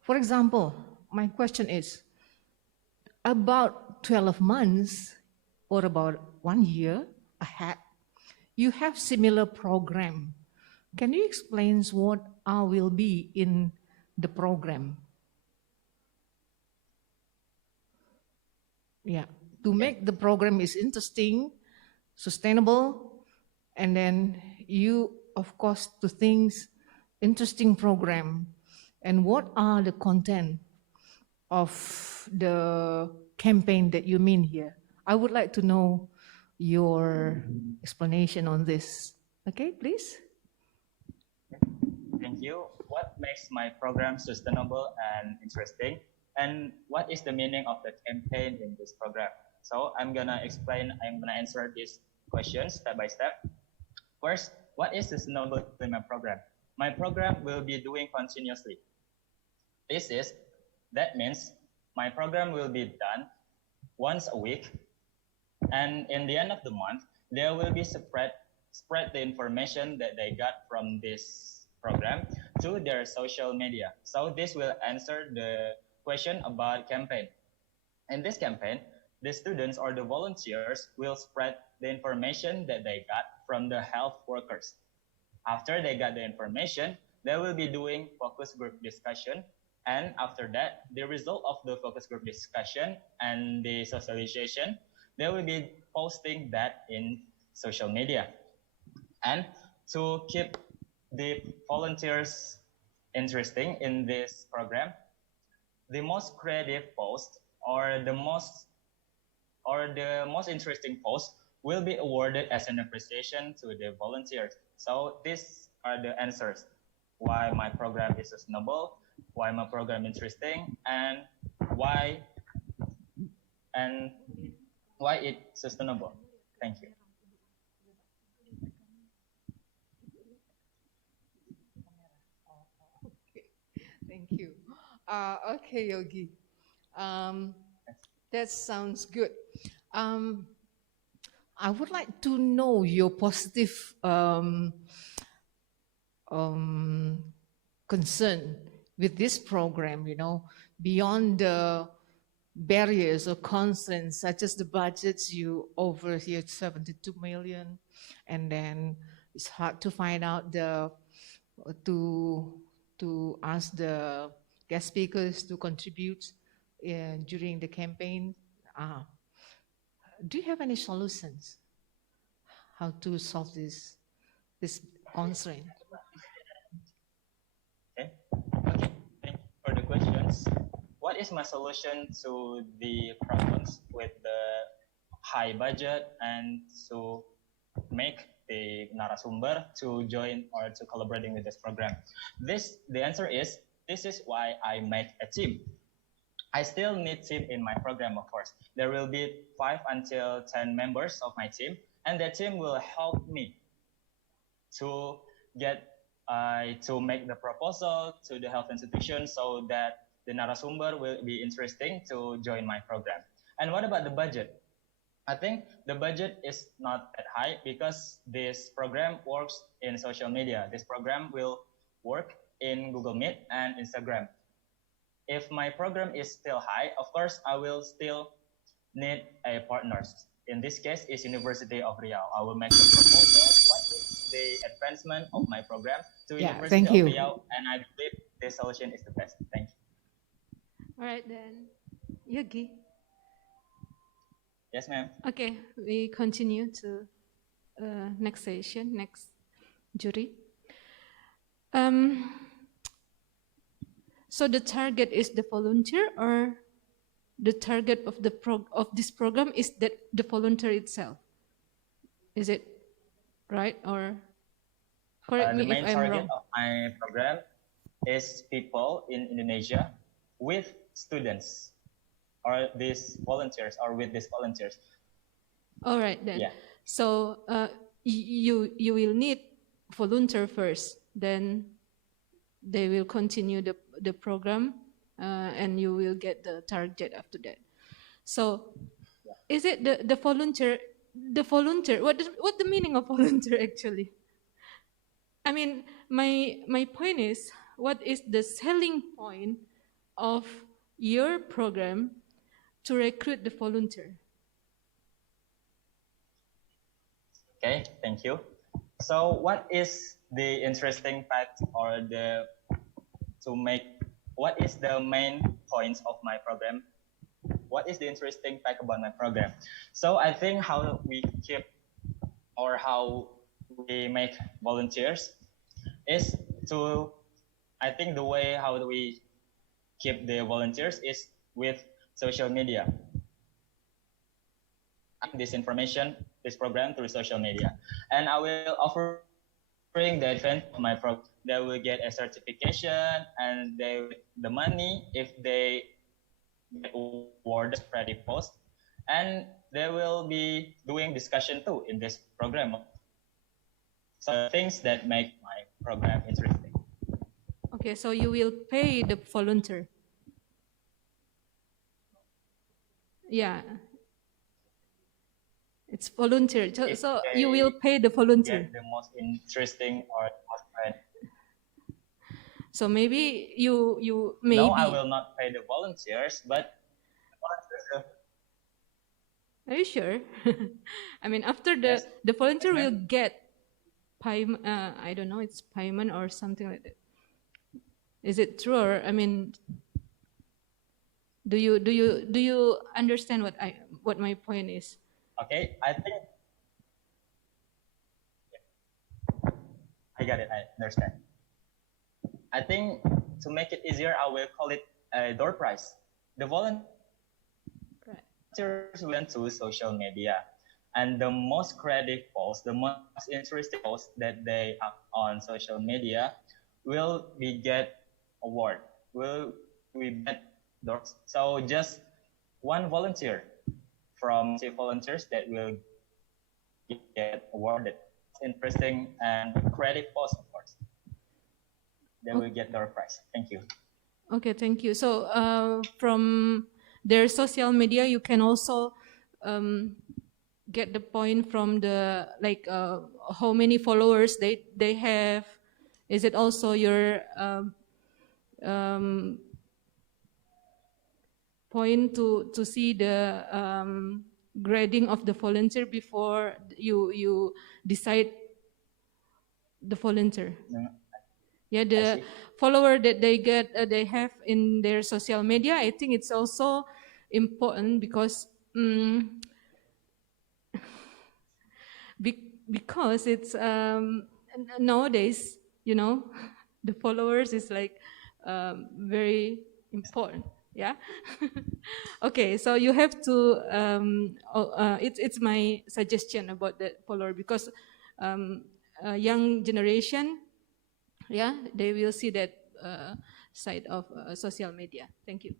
For example, my question is, about 12 months or about 1 year ahead, you have similar program. Can you explain what will be in the program? Yeah, to make the program is interesting, sustainable, and then you, of course, to things interesting program, and what are the content of the campaign that you mean here? I would like to know your explanation on this. Okay, please. Thank you. What makes my program sustainable and interesting? And what is the meaning of the campaign in this program? So I'm gonna answer these questions step by step. First, what is sustainable in my program? My program will be doing continuously. That means my program will be done once a week, and in the end of the month, there will be spread the information that they got from this program to their social media. So this will answer the question about campaign. In this campaign, the students or the volunteers will spread the information that they got from the health workers. After they got the information, they will be doing focus group discussion. And after that, the result of the focus group discussion and the socialization, they will be posting that in social media. And to keep the volunteers interesting in this program, the most creative post or the most interesting post will be awarded as an appreciation to the volunteers. So these are the answers why my program is sustainable, why my program is interesting, and why it's sustainable. Thank you. Thank you. Okay, Yogi. That sounds good. I would like to know your positive concern with this program, beyond the barriers or constraints such as the budgets. You over here 72 million, and then it's hard to find out to ask the guest speakers to contribute during the campaign. do you have any solutions how to solve this constraint? Okay. Okay. Thank you for the questions. What is my solution to the problems with the high budget and to make the narasumber to join or to collaborating with this program? The answer is, this is why I make a team. I still need team in my program, of course. There will be 5 until 10 members of my team, and the team will help me to to make the proposal to the health institution so that the narasumber will be interesting to join my program. And what about the budget? I think the budget is not that high because this program works in social media. This program will work in Google Meet and Instagram. If my program is still high, of course, I will still need a partners. In this case, is University of Riau. I will make a proposal. What is the advancement of my program to University of Riau? And I believe this solution is the best. Thank you. All right, then. Yogi. Yes, ma'am. Okay, we continue to next session, next jury. So the target is the volunteer, or the target of this program is that the volunteer itself? Is it right, or correct me if I'm wrong? The main target of my program is people in Indonesia with students, or these volunteers, or with these volunteers. All right then. Yeah. So you will need volunteer first, then they will continue the program, and you will get the target after that. So, is it the volunteer? The volunteer. What the meaning of volunteer actually? I mean, my point is, what is the selling point of your program to recruit the volunteer? Okay, thank you. So, what is the interesting fact, or what is the main points of my program? What is the interesting fact about my program? So I think how we keep, or how we make volunteers is I think the way how we keep the volunteers is with social media. This information, this program through social media. And I will offering the advance of my program. They will get a certification, and the money if they get awarded pretty post, and they will be doing discussion too in this program. So things that make my program interesting. Okay, so you will pay the volunteer. Yeah. It's volunteer. So you will pay the volunteer. The most interesting or most fun. So maybe you No, I will not pay the volunteers, but are you sure? I mean, after the volunteer will get payment. I don't know, it's payment or something like that. Is it true? Or I mean, do you understand what my point is? Okay, I think I got it. I understand. I think to make it easier, I will call it a door prize. The volunteers went to social media, and the most creative posts, the most interesting posts that they have on social media will be get award. Will we get doors? So just one volunteer from 2 volunteers that will get awarded. Interesting and creative post, of course. They will get their prize. Thank you. Okay, thank you. So from their social media, you can also get the point from the how many followers they have. Is it also your point to see the grading of the volunteer before you decide the volunteer? Yeah, the follower that they have in their social media, I think it's also important because because it's nowadays, you know, the followers is like very important. Yeah. Okay, so you have to. It's my suggestion about the follower because young generation, yeah, they will see that side of social media. Thank you.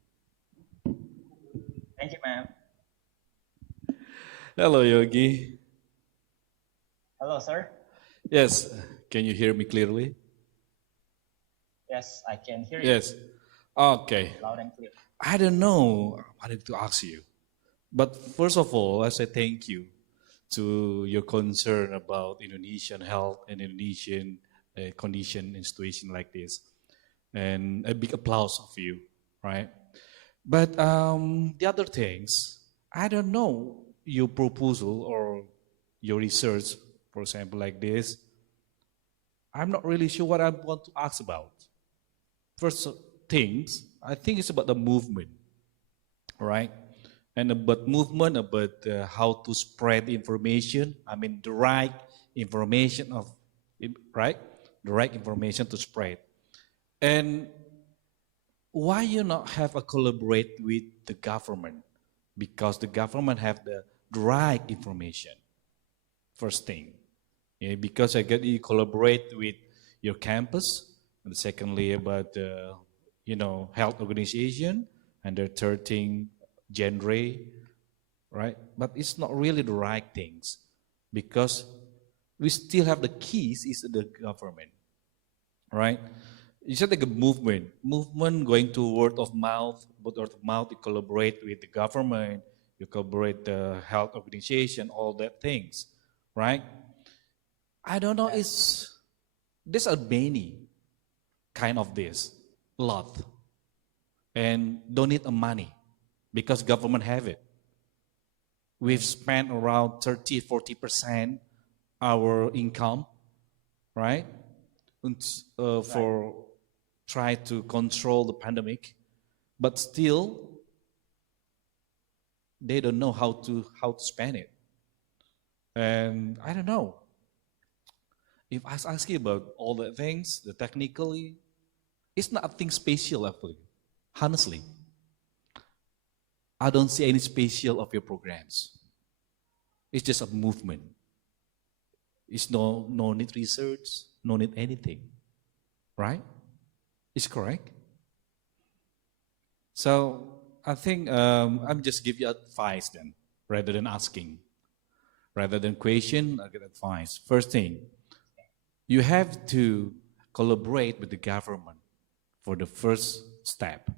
Thank you, ma'am. Hello, Yogi. Hello, sir. Yes, can you hear me clearly? Yes, I can hear you. Yes. Okay. Loud and clear. I don't know. I wanted to ask you. But first of all, I say thank you to your concern about Indonesian health and Indonesian condition and situation like this. And a big applause of you, right? But the other things, I don't know your proposal or your research, for example, like this. I'm not really sure what I want to ask about. First things, I think it's about the movement, right? And about movement, about how to spread information. I mean, the right information right? The right information to spread. And why you not have a collaborate with the government? Because the government have the right information. First thing, yeah, because I get you collaborate with your campus. And secondly, about health organization, and the third thing, genre, right? But it's not really the right things because we still have the keys is the government, right? It's just like a movement going to word of mouth. Word of mouth, you collaborate with the government, you collaborate the health organization, all that things, right? I don't know. There's a many kind of this, lot, and don't need a money because government have it. We've spent around 30-40% our income, right? For try to control the pandemic, but still they don't know how to spend it. And I don't know. If I ask you about all the things, the technically, it's not a thing special actually. Honestly, I don't see any special of your programs. It's just a movement. It's no need research, no need anything, right? It's correct. So I think I'm just give you advice then, rather than asking, rather than question. I get advice. First thing, you have to collaborate with the government for the first step,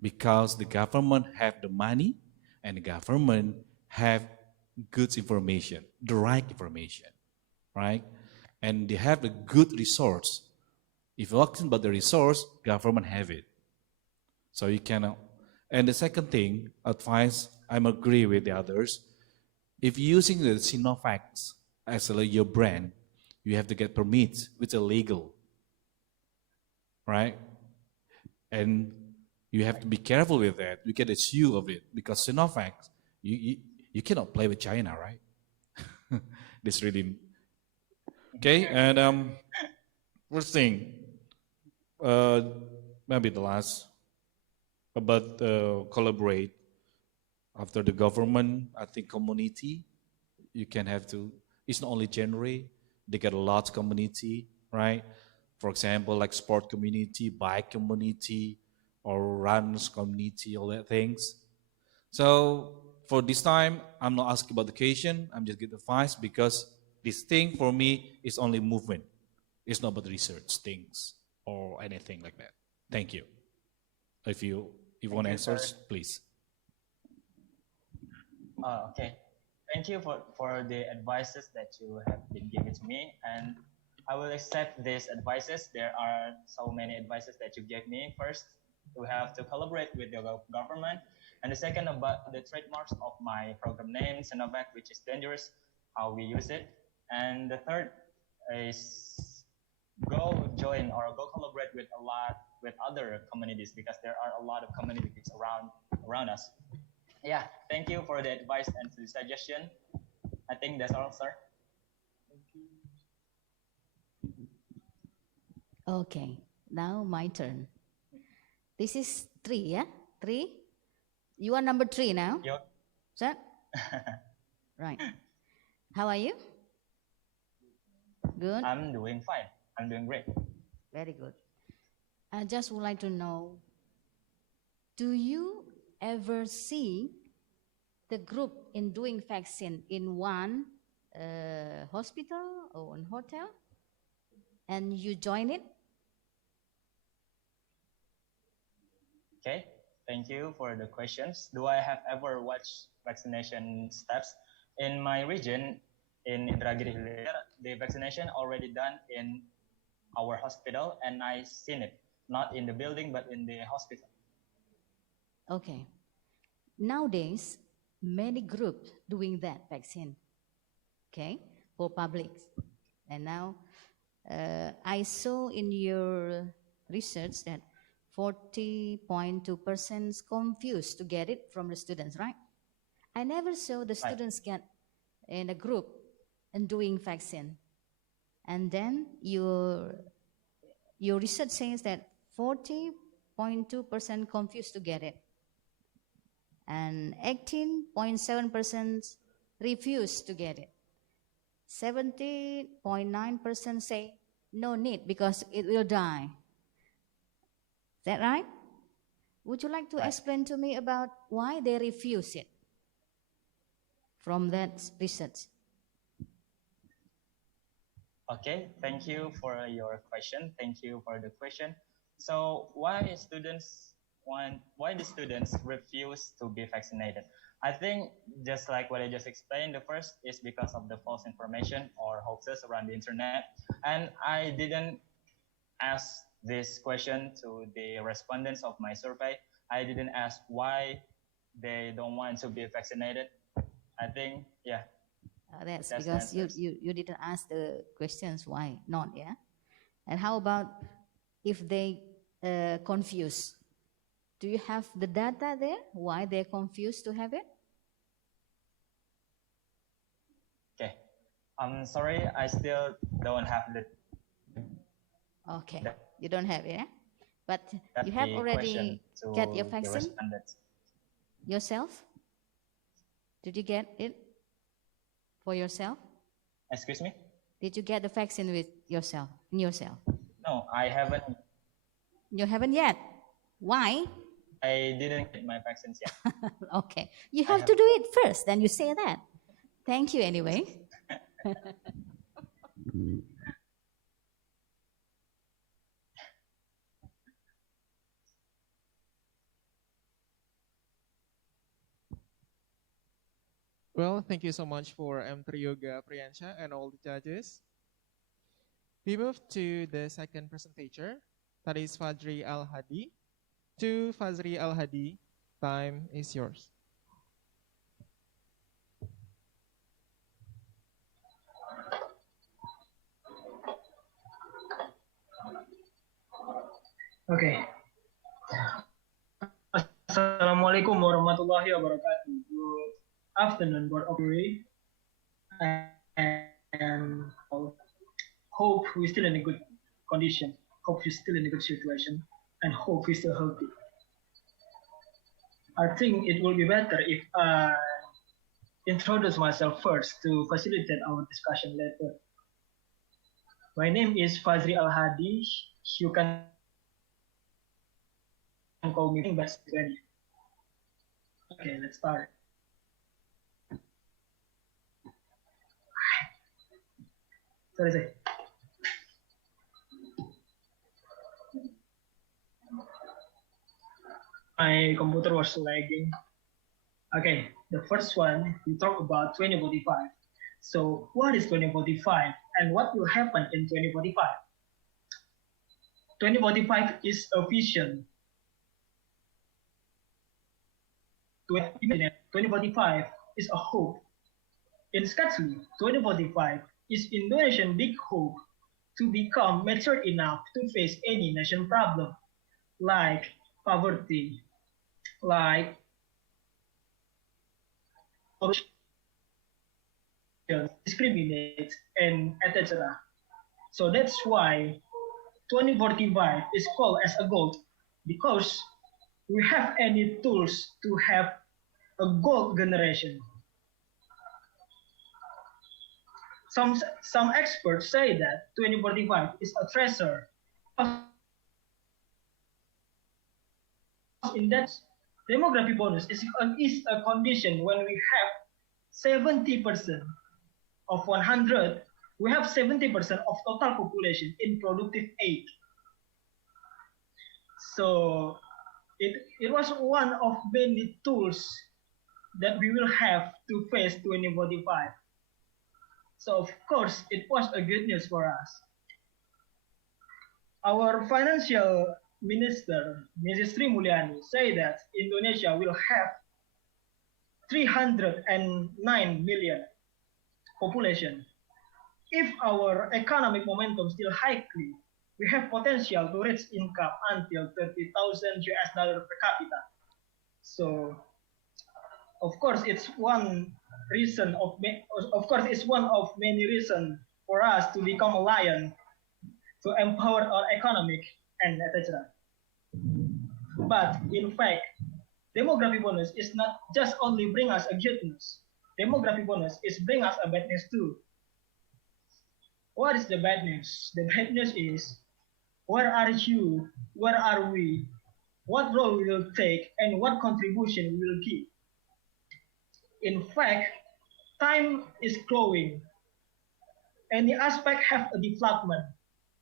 because the government have the money and the government have good information, the right information, right? And they have a good resource. If you're asking about the resource, government have it. So you cannot. And the second thing, advice, I'm agree with the others. If you're using the Sinovac as your brand, you have to get permits, which are legal, right? And you have to be careful with that. You get a sue of it because Sinovac, you cannot play with China, right? This really okay. And first thing, maybe the last about collaborate after the government. I think community, you can have to. It's not only genre. They get a large community, right? For example, like sport community, bike community, or runs community, all that things. So for this time, I'm not asking about education. I'm just giving advice because this thing for me is only movement. It's not about research things or anything like that. Thank you. If you want answers, please. Okay. Thank you for the advices that you have been giving to me, and I will accept these advices. There are so many advices that you gave me. First, we have to collaborate with the government, and the second about the trademarks of my program name, Sinovac, which is dangerous, how we use it, and the third is go join or go collaborate with other communities because there are a lot of communities around us. Yeah, thank you for the advice and the suggestion. I think that's all, sir. Okay, now my turn. This is 3, yeah? 3? You are number 3 now? Yep. Sir? Right. How are you? Good? I'm doing fine. I'm doing great. Very good. I just would like to know, do you ever see the group in doing vaccine in one hospital or one hotel? And you join it? Okay, thank you for the questions. Do I have ever watched vaccination steps? In my region, in Indragiri Hilir, the vaccination already done in our hospital, and I seen it, not in the building, but in the hospital. Okay. Nowadays, many groups doing that vaccine, okay, for public. And now, I saw in your research that 40.2% confused to get it from the students, right? I never saw the students get in a group and doing vaccine. And then your research says that 40.2% confused to get it. And 18.7% refuse to get it. 70.9% say no need because it will die. Is that right? Would you like to explain to me about why they refuse it from that research? Okay, thank you for your question. Thank you for the question. So why the students refuse to be vaccinated? I think just like what I just explained, the first is because of the false information or hoaxes around the internet. And I didn't ask this question to the respondents of my survey. I didn't ask why they don't want to be vaccinated. I think, yeah. That's because you didn't ask the questions why not, yeah? And how about if they confuse? Do you have the data there? Why they're confused to have it? Okay. I'm sorry, I still don't have the... Okay, you don't have it, yeah? But you have already get your vaccine yourself? Did you get it for yourself? Excuse me? Did you get the vaccine with yourself, in yourself? No, I haven't. You haven't yet? Why? I didn't get my vaccines yet. Okay, you have to do it first, then you say that. Thank you anyway. Well, thank you so much for M3 Yoga Priyansha and all the judges. We move to the second presenter, that is Fazri Al-Hadi. To Fazri Al-Hadi, time is yours. Okay. Assalamualaikum warahmatullahi wabarakatuh. Good afternoon, Board of Jury. And hope we're still in a good condition. Hope you're still in a good situation. And hope we're still healthy. I think it will be better if I introduce myself first to facilitate our discussion later. My name is Fazri Al-Hadi. You can call me Bas. Okay, let's start. Sorry. My computer was lagging. Okay, the first one, we talk about 2045. So what is 2045 and what will happen in 2045? 2045 is a vision. 2045 is a hope. In Skatsli, 2045 is Indonesian big hope to become mature enough to face any nation problem, like poverty, like discriminate, and etc. So that's why 2045 is called as a goal because we have any tools to have a gold generation. Some experts say that 2045 is a treasure. In that demography bonus is a condition when we have 70% of 100, we have 70% of total population in productive age. So it was one of many tools that we will have to face 2045. So of course, it was a good news for us. Our financial minister, Mrs. Sri Mulyani, say that Indonesia will have 309 million population. If our economic momentum still highly, we have potential to reach income until 30,000 US dollar per capita. So, of course, it's one reason it's one of many reasons for us to become a lion, to empower our economic and etc. But in fact, demography bonus is not just only bring us a good news. Demography bonus is bring us a bad news too. What is the bad news? The bad news is, where are you? Where are we? What role we will take and what contribution we will give? In fact, time is growing. Any aspect have a development.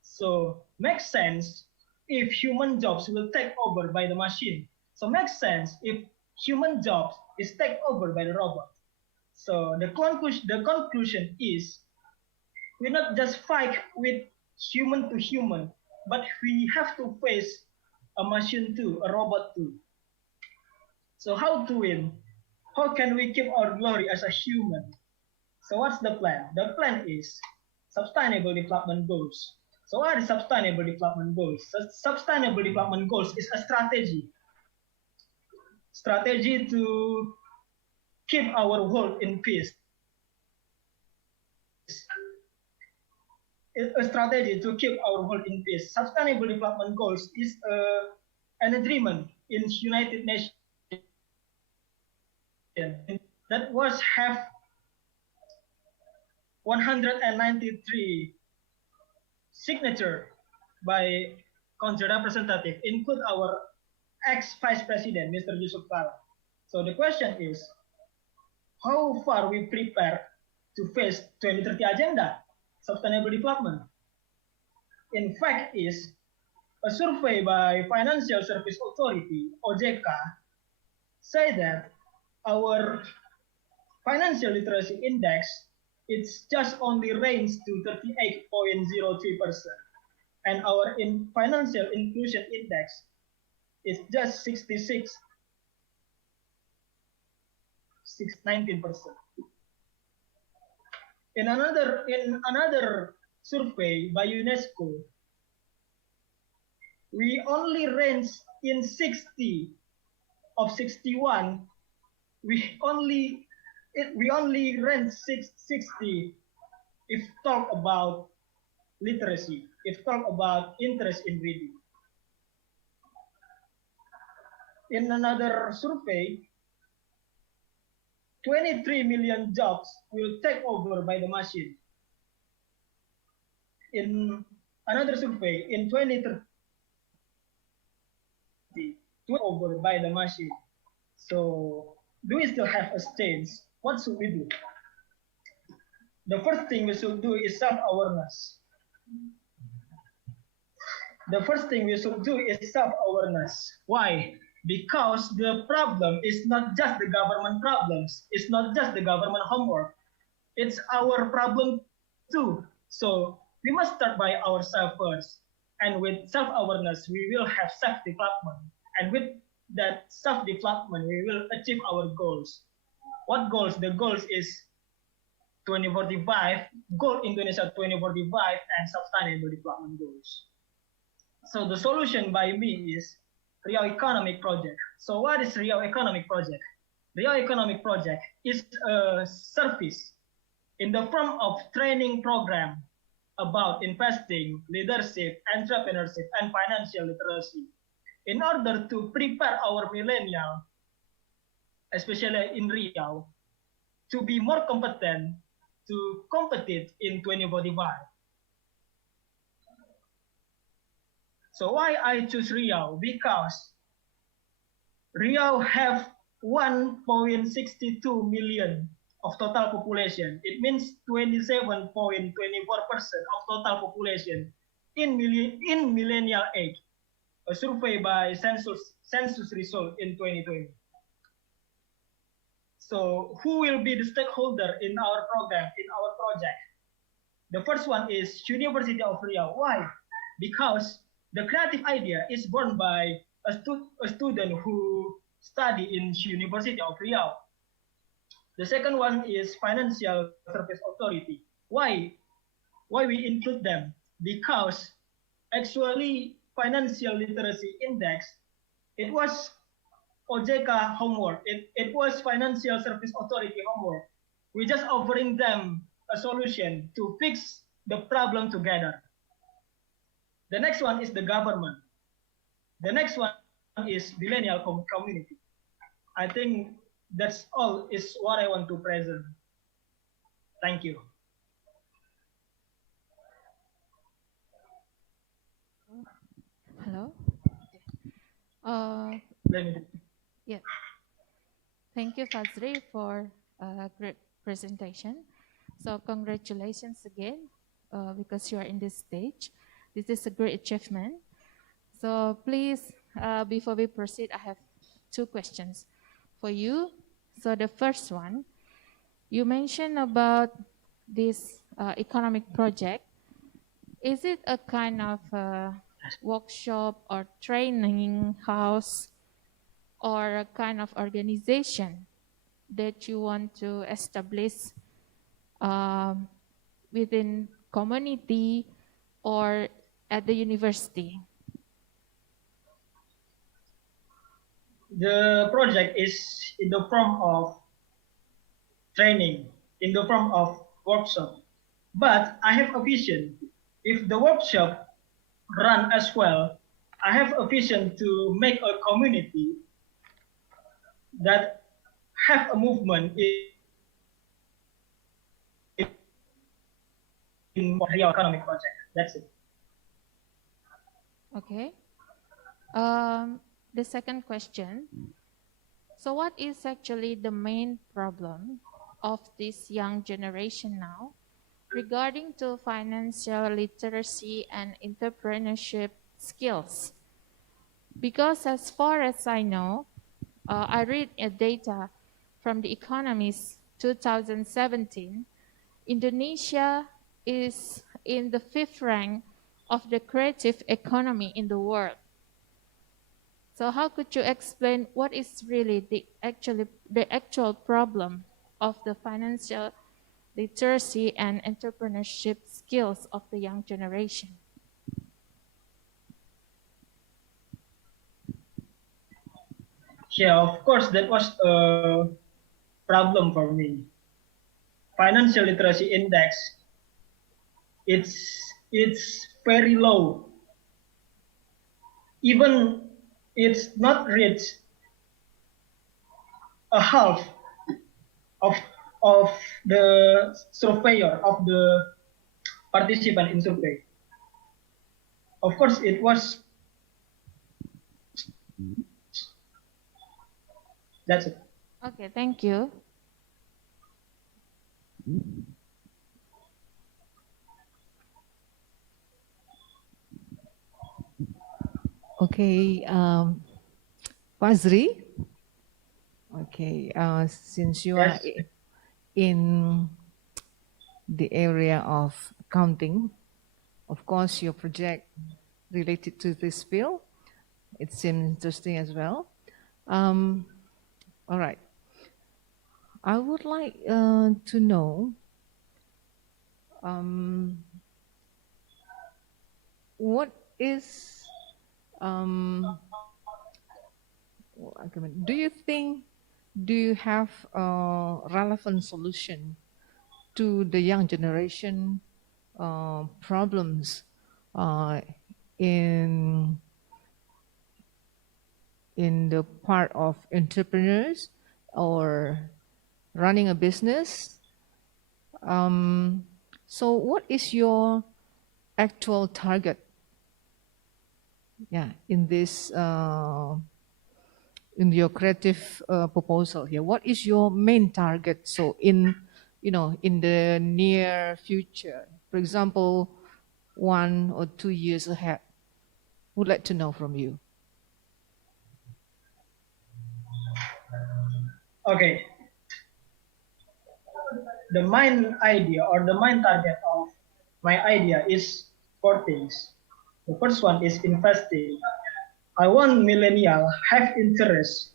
So makes sense if human jobs will take over by the machine. So makes sense if human jobs is taken over by the robot. So the conclusion is, we not just fight with human to human, but we have to face a machine too, a robot too. So how to win? How can we keep our glory as a human? So what's the plan? The plan is sustainable development goals. So what are sustainable development goals? Sustainable development goals is a strategy to keep our world in peace. A strategy to keep our world in peace. Sustainable development goals is an agreement in United Nations that was have 193 signature by country representative, include our ex-Vice President, Mr. Yusuf Kala. So the question is, how far we prepare to face 2030 agenda, sustainable development? In fact, is a survey by Financial Service Authority, OJK, say that our financial literacy index, it's just only range to 38.03%. And our financial inclusion index is just 19%. In another survey by UNESCO, we only range in 60 of 61. We only rank 60 if talk about literacy, if talk about interest in reading. In another survey, 23 million jobs will take over by the machine. In another survey, in 2030, over by the machine. So, do we still have a chance? What should we do? The first thing we should do is self-awareness. Why? Because the problem is not just the government problems. It's not just the government homework. It's our problem too. So we must start by ourselves first. And with self-awareness, we will have self-development. And with that self-development, we will achieve our goals. What goals? The goals is 2045, Goal Indonesia 2045, and Sustainable Development Goals. So the solution by me is Riau Economic Project. So what is Riau Economic Project? Riau Economic Project is a service in the form of training program about investing, leadership, entrepreneurship, and financial literacy in order to prepare our millennial, especially in Riau, to be more competent to compete in 2045. So why I choose Riau? Because Riau have 1.62 million of total population. It means 27.24% of total population in millennial age, a survey by census result in 2020. So who will be the stakeholder in our program, in our project? The first one is University of Riau. Why? Because the creative idea is born by a student who study in University of Riau. The second one is Financial Service Authority. Why? Why we include them? Because actually financial literacy index, it was OJK homework. It was Financial Service Authority homework. We just offering them a solution to fix the problem together. The next one is the government. The next one is millennial community. I think that's all is what I want to present. Thank you. Hello. Let me. Yeah. Thank you, Fazri, for a great presentation. So congratulations again, because you are in this stage. This is a great achievement. So please, before we proceed, I have two questions for you. So the first one, you mentioned about this economic project. Is it a kind of workshop or training house or a kind of organization that you want to establish within community or at the university? The project is in the form of training, in the form of workshop. But I have a vision. If the workshop run as well, I have a vision to make a community that have a movement in Riau economic project. That's it. Okay. The second question. So what is actually the main problem of this young generation now regarding to financial literacy and entrepreneurship skills? Because as far as I know, I read a data from the Economist 2017, Indonesia is in the 5th rank of the creative economy in the world. So how could you explain what is really the actual problem of the financial literacy and entrepreneurship skills of the young generation? Yeah, of course, that was a problem for me. Financial literacy index, it's very low. Even it's not reached a half of the surveyor, of the participant in survey. Of course, it was. That's it. Okay, thank you. Okay, Fazri. Okay, since you are in the area of accounting, of course, your project related to this field, it seems interesting as well. All right. I would like to know what is do you have a relevant solution to the young generation problems in the part of entrepreneurs or running a business. So what is your actual target? Yeah, in this in your creative proposal here, what is your main target? So in in the near future, for example, 1 or 2 years ahead, would like to know from you. Okay. The main idea or the main target of my idea is 4 things. The first one is investing. I want millennial have interest,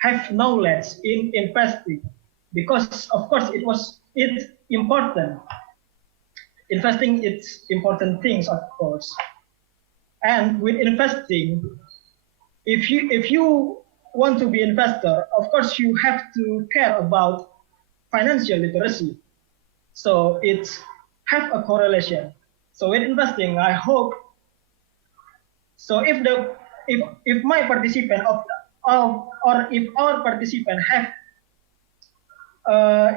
have knowledge in investing, because of course it's important. Investing it's important things, of course. And with investing, if you want to be investor, of course you have to care about financial literacy. So it's have a correlation. So with investing, I hope. So if my participant or if our participant have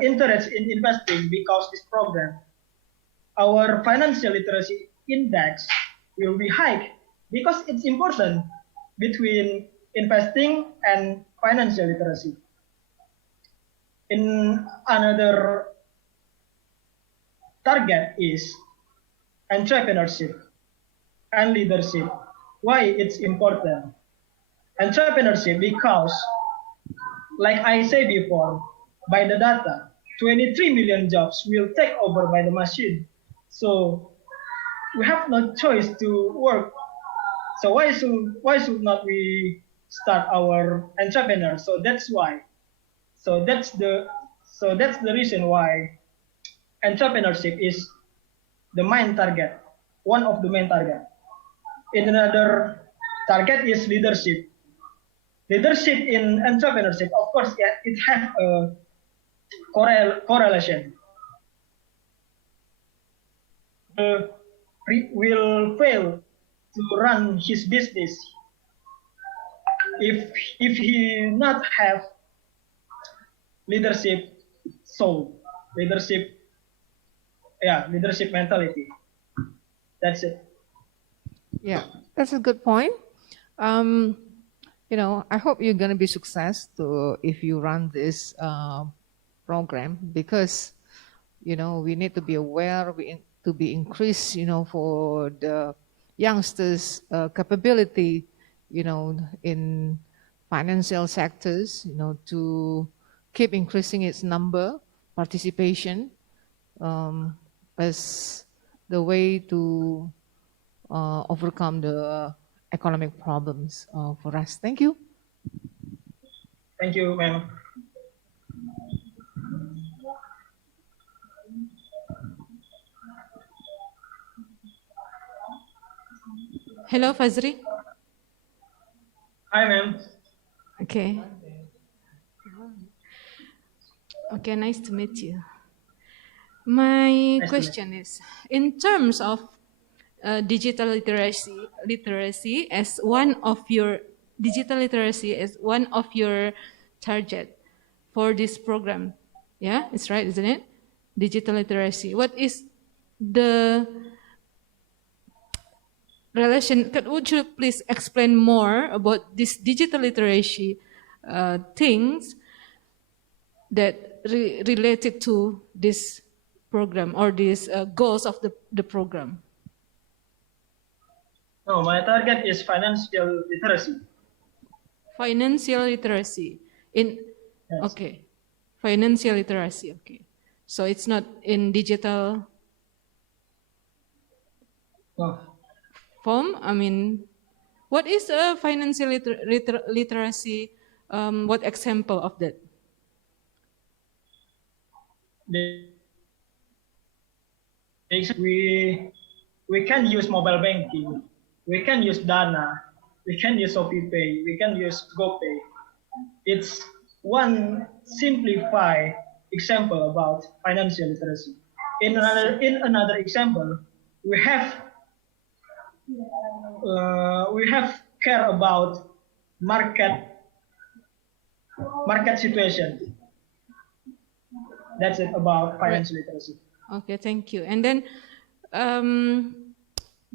interest in investing because this program, our financial literacy index will be high because it's important between investing and financial literacy. In another target is entrepreneurship and leadership. Why it's important? Entrepreneurship because, like I said before, by the data, 23 million jobs will take over by the machine. So we have no choice to work. So why should not we start our entrepreneur? So that's why. So that's the reason why entrepreneurship is the main target, one of the main target. In another target is leadership. Leadership in entrepreneurship, of course, yeah, it has a correlation. Will fail to run his business if he not have leadership soul, leadership mentality. That's it. Yeah, that's a good point. I hope you're going to be successful if you run this program, because we need to be aware, to be increased for the youngsters capability in financial sectors, to keep increasing its number, participation, as the way to overcome the economic problems for us. Thank you. Thank you, ma'am. Hello, Fazri. Hi, ma'am. Okay. Okay, nice to meet you. My question is, in terms of digital literacy as one of your target for this program. Yeah, it's right, isn't it? Digital literacy. What is the relation? Would you please explain more about this digital literacy things that related to this program or these goals of the program? No, my target is financial literacy. Financial literacy yes. Okay, financial literacy. Okay, so it's not in digital form. I mean, what is a financial literacy? What example of that? We can use mobile banking. We can use Dana, we can use ShopeePay, we can use GoPay. It's one simplified example about financial literacy. In another example, we have care about market situation. That's it about financial literacy. Okay, thank you. And then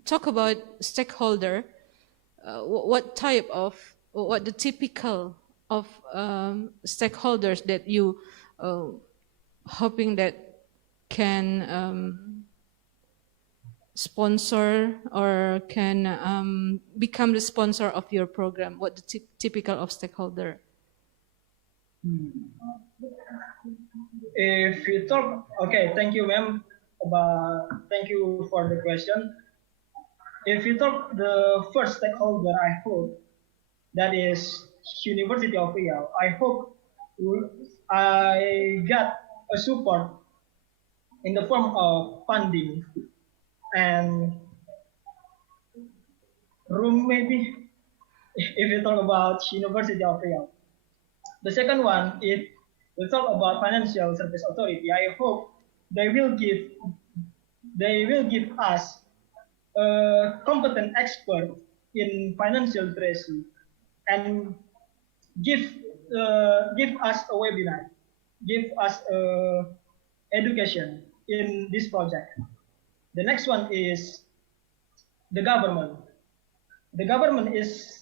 talk about stakeholder. What type of, what the typical of stakeholders that you hoping that can sponsor or can become the sponsor of your program? What the typical of stakeholder? If you talk, okay, thank you, ma'am. Thank you for the question. If you talk the first stakeholder, I hope that is University of Riau. I hope I got a support in the form of funding and room, maybe. If you talk about University of Riau. The second one, if we talk about Financial Service Authority, I hope they will give us a competent expert in financial literacy and give us a webinar, give us education in this project. The next one is the government. The government is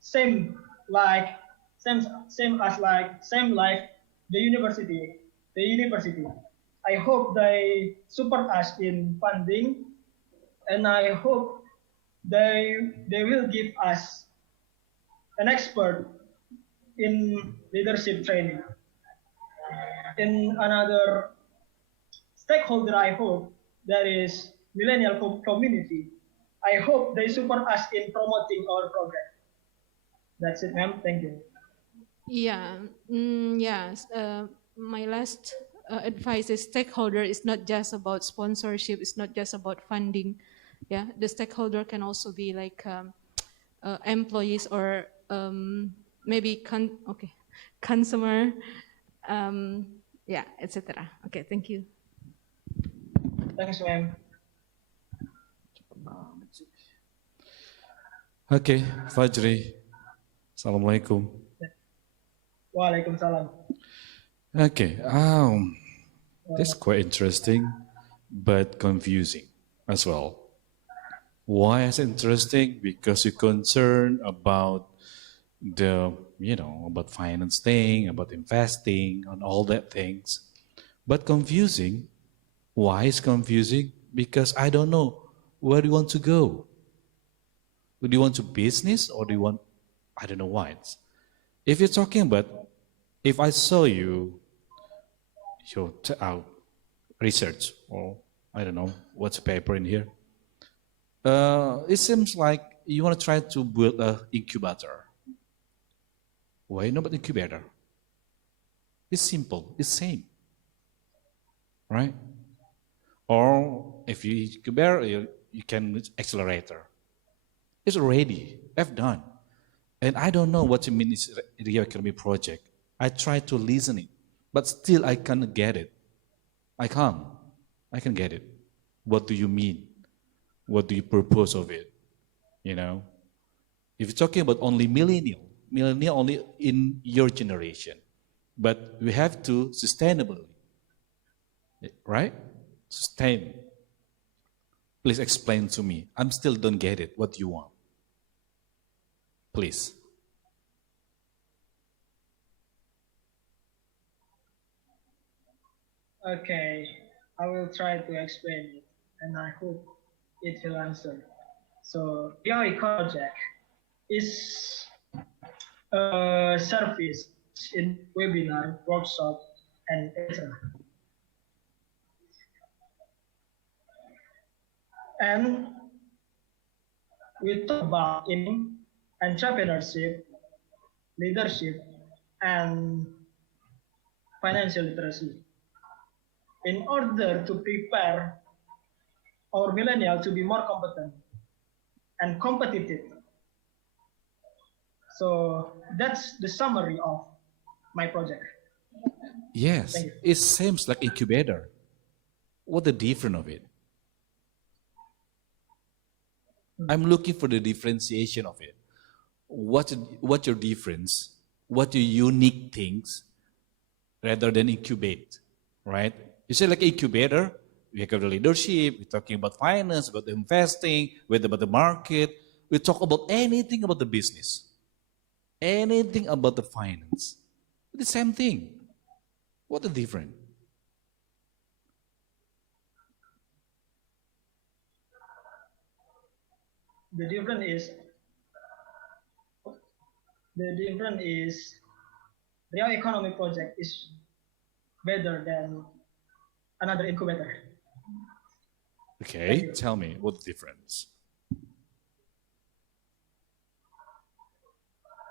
same like the university. I hope they support us in funding, and I hope they will give us an expert in leadership training. In another stakeholder, I hope that is millennial community. I hope they support us in promoting our program. That's it, ma'am. Thank you. Yeah, yes. My last advice is stakeholder is not just about sponsorship. It's not just about funding. Yeah, the stakeholder can also be like employees or maybe consumer. Yeah, etc. Okay, thank you. Thanks, ma'am. Okay, Fajri. Assalamualaikum. Waalaikumsalam. Okay, this is quite interesting, but confusing as well. Why is it interesting? Because you're concerned about about finance thing, about investing, and all that things. But confusing. Why is confusing? Because I don't know where do you want to go. Do you want to business or do you want? I don't know why. If you're talking about, if I saw your research, or I don't know what's the paper in here, it seems like you want to try to build an incubator. Why not an incubator? It's simple, it's same, right? Or if you incubator, you can accelerator. It's already, I've done. And I don't know what you mean is Riau Economy Project. I try to listen it, but still I can't get it. I can't get it. What do you mean? What do you propose of it? You know? If you're talking about only millennial only in your generation. But we have to sustainably, right? Sustain. Please explain to me. I'm still don't get it. What do you want? Please. Okay, I will try to explain it, and I hope it will answer. So, Riau Project is a service in webinar, workshop, and etc. And we talk about in entrepreneurship, leadership, and financial literacy. In order to prepare our millennial to be more competent and competitive. So that's the summary of my project. Yes, Thank you. it seems like incubator. What the difference of it? I'm looking for the differentiation of it. What's your difference? What your unique things rather than incubate, right? You say like incubator, we have the leadership, we're talking about finance, about investing, about the market. We talk about anything about the business, anything about the finance. The same thing. What the difference? The difference is Riau Economy Project is better than another incubator. Okay, tell me what the difference.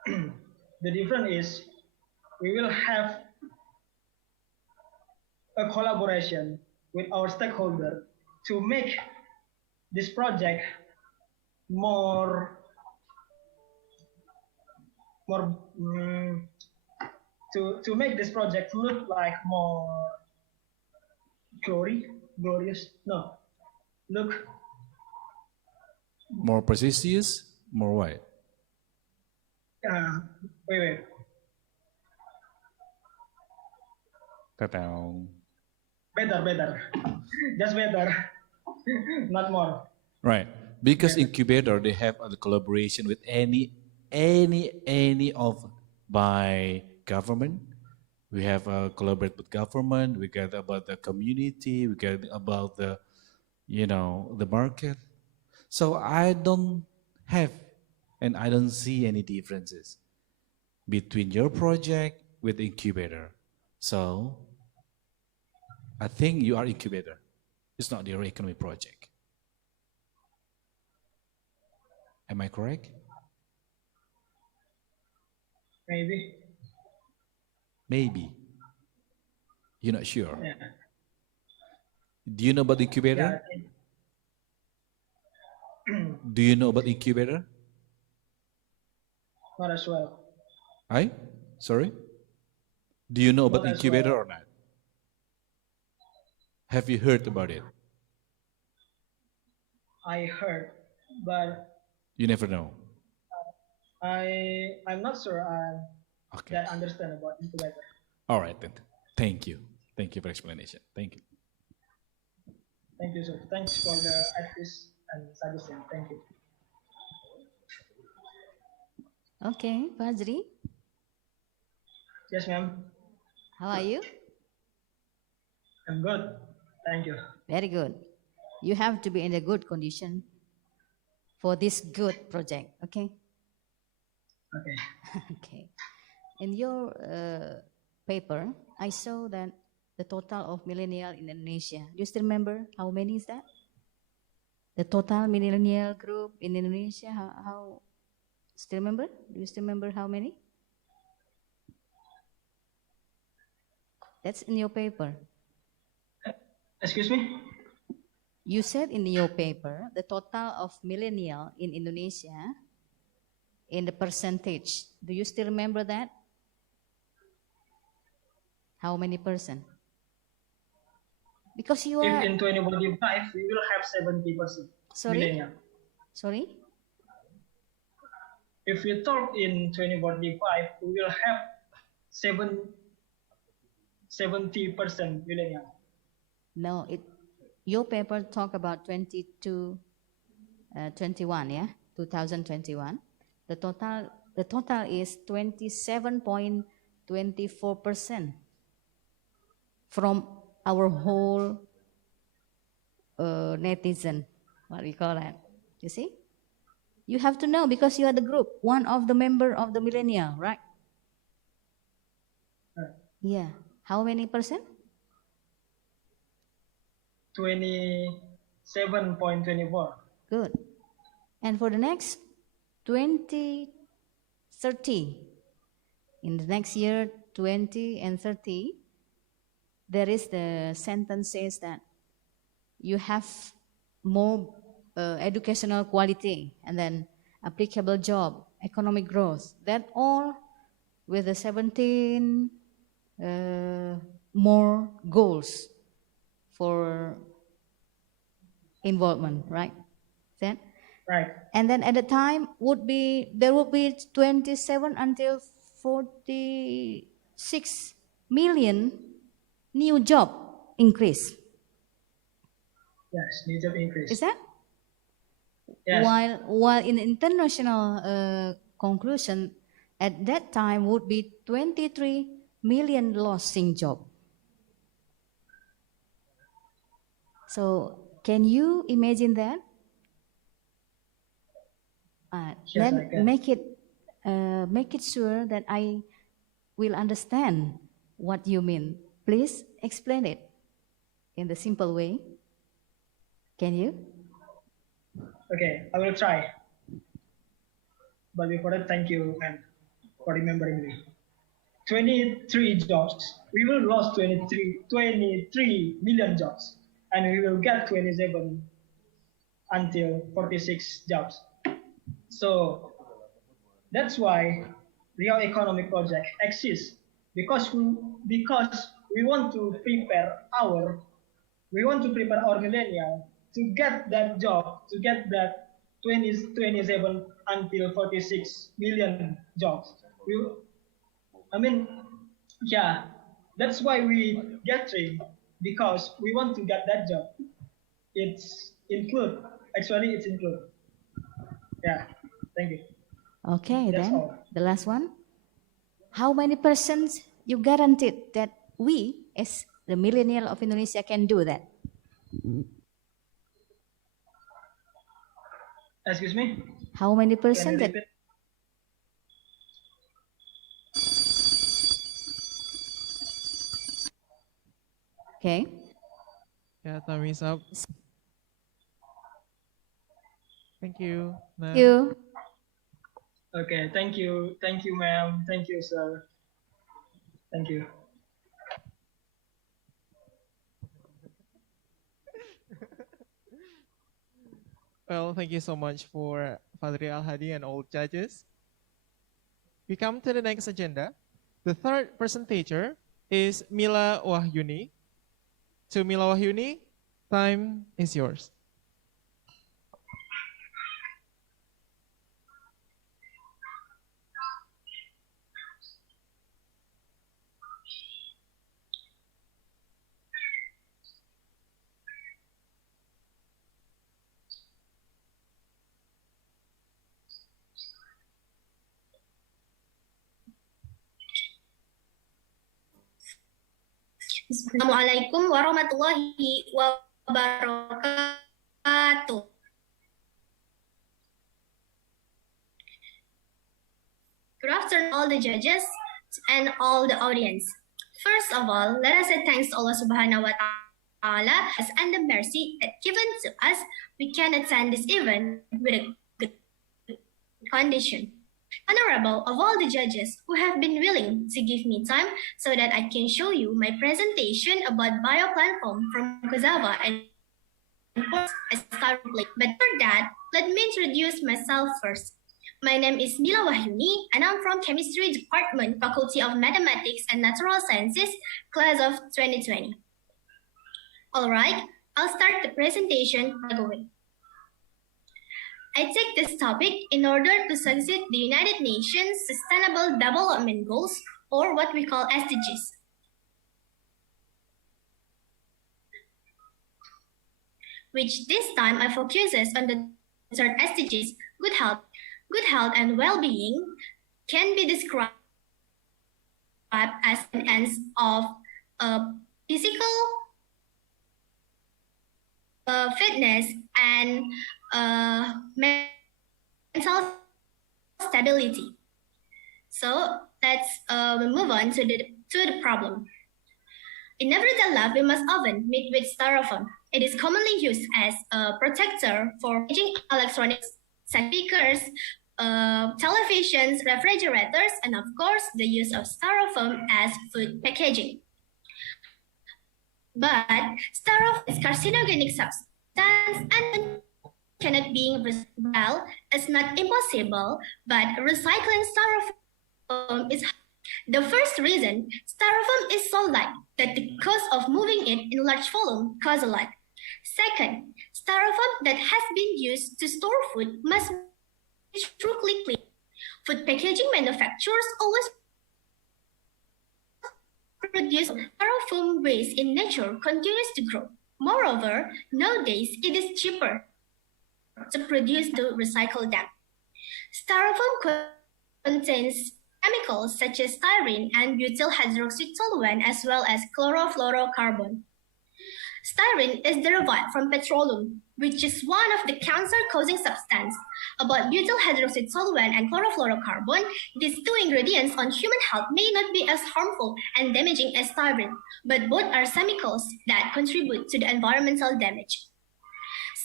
The difference is we will have a collaboration with our stakeholder to make this project more to make this project look like more glorious. No, look More prestigious, more what? wait. Ta-da. Better. Just better. Not more. Right, because incubator they have a collaboration with any of by government. We have a collaborate with government. We get about the community. We get about the the market. So I don't have and I don't see any differences between your project with incubator. So I think you are incubator. It's not your economy project. Am I correct? Maybe. Maybe. You're not sure. Yeah. Do you know about incubator? Do you know about incubator? Not as well. Sorry? Do you know about Not as incubator well. or not? Have you heard about it? I heard, but You never know. I'm not sure Okay. that I understand about incubator. All right then. Thank you. Thank you for explanation. Thank you. Thank you, sir. Thanks for the advice and suggestion. Thank you. Okay, Fajri, Yes, ma'am. how are you? I'm good. Thank you. Very good. You have to be in a good condition for this good project, okay? Okay. Okay. In your paper, I saw that the total of millennial in Indonesia. Do you still remember how many is that? The total millennial group in Indonesia, how still remember? Do you still remember how many? That's in your paper. Excuse me? You said in your paper the total of millennial in Indonesia in the percentage. Do you still remember that? How many percent? Because you If are... in 2045, we will have 70% Sorry? millennial. Sorry? If we talk in 2045, we will have 70% millennial. No, your paper talk about 21, yeah, 2021. The total is 27.24% from our whole netizen, what we call that. You see? You have to know because you are the group, one of the member of the millennial, right? Yeah. How many percent? 27.24. Good. And for the next 2030, in the next year 20 and 30, there is the sentence says that you have more educational quality and then applicable job, economic growth. That all with the 17 more goals for involvement, right? Then, Right. and then at the time there would be 27 until 46 million new job increase. Yes, new job increase. Is that? Yes. While in international conclusion, at that time would be 23 million losing job. So can you imagine that? Yes, Then I can. make it sure that I will understand what you mean. Please explain it in the simple way. Can you? Okay, I will try. But before that, thank you, man, for remembering me. 23 jobs. We will lose 23 million jobs, and we will get 27 until 46 jobs. So that's why Riau Economic Project exists, because we want to prepare our millennial to get that job, to get that 27 until 46 million jobs. Yeah, that's why we get trained, because we want to get that job. It's include. Yeah, thank you. Okay, That's then all. the last one. How many persons you guaranteed that we, as the millennial of Indonesia, can do that? Excuse me? How many Can you percent that? repeat? Okay. Yeah, time is up. Thank you. Thank you. Okay, thank you, ma'am. Thank you, sir. Thank you. Well, thank you so much for Fadri Al-Hadi and all judges. We come to the next agenda. The third presentator is Mila Wahyuni. To Mila Wahyuni, time is yours. Assalamualaikum warahmatullahi wabarakatuh. Good afternoon, all the judges and all the audience. First of all, let us say thanks to Allah Subhanahu wa Ta'ala and the mercy that given to us. We can attend this event with a good condition. Honorable of all the judges who have been willing to give me time so that I can show you my presentation about bioplatform from Kozava and I start late. But for that, let me introduce myself first. My name is Mila Wahyuni and I'm from Chemistry Department, Faculty of Mathematics and Natural Sciences, class of 2020. Alright, I'll start the presentation right away. I take this topic in order to succeed the United Nations Sustainable Development Goals, or what we call SDGs. Which this time I focuses on the third SDGs, good health. Good health and well-being can be described as an ends of physical fitness and mental stability. So let's move on to the problem. In everyday life, we must often meet with styrofoam. It is commonly used as a protector for aging electronics, speakers, televisions, refrigerators, and of course, the use of styrofoam as food packaging. But styrofoam is carcinogenic substance and cannot be well, it's not impossible, but recycling styrofoam is The first reason, styrofoam is so light that the cost of moving it in large volume costs a lot. Second, styrofoam that has been used to store food must be strictly clean. Food packaging manufacturers always produce styrofoam waste in nature continues to grow. Moreover, nowadays it is cheaper to produce to recycle them. Styrofoam contains chemicals such as styrene and butyl hydroxide toluene as well as chlorofluorocarbon. Styrene is derived from petroleum, which is one of the cancer-causing substances. About butyl hydroxide toluene and chlorofluorocarbon, these two ingredients on human health may not be as harmful and damaging as styrene, but both are chemicals that contribute to the environmental damage.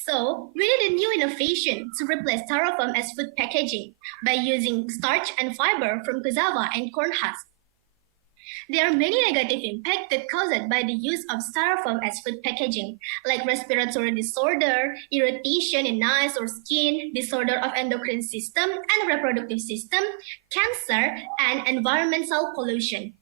So, we need a new innovation to replace styrofoam as food packaging by using starch and fiber from cassava and corn husks. There are many negative impacts that caused by the use of styrofoam as food packaging, like respiratory disorder, irritation in eyes or skin, disorder of endocrine system and reproductive system, cancer, and environmental pollution.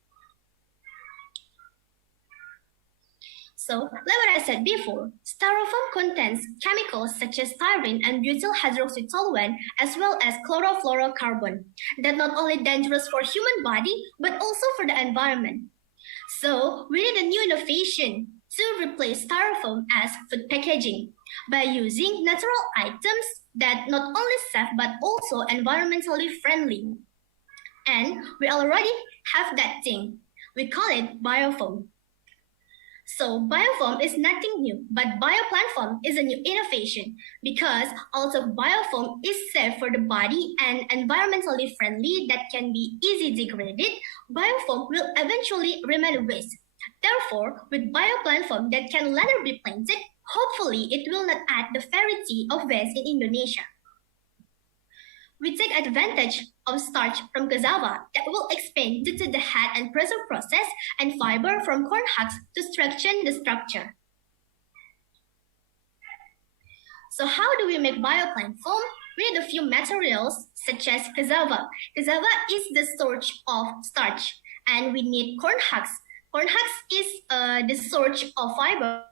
So, like what I said before, styrofoam contains chemicals such as styrene and butyl hydroxide toluene as well as chlorofluorocarbon that not only dangerous for human body but also for the environment. So, we need a new innovation to replace styrofoam as food packaging by using natural items that not only safe but also environmentally friendly. And we already have that thing. We call it biofoam. So biofoam is nothing new, but bioplant foam is a new innovation because although biofoam is safe for the body and environmentally friendly that can be easily degraded, biofoam will eventually remain waste. Therefore, with bioplant foam that can later be planted, hopefully it will not add the variety of waste in Indonesia. We take advantage of starch from cassava that will expand due to the heat and pressure process and fiber from corn husks to strengthen the structure. So how do we make bioplant foam? We need a few materials such as cassava. Cassava is the source of starch, and we need corn husks. Corn husks is the source of fiber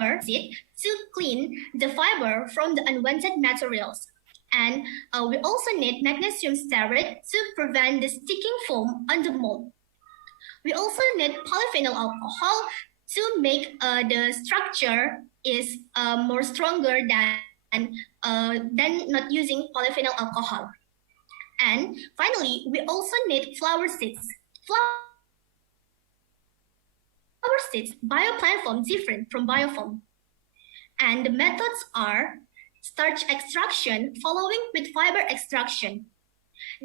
to clean the fiber from the unwanted materials. And we also need magnesium stearate to prevent the sticking foam on the mold. We also need polyphenol alcohol to make the structure is more stronger than not using polyphenol alcohol. And finally, we also need flower seeds. Flower seeds, bioplant foam different from biofoam. And the methods are starch extraction following with fiber extraction.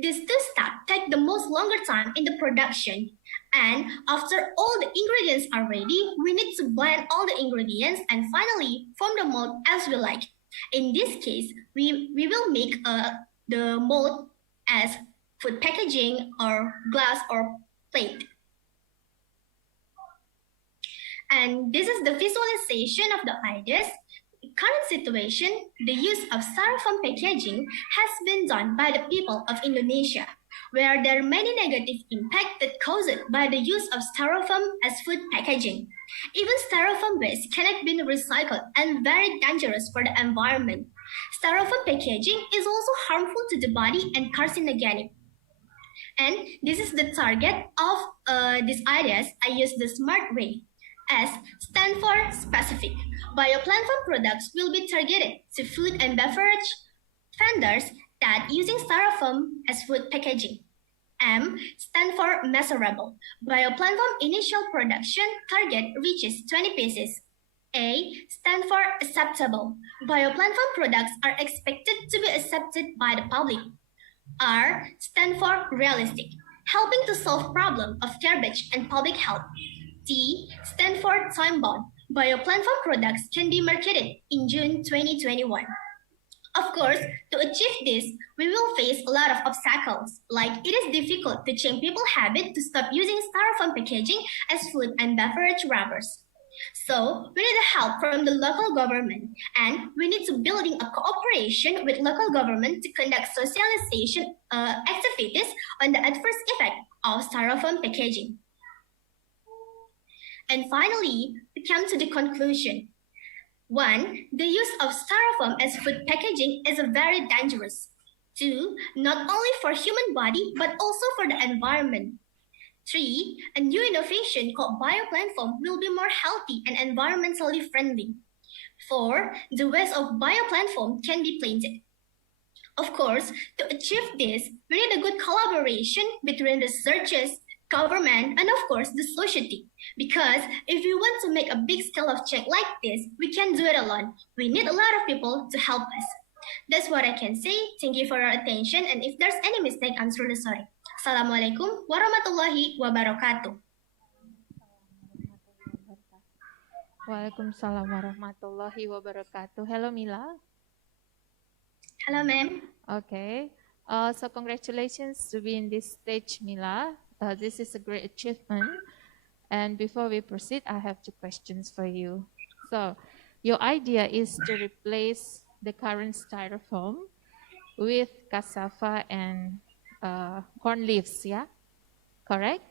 These two steps take the most longer time in the production. And after all the ingredients are ready, we need to blend all the ingredients and finally form the mold as we like. In this case, we will make the mold as food packaging or glass or plate. And this is the visualization of the ideas. In current situation, the use of styrofoam packaging has been done by the people of Indonesia, where there are many negative impacts that caused by the use of styrofoam as food packaging. Even styrofoam waste cannot be recycled and very dangerous for the environment. Styrofoam packaging is also harmful to the body and carcinogenic. And this is the target of these ideas. I use the smart way. S stand for specific. Bioplant foam products will be targeted to food and beverage vendors that using styrofoam as food packaging. M stand for measurable. Bioplant foam initial production target reaches 20 pieces. A stand for acceptable. Bioplant foam products are expected to be accepted by the public. R stand for realistic, helping to solve problem of garbage and public health. T stand for time-bound. Bioplant foam products can be marketed in June 2021. Of course, to achieve this, we will face a lot of obstacles, like it is difficult to change people's habit to stop using styrofoam packaging as food and beverage wrappers. So we need help from the local government, and we need to building a cooperation with local government to conduct socialization activities on the adverse effect of styrofoam packaging. And finally, we come to the conclusion. 1. The use of styrofoam as food packaging is very dangerous. 2. Not only for human body, but also for the environment. 3. A new innovation called bioplatform will be more healthy and environmentally friendly. 4. The waste of bioplatform can be planted. Of course, to achieve this, we need a good collaboration between researchers, government, and of course the society. Because if we want to make a big scale of change like this, we can't do it alone. We need a lot of people to help us. That's what I can say. Thank you for your attention, and if there's any mistake, I'm truly sorry. Assalamualaikum warahmatullahi wabarakatuh. Waalaikumsalam warahmatullahi wabarakatuh. Hello, Mila. Hello, ma'am. Okay. So congratulations to be in this stage, Mila. This is a great achievement. And before we proceed, I have two questions for you. So your idea is to replace the current styrofoam with cassava and corn leaves, yeah? Correct?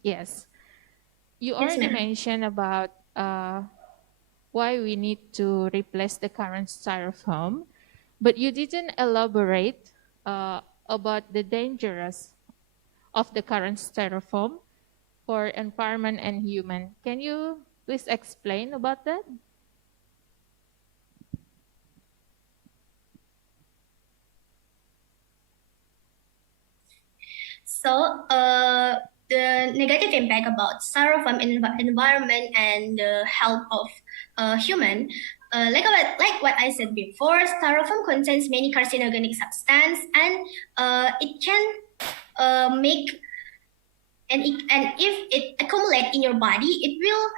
Yes. You Yes, already ma'am. mentioned about why we need to replace the current styrofoam, but you didn't elaborate about the dangers of the current styrofoam for environment and human. Can you please explain about that? So, the negative impact about styrofoam in environment and the health of human, like what I said before, styrofoam contains many carcinogenic substances, and it can make and if it accumulate in your body, it will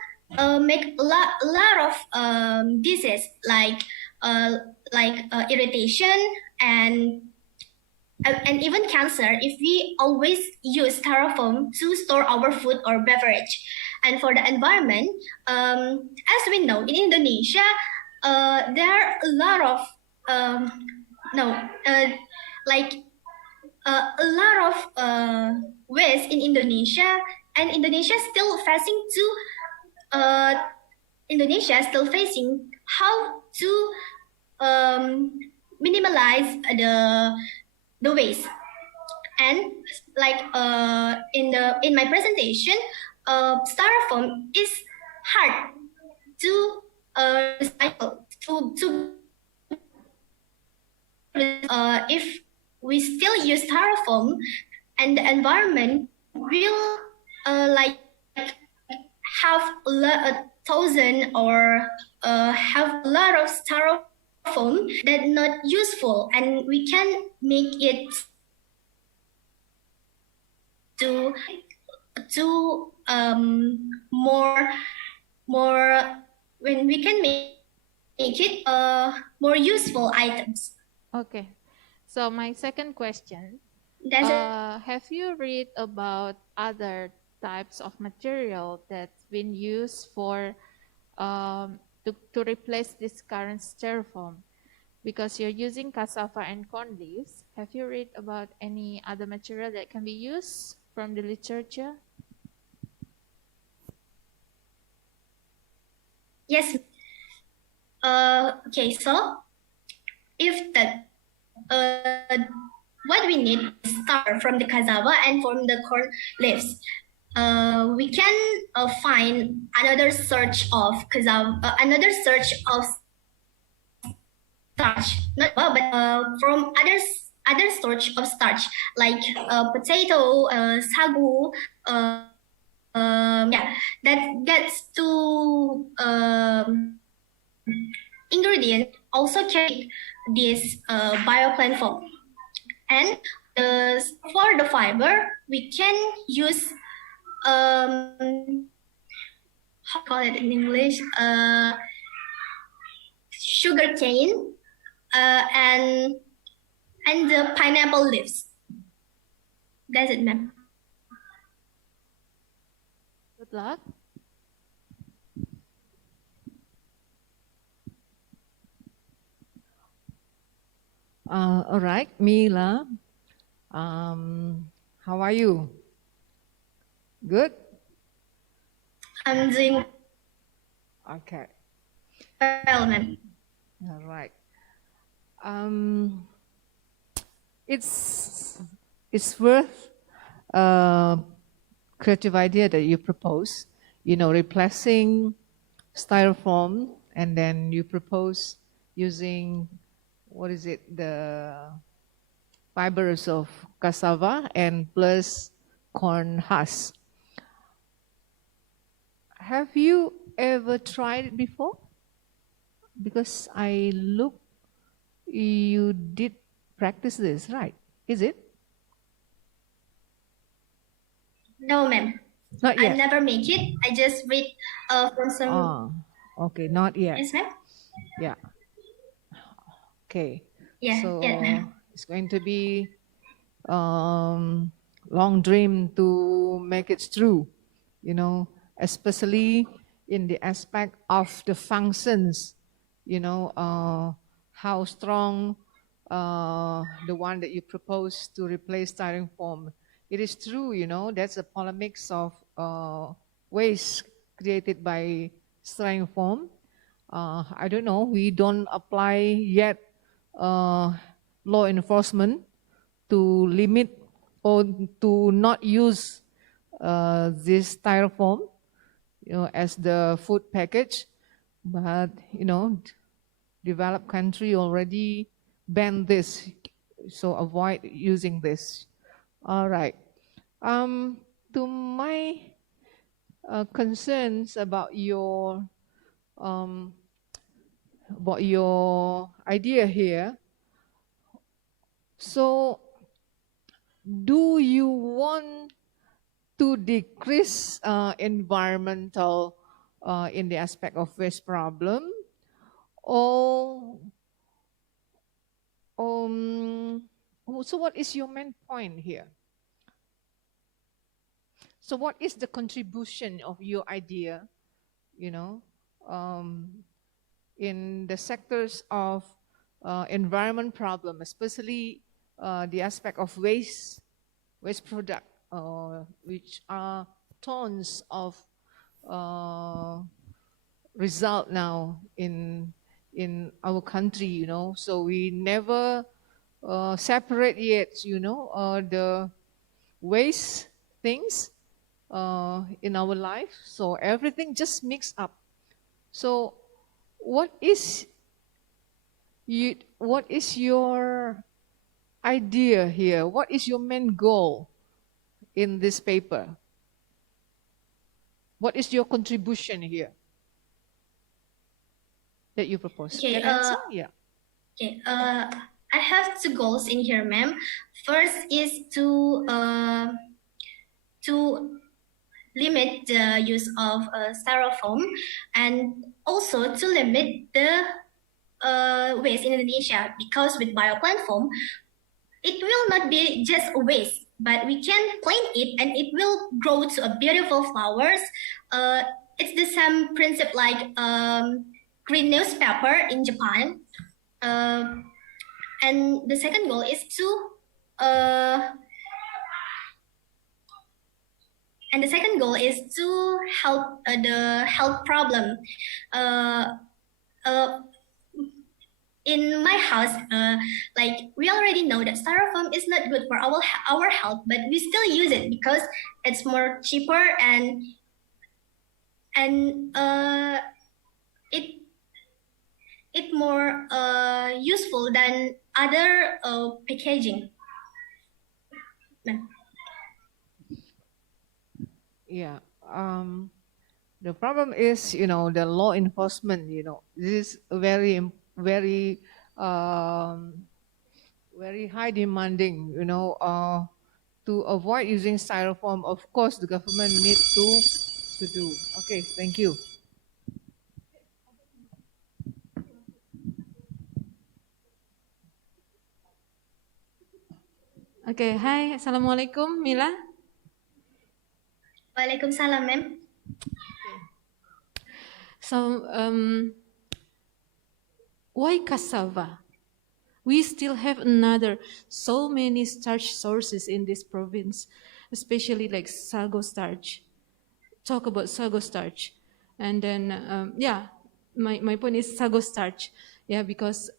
make a lot of disease like irritation and even cancer if we always use styrofoam to store our food or beverage. And for the environment, as we know, in Indonesia, there are a lot of a lot of waste in Indonesia, and Indonesia still facing how to minimize the waste. And like in my presentation, styrofoam is hard to recycle. If we still use styrofoam, and the environment will have a thousand or have a lot of styrofoam that not useful, and we can make it to more when we can make it more useful items. Okay. So my second question, That's have you read about other types of material that's been used for to replace this current styrofoam? Because you're using cassava and corn leaves, have you read about any other material that can be used from the literature? Yes. Okay, so if that what we need is start from the cassava and from the corn leaves. We can find another search of cassava, another search of starch, not well, but from other search of starch like potato, sagu. Yeah, that's two ingredient also carry this bioplatform. And for the fiber, we can use how call it in English, sugar cane, and the pineapple leaves. That's it, ma'am. Good luck. All right, Mila. How are you? Good? I'm doing Okay. well, ma'am. All right. It's worth creative idea that you propose. You know, replacing styrofoam, and then you propose using, what is it, the fibers of cassava and plus corn husk. Have you ever tried it before? Because I look, you did practice this, right? Is it? No, ma'am. Not I yet. never make it. I just read from some. Okay, not yet. Yes, ma'am. Yeah. Okay. Yeah, So yeah, ma'am. it's going to be long dream to make it true, you know, especially in the aspect of the functions, you know, how strong the one that you propose to replace styrofoam. It is true, you know, that's a polemics of waste created by styrofoam. I don't know, we don't apply yet law enforcement to limit or to not use this styrofoam, you know, as the food package. But, you know, developed country already banned this, so avoid using this. All right. To my concerns about your idea here. So, do you want to decrease environmental in the aspect of waste problem, or so what is your main point here? So what is the contribution of your idea, you know, in the sectors of environment problem, especially the aspect of waste product, which are tons of result now in our country, you know. So we never separate yet, you know, the waste things in our life. So everything just mixed up. So what is your idea here? What is your main goal in this paper? What is your contribution here that you propose? Okay, Can I answer? Yeah. Okay. I have two goals in here, ma'am. First is to limit the use of styrofoam, and also to limit the waste in Indonesia, because with bioplant foam, it will not be just a waste, but we can plant it and it will grow to a beautiful flowers. It's the same principle like green newspaper in Japan. And the second goal is to help the health problem. In my house, like we already know that styrofoam is not good for our health, but we still use it because it's more cheaper and it more useful than other packaging. Yeah. The problem is, you know, the law enforcement, you know, this is very high demanding, you know, to avoid using styrofoam. Of course, the government needs to do. Okay, thank you. Okay, hi, Assalamualaikum, Mila. Waalaikumsalam, ma'am. So, why cassava? We still have so many starch sources in this province, especially like sago starch. Talk about sago starch. And then, my point is sago starch. Yeah, because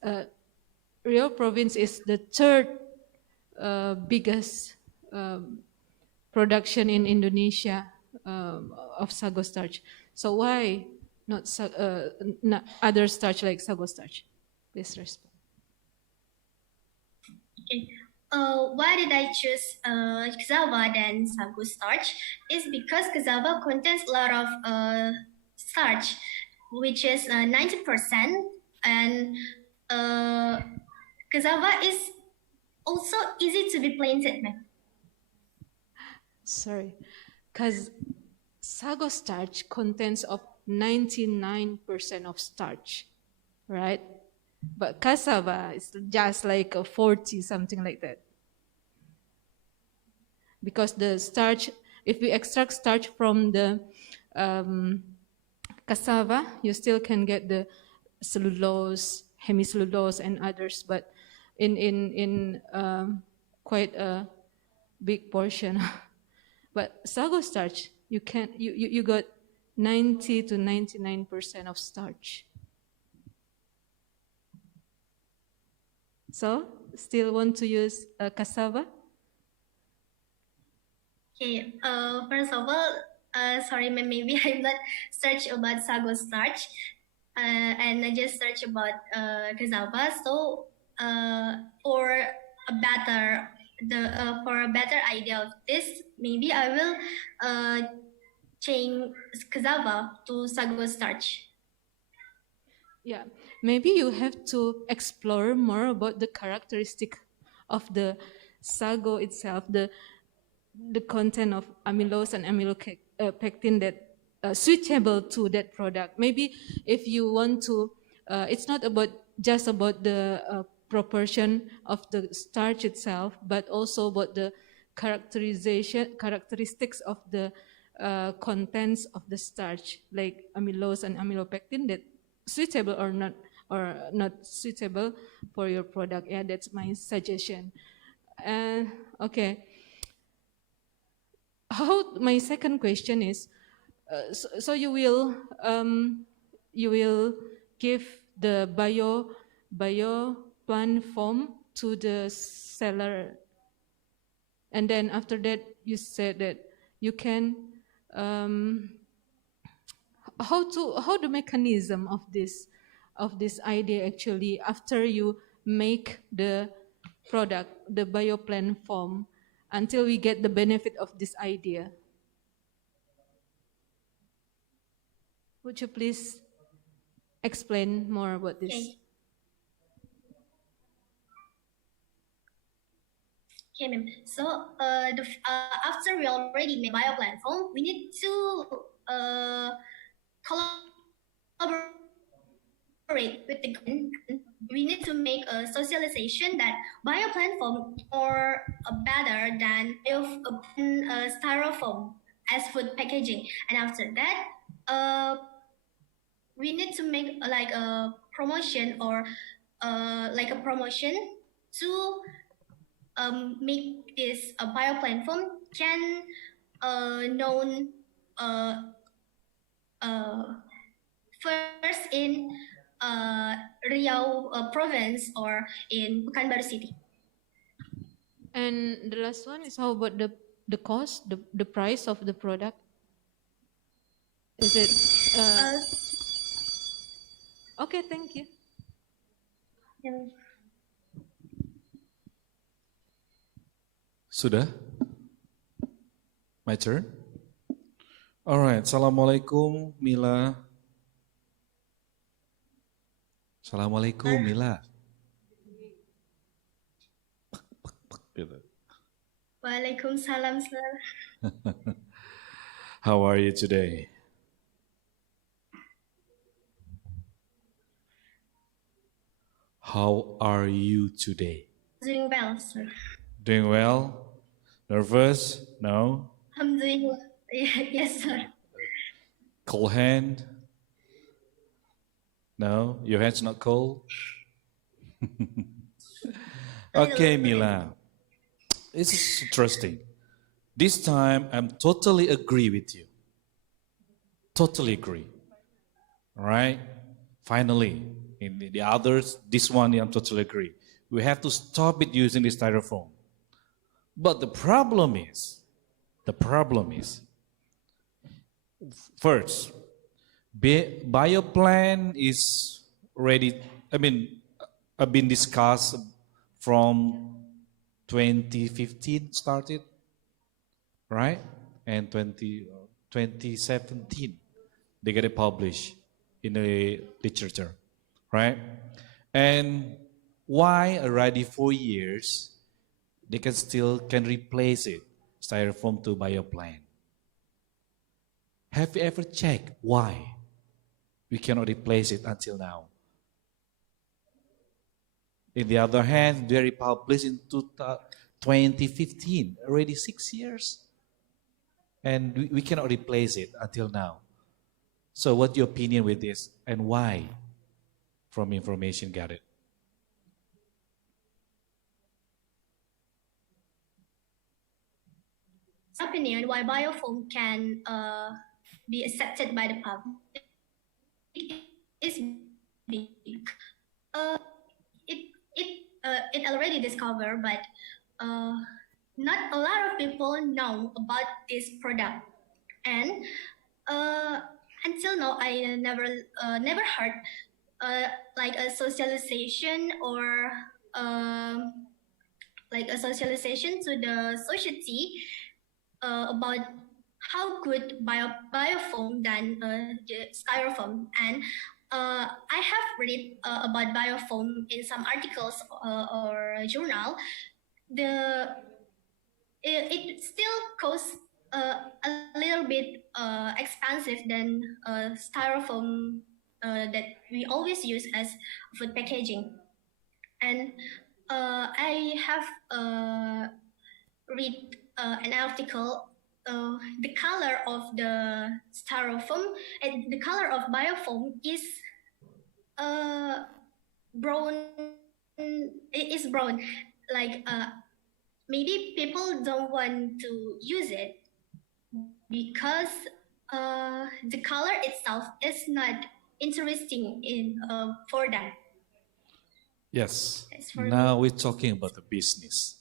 Riau province is the third biggest production in Indonesia of sago starch. So why not other starch like sago starch? Please respond. Okay. Why did I choose cassava than sago starch? Is because cassava contains a lot of starch, which is 90%, and cassava is also easy to be planted. Sorry, because sago starch contains of 99% of starch, right? But cassava is just like a 40, something like that. Because the starch, if we extract starch from the cassava, you still can get the cellulose, hemicellulose, and others, but in quite a big portion. But sago starch, you got 90 to 99% of starch. So, still want to use cassava? Okay, first of all, sorry, maybe I'm not search about sago starch, and I just search about cassava. So, for a better idea of this, maybe I will change cassava to sago starch. Yeah, maybe you have to explore more about the characteristic of the sago itself, the content of amylose and amylopectin that suitable to that product. Maybe if you want to, it's not just about the proportion of the starch itself, but also about the characteristics of the contents of the starch, like amylose and amylopectin, that suitable or not suitable for your product. Yeah, that's my suggestion. And okay. My second question is, so you will give the bio plant form to the seller, and then after that you said that you can how the mechanism of this idea actually after you make the product, the bio plant form, until we get the benefit of this idea. Would you please explain more about this? Okay, ma'am. So, after we already made bio plant form, we need to collaborate with the government. We need to make a socialization that bio plant form are better than styrofoam as food packaging. And after that, we need to make like a promotion or to make this bio plant form can known first in Riau province or in Pekanbaru city. And the last one is how about the cost, the price of the product? Is it okay, thank you. Sudah? My turn? Alright, Assalamualaikum Mila. Assalamualaikum Mila. Waalaikumsalam, sir. How are you today? How are you today? Doing well, sir. Doing well? Nervous? No? I'm doing well. Yes, sir. Cold hand? No? Your hand's not cold? Okay, Mila. This is interesting. This time, I'm totally agree with you. Totally agree. All right? Finally, in the others, this one, I'm totally agree. We have to stop it using this styrofoam. But the problem is, first, bioplan is ready, been discussed from 2015 started, right? And 2017, they get it published in the literature, right? And why already 4 years, they can replace it, styrofoam to bioplan? Have you ever checked why we cannot replace it until now? In the other hand, they republished in 2015, already 6 years. And we cannot replace it until now. So what's your opinion with this and why from information gathered? Opinion why biofoam can be accepted by the public is big. It already discovered, but not a lot of people know about this product, and until now I never heard like a socialization or like a socialization to the society about how good biofoam than the styrofoam. And I have read about biofoam in some articles or journal. It still costs a little bit expensive than styrofoam that we always use as food packaging. And I have read an article. The color of the styrofoam and the color of biofoam is brown. It is brown. Like maybe people don't want to use it because the color itself is not interesting for them. Yes. For Now we're talking about the business.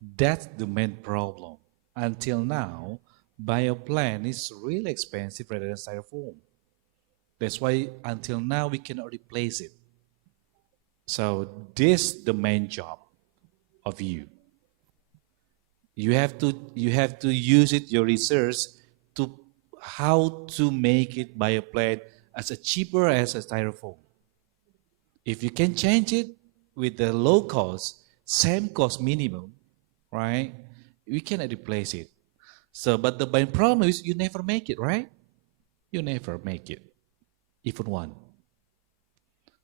That's the main problem. Until now, bioplan is really expensive rather than styrofoam. That's why until now we cannot replace it. So this is the main job of you. You have to use it, your research, to how to make it bioplan as cheaper as a styrofoam. If you can change it with the low cost, same cost minimum, right? We cannot replace it. So, but the main problem is you never make it, right? You never make it, even one.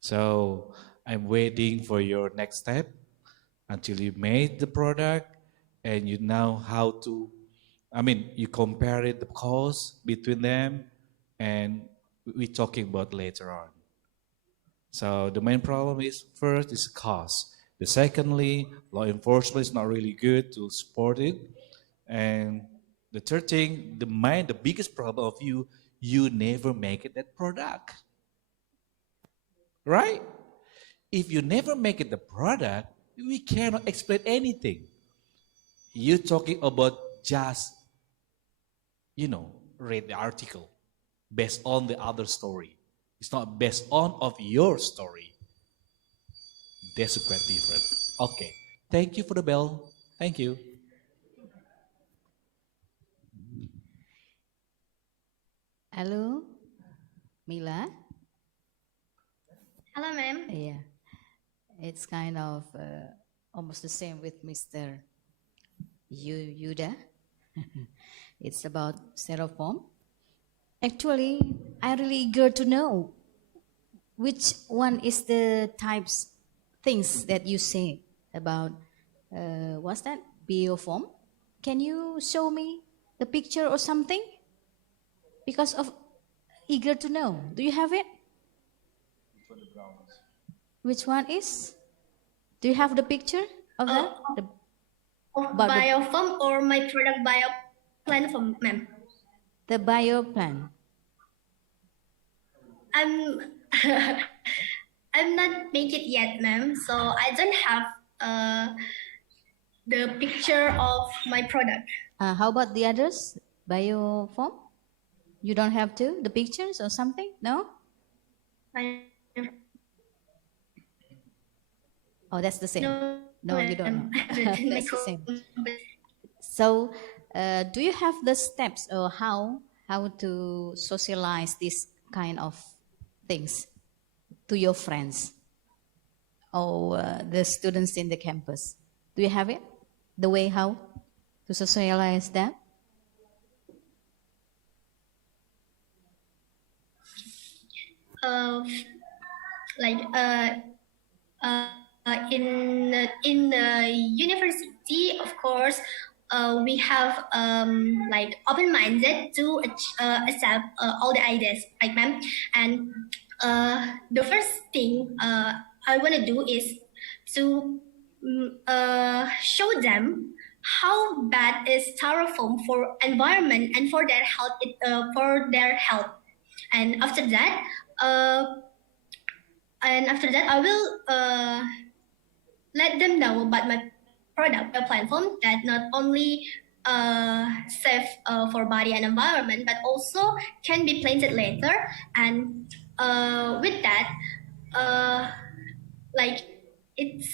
So I'm waiting for your next step until you made the product and you know how to, you compare it, the cost between them, and we're talking about later on. So the main problem is first is cost. The secondly, law enforcement is not really good to support it. And the third thing, the biggest problem of you never make it that product. Right? If you never make it the product, we cannot explain anything. You're talking about just, read the article based on the other story. It's not based on of your story. That's quite different. Okay. Thank you for the bell. Thank you. Hello, Mila. Hello, ma'am. Yeah, it's kind of almost the same with Mr. Yuda. It's about styrofoam. Actually, I'm really eager to know which one is the things that you say about, what's that, biofoam? Can you show me the picture or something? Because of eager to know. Do you have it? Which one is? Do you have the picture? of that? Of biofilm or my product bio platform, ma'am? The bio plan. I'm I'm not make it yet, ma'am. So I don't have the picture of my product. How about the others? Bioform? You don't have to? The pictures or something? No? Oh, that's the same. No, you don't know. That's the same. So, do you have the steps or how to socialize this kind of things to your friends or the students in the campus? Do you have it? The way how to socialize that? Like in the university, of course, we have like open-minded to accept all the ideas, right, ma'am? And the first thing I want to do is to show them how bad is styrofoam for environment and for their health. And after that, I will let them know about my product, my platform, that not only safe for body and environment, but also can be planted later. And with that, like it's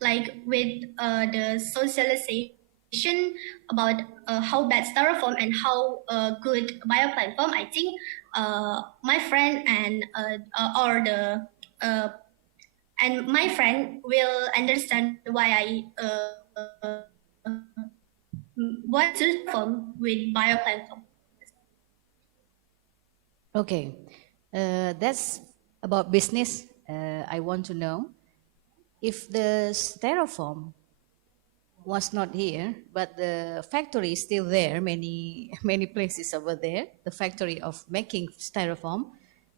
like with the socialization about how bad styrofoam and how good bioplatform, I think my friend and my friend will understand why I want to form with bioplatform. Okay, that's about business. I want to know if the styrofoam was not here, but the factory is still there, many places over there, the factory of making styrofoam.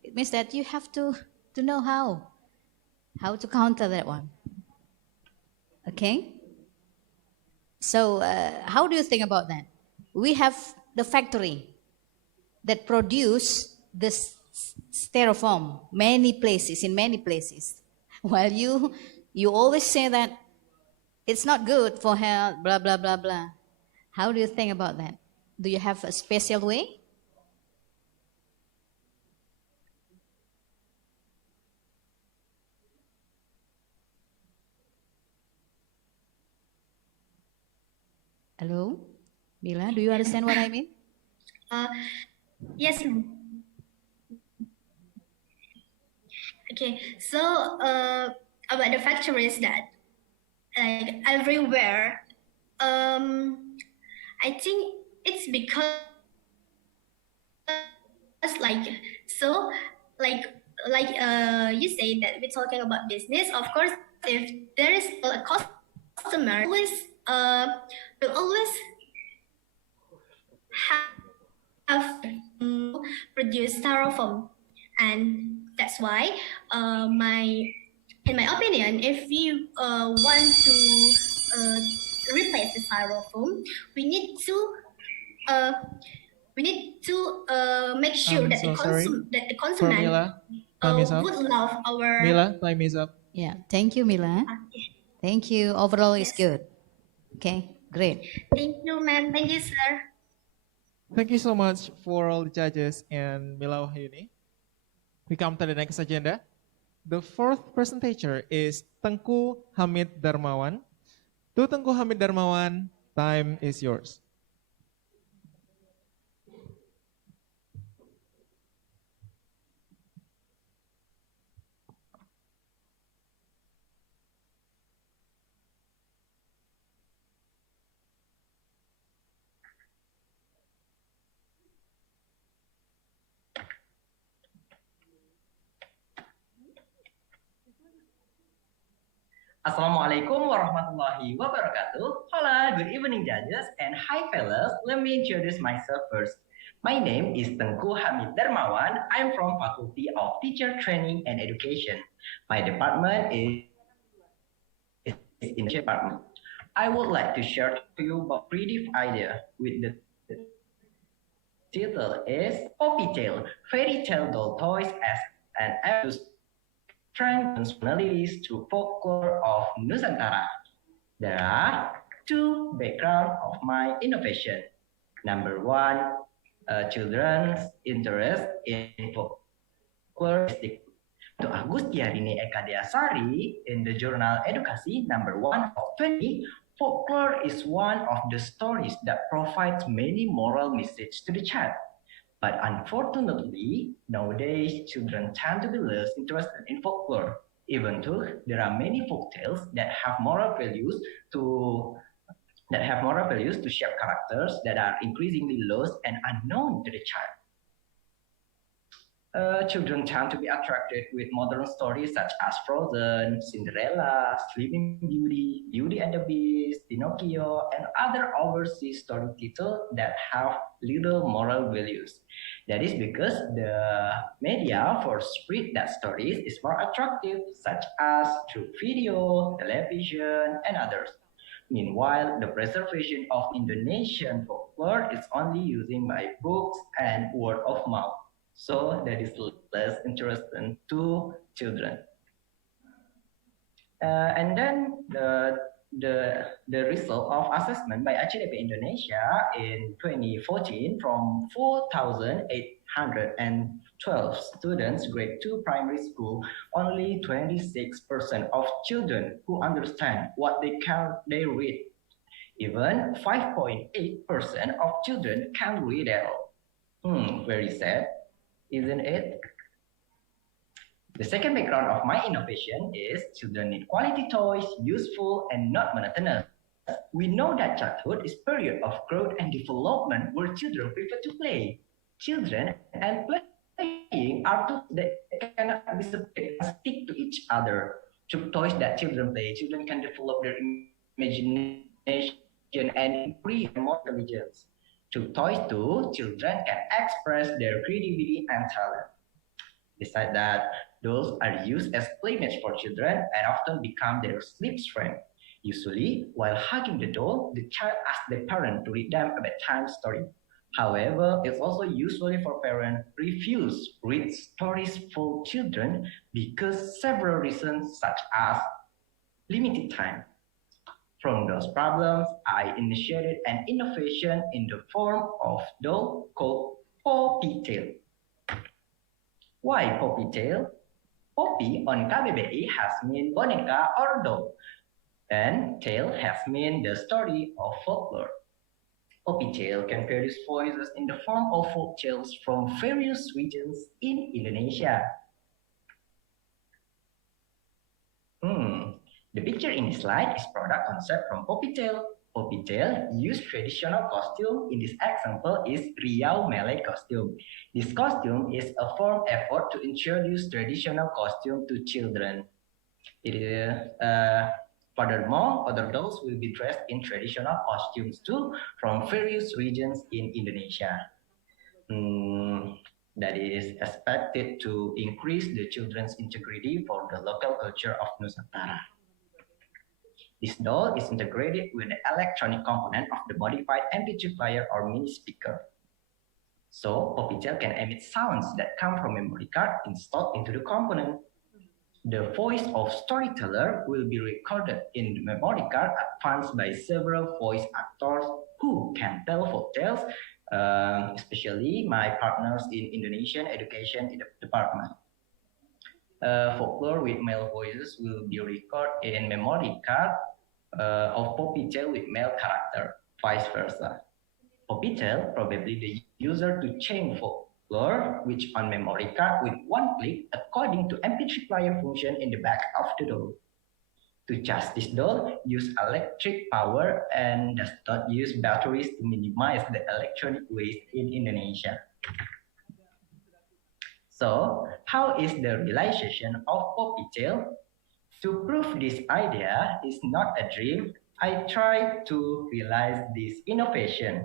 It means that you have to know how to counter that one. Okay? So how do you think about that? We have the factory that produce this styrofoam in many places. While you always say that it's not good for health, blah, blah, blah, blah. How do you think about that? Do you have a special way? Hello? Mila, do you understand what I mean? Yes. Okay, so about the factories that like everywhere, I think it's because like so like you say that we're talking about business. Of course, if there is a customer, will always have produce styrofoam, and that's why in my opinion, if you want to replace the styrofoam, we need to make sure that the consumer would love our. Mila, time is up. Yeah, thank you, Mila. Thank you. Overall, it's good. Okay, great. Thank you, ma'am. Thank you, sir. Thank you so much for all the judges and Mila Wahyuni. We come to the next agenda. The fourth presenter is Tengku Hamid Darmawan. To Tengku Hamid Darmawan, time is yours. Assalamualaikum warahmatullahi wabarakatuh. Hola, good evening judges, and hi fellas. Let me introduce myself first. My name is Tengku Hamid Darmawan. I'm from Faculty of Teacher Training and Education. My department is in the department. I would like to share to you about creative idea with the title is Poppy Tale, Fairy Tale Doll Toys as an app to strengthen personalities through folklore of Nusantara. There are two backgrounds of my innovation. Number one, children's interest in folklore. To Agustiarini Ekadiasari in the journal Edukasi number 1 of 20, folklore is one of the stories that provides many moral messages to the child. But unfortunately, nowadays children tend to be less interested in folklore, even though there are many folk tales that have moral values to shape characters that are increasingly lost and unknown to the child. Children tend to be attracted with modern stories such as Frozen, Cinderella, Sleeping Beauty, Beauty and the Beast, Pinocchio, and other overseas story titles that have little moral values. That is because the media for spread that stories is more attractive, such as through video, television, and others. Meanwhile, the preservation of Indonesian folklore is only using by books and word of mouth. So that is less interesting to children. And then the result of assessment by ACDP Indonesia in 2014 from 4,812 students, grade 2 primary school, only 26% of children who understand what they read. Even 5.8% of children can read at all. Very sad, isn't it? The second background of my innovation is children need quality toys, useful and not monotonous. We know that childhood is period of growth and development where children prefer to play. Children and playing are tools that cannot be separated and stick to each other. Through toys that children play, children can develop their imagination and increase more intelligence. Through toys too, children can express their creativity and talent. Besides that, dolls are used as playmates for children and often become their sleep friend. Usually, while hugging the doll, the child asks the parent to read them a bedtime story. However, it's also usually for parents refuse read stories for children because several reasons such as limited time. From those problems, I initiated an innovation in the form of doll called Poppy Tale. Why Poppy Tale? Poppy on KBBI has mean boneka or doll, and tale has mean the story of folklore. Poppy Tale can produce voices in the form of folk tales from various regions in Indonesia. The picture in this slide is product concept from Poppy Tale. Poppy Tale use traditional costume. In this example is Riau Malay costume. This costume is a form effort to introduce traditional costume to children. Furthermore, other dolls will be dressed in traditional costumes too from various regions in Indonesia. That is expected to increase the children's integrity for the local culture of Nusantara. This doll is integrated with the electronic component of the modified MP3 player or mini speaker. So, Poppy Tale can emit sounds that come from memory card installed into the component. The voice of storyteller will be recorded in the memory card advanced by several voice actors who can tell folk tales, especially my partners in Indonesian education department. Folklore with male voices will be recorded in memory card of Poppy Tale with male character, vice versa. Poppy Tale probably the user to change folklore, which on memory card with one click according to MP3 player function in the back of the doll. To charge this doll, use electric power and does not use batteries to minimize the electronic waste in Indonesia. So, how is the realization of Poppy Tale? To prove this idea is not a dream, I tried to realize this innovation.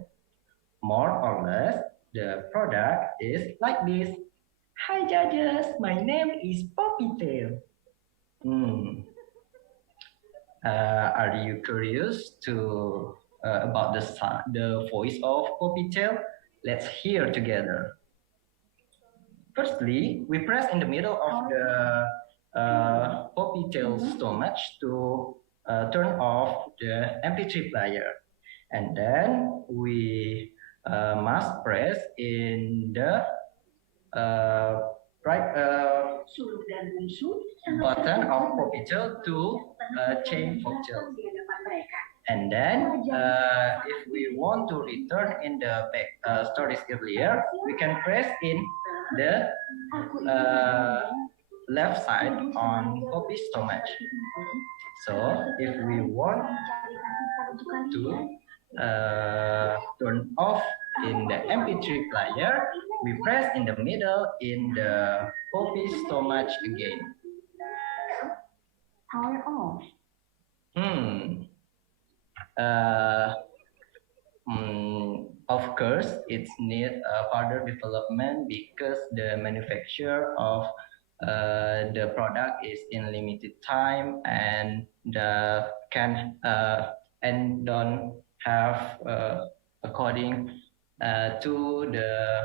More or less, the product is like this. Hi judges, my name is Poppy Tale. Are you curious to about the voice of Poppytail? Let's hear together. Firstly, we press in the middle of the Poppytail stomach to turn off the MP3 player. And then we must press in the right button of Poppytail to change Poppytail. And then if we want to return in the back stories earlier, we can press in the left side on Poppy's stomach. So if we want to turn off in the MP3 player, we press in the middle in the Poppy's stomach again. Power off. Of course, it needs further development because the manufacture of the product is in limited time and can and don't have according to the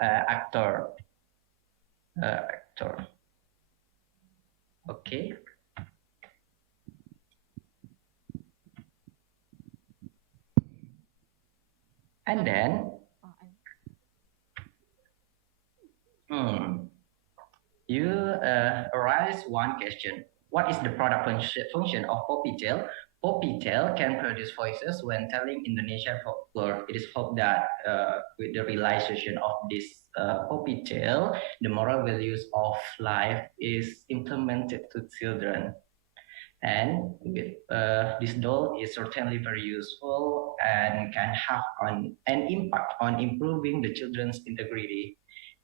actor. Okay. And then, you arise one question. What is the product function of Poppytail? Poppytail can produce voices when telling Indonesian folklore. It is hoped that with the realization of this Poppytail, the moral values of life is implemented to children. And with, this doll is certainly very useful and can have an impact on improving the children's integrity.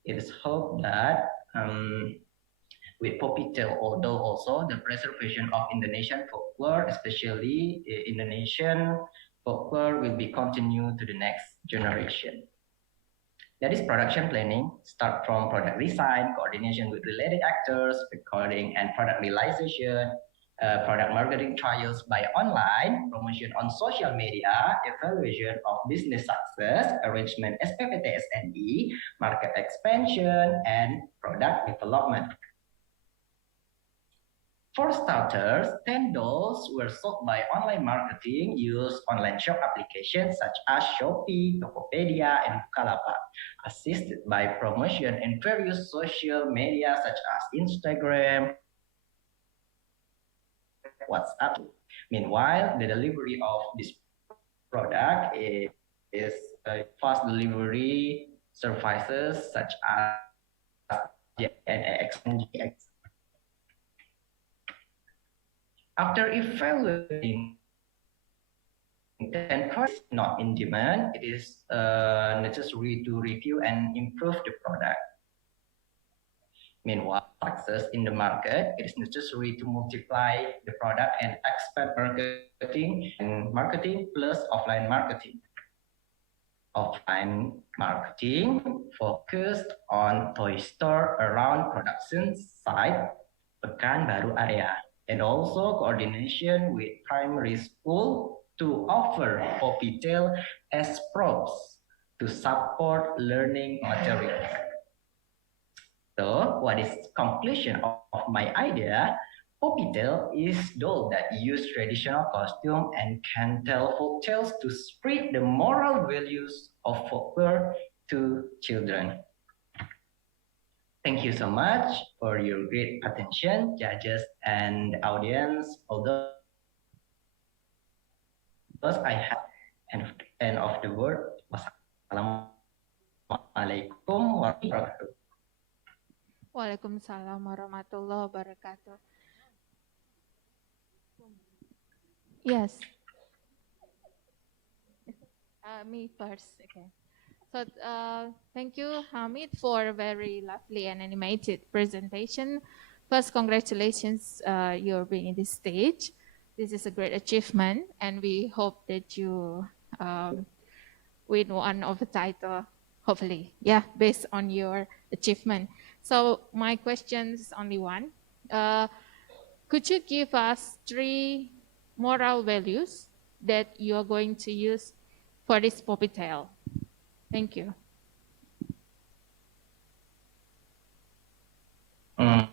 It is hoped that with Poppytail doll also, the preservation of Indonesian folklore, especially Indonesian folklore, will be continued to the next generation. That is production planning, start from product design, coordination with related actors, recording and product realization, product marketing trials by online, promotion on social media, evaluation of business success, arrangement SPPT SNE, market expansion, and product development. For starters, 10 dolls were sold by online marketing, use online shop applications such as Shopee, Tokopedia, and Bukalapak, assisted by promotion in various social media such as Instagram, WhatsApp. Meanwhile, the delivery of this product is fast delivery services such as GNX and GX. After evaluating 10 products not in demand, it is necessary to review and improve the product. Meanwhile, success in the market, it is necessary to multiply the product and expand marketing and marketing plus offline marketing. Offline marketing focused on toy store around production site Pekanbaru area, and also coordination with primary school to offer Poppytail as props to support learning materials. So, what is conclusion of my idea? Poppytail is doll that use traditional costume and can tell folk tales to spread the moral values of folklore to children. Thank you so much for your great attention, judges and audience. Although I have end of the word. Wassalamualaikum warahmatullahi wabarakatuh. Waalaikumsalam warahmatullahi wabarakatuh. Yes. Me first. Okay. So thank you, Hamid, for a very lovely and animated presentation. First, congratulations, you're being in this stage. This is a great achievement, and we hope that you win one of the title, hopefully, yeah, based on your achievement. So my question is only one. Could you give us 3 moral values that you are going to use for this poppy tale? Thank you. In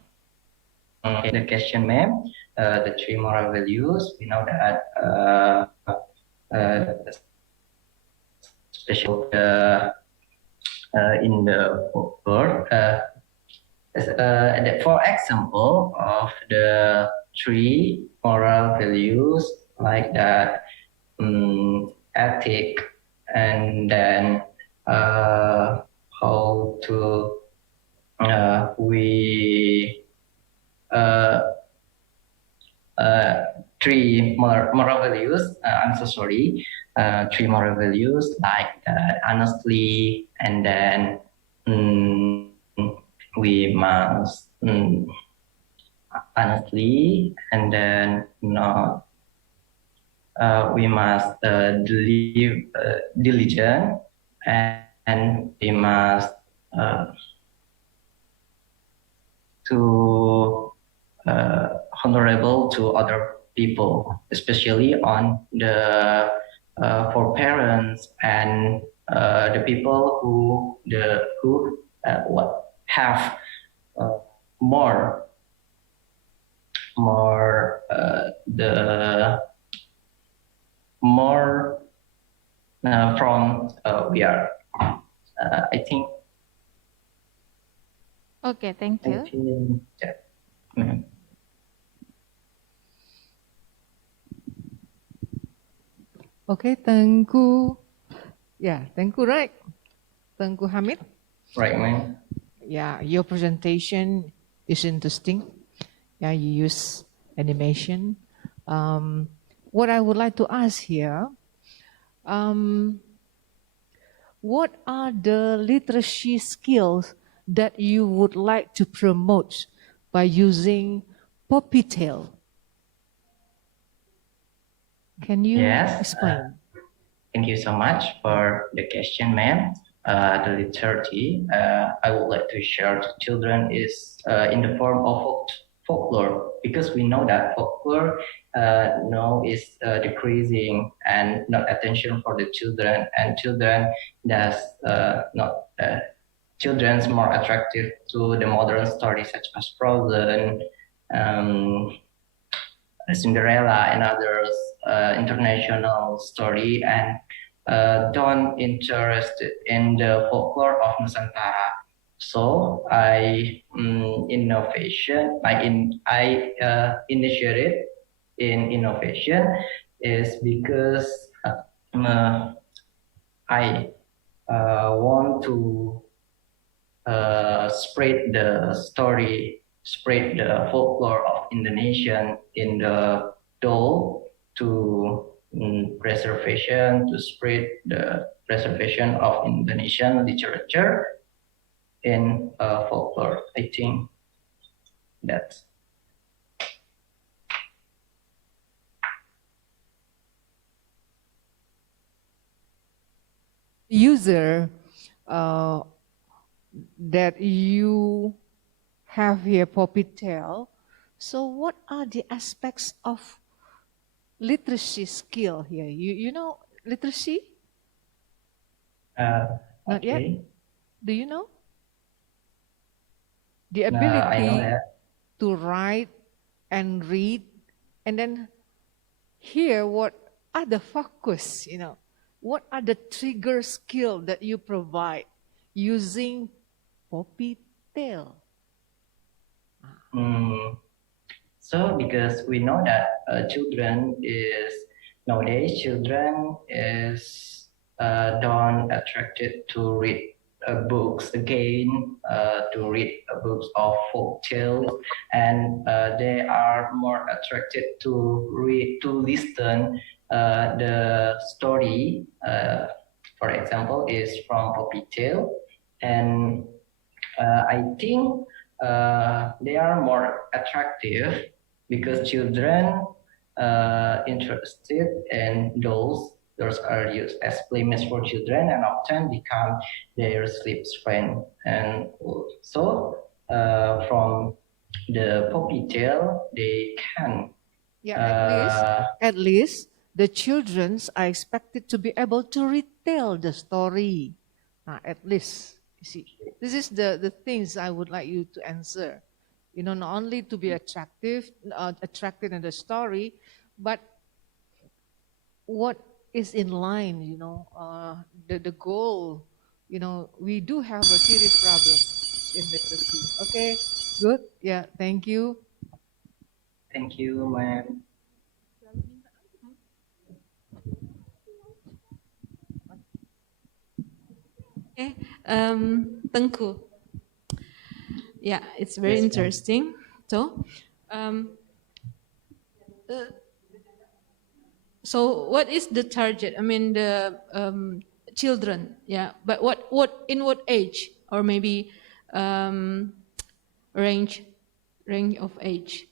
the question, ma'am, the 3 moral values, we know that especially in the world, for example of the 3 moral values like that, ethic, and then how to we 3 moral values. I'm so sorry. 3 moral values like honestly, and then we must honestly, and then not. We must diligent, and we must to honorable to other people, especially on the for parents and the people who have more the more from we are. I think. Okay, thank you. Okay, Tengku. Yeah, Tengku, right? Tengku Hamid. Right, ma'am. Yeah, your presentation is interesting. Yeah, you use animation. What I would like to ask here, what are the literacy skills that you would like to promote by using poppy tale? Can you explain? Thank you so much for the question, ma'am. The literacy I would like to share to children is in the form of folklore, because we know that folklore now is decreasing and not attention for the children, and children does not children's more attractive to the modern stories such as Frozen, Cinderella, and others international story, and don't interested in the folklore of Nusantara. So I initiated in innovation is because I want to spread the story, spread the folklore of Indonesian in the doll to preservation, to spread the preservation of Indonesian literature in folklore. I think that's. User that you have here, poppy tale. So what are the aspects of literacy skill here? You know literacy? Not yet? Do you know? The ability to write and read, and then hear what are the focus, what are the trigger skill that you provide using poppy tale? So because we know that nowadays children is don't attracted to read books again, to read books of folk tales, and they are more attracted to listen the story. For example, is from poppy tale, and I think they are more attractive because children interested in dolls. Those are used as playmates for children and often become their sleep friend. And so from the puppy tail, they can. Yeah, at least the children are expected to be able to retell the story. At least, you see, this is the things I would like you to answer. You know, not only to be attracted in the story, but what is in line, you know, the goal. You know, we do have a serious problem in literacy. Okay, good. Yeah, thank you. Thank you, ma'am. Okay, Tengku. Yeah, it's very Yes, ma'am. interesting. So what is the target? I mean, the children, yeah. But in what age, or maybe range of age?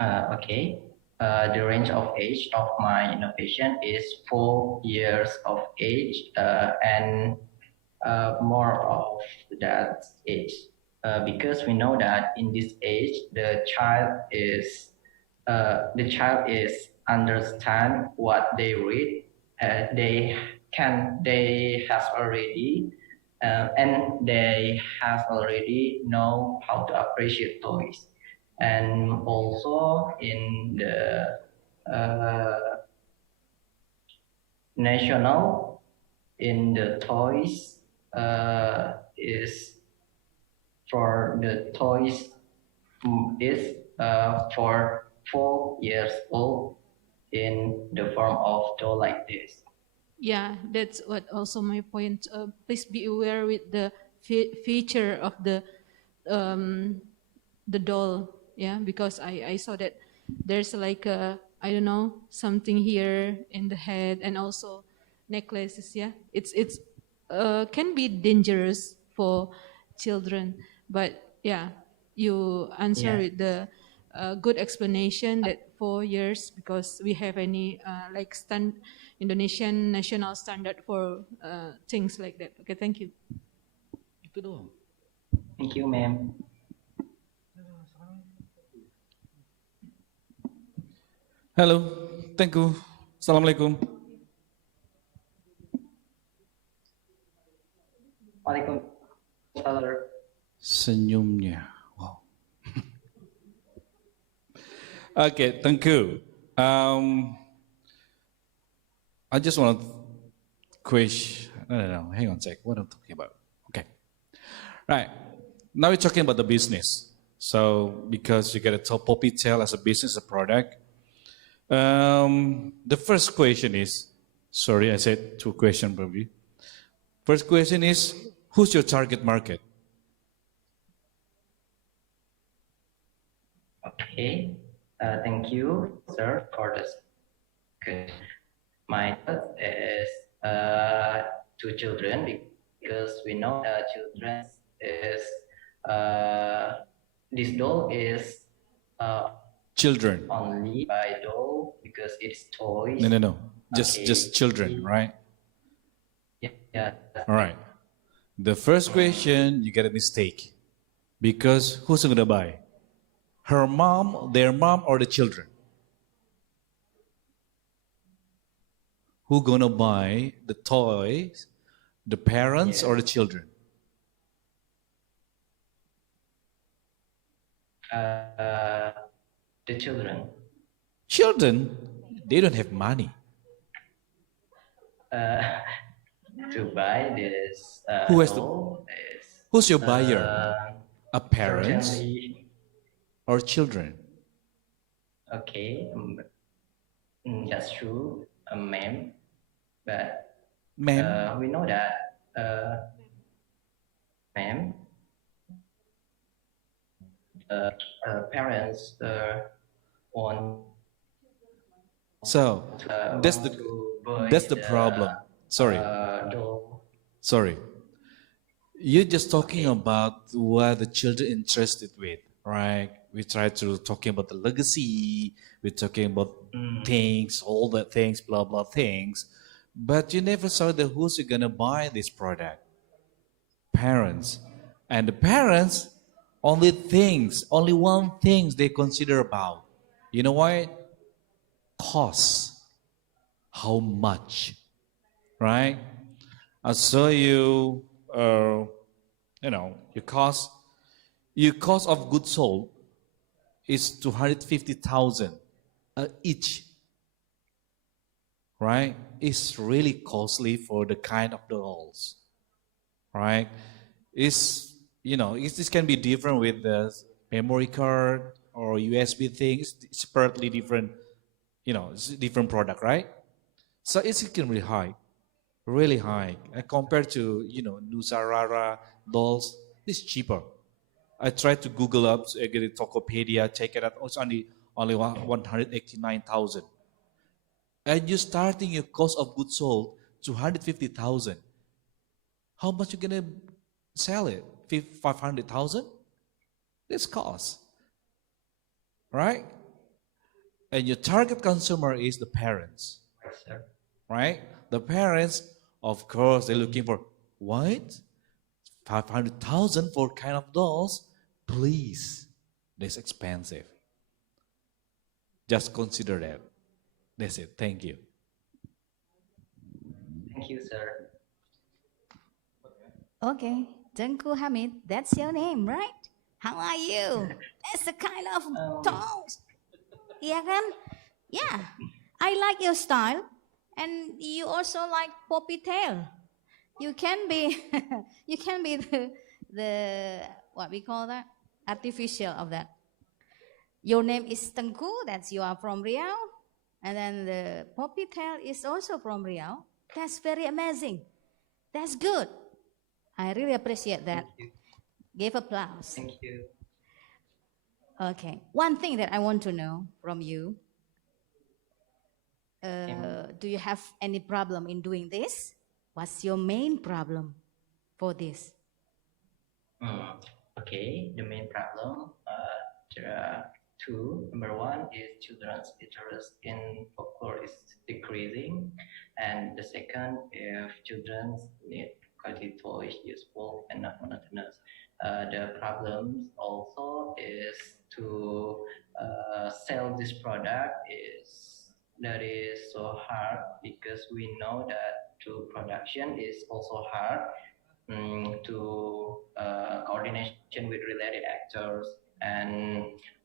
Okay. The range of age of my innovation is 4 years of age and more of that age. Because we know that in this age, the child is understand what they read. They have already and they have already know how to appreciate toys. And also in the national, in the toys is for the toys is for 4 years old in the form of doll like this. Yeah, that's what also my point. Please be aware with the feature of the doll. Yeah, because I saw that there's like a, I don't know, something here in the head and also necklaces. Yeah, it's can be dangerous for children, but yeah, you answer with the good explanation that 4 years because we have any like Indonesian national standard for things like that. Okay, thank you. Itu doang. Thank you, ma'am. Halo, thank you. Assalamualaikum. Waalaikumsalam. Senyumnya. Wow. Okay, thank you. I just want to question. No, hang on a sec. What am I talking about? Okay. Right. Now we're talking about the business. So, because you get a top poppy tail as a business, a product. The first question is, sorry, I said 2 questions probably. First question is, who's your target market? Okay, thank you, sir, for this. Okay. My target is 2 children because we know that children is this doll is Children. only by doll because it's toys. No. Okay. Just children, right? Yeah. All right. The first question, you get a mistake. Because who's going to buy? Her mom, their mom, or the children? Who going to buy the toys? The parents or the children? The children. Children? They don't have money. To buy this Who has doll who's your buyer? A parents certainly, or children? okay, that's true, ma'am. But Ma'am? we know that, ma'am, parents want. So that's the problem. Sorry. Sorry. You're just talking about what the children interested with, right? We try to talking about the legacy. We're talking about things, all the things, blah blah things. But you never saw the who's gonna buy this product. Parents, and the parents Only one thing they consider about. You know what? Cost. How much? Right? So your cost of goods sold is 250,000 each. Right? It's really costly for the kind of dolls. Right? This can be different with the memory card or USB thing. It's separately different, it's a different product, right? So it's really high, really high. Compared to, Nusarara dolls, it's cheaper. I tried to Google up, so I get a Tokopedia, check it out. Oh, it's only 189,000. And you're starting your cost of goods sold 250,000. How much you gonna sell it? 500,000? This cost, right? And your target consumer is the parents, right? The parents, of course, they're looking for what? 500,000 for kind of dolls? Please, that's expensive. Just consider that. That's it. Thank you. Thank you, sir. Okay, Tengku Hamid, that's your name, right? How are you? That's the kind of tones. Yeah, kan? Yeah, I like your style, and you also like poppy tail. You can be, you can be the what we call that artificial of that. Your name is Tengku. That's you are from Riau, and then the poppy tail is also from Riau. That's very amazing. That's good. I really appreciate that. Give applause. Thank you. Okay. One thing that I want to know from you, do you have any problem in doing this? What's your main problem for this? Okay, the main problem, there are two. Number one is children's interest in folklore is decreasing. And the second, if children need quality toys, useful and not monotonous. The problem also is to sell this product that is so hard because we know that to production is also hard. To coordination with related actors and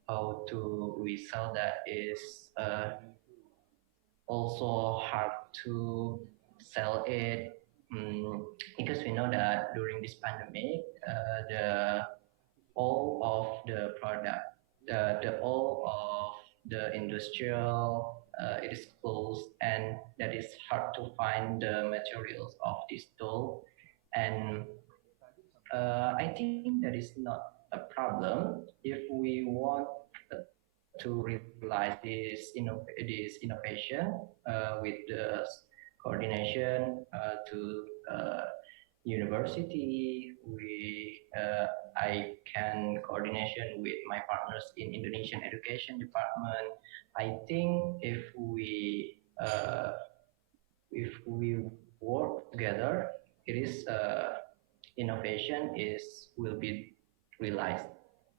how to we sell that is also hard to sell it because we know that during this pandemic the all of the product the all of the industrial it is closed and that is hard to find the materials of this doll. And I think that is not a problem if we want to realize this innovation with the coordination to university. I can coordination with my partners in Indonesian education department. I think if we work together, it is innovation will be realized.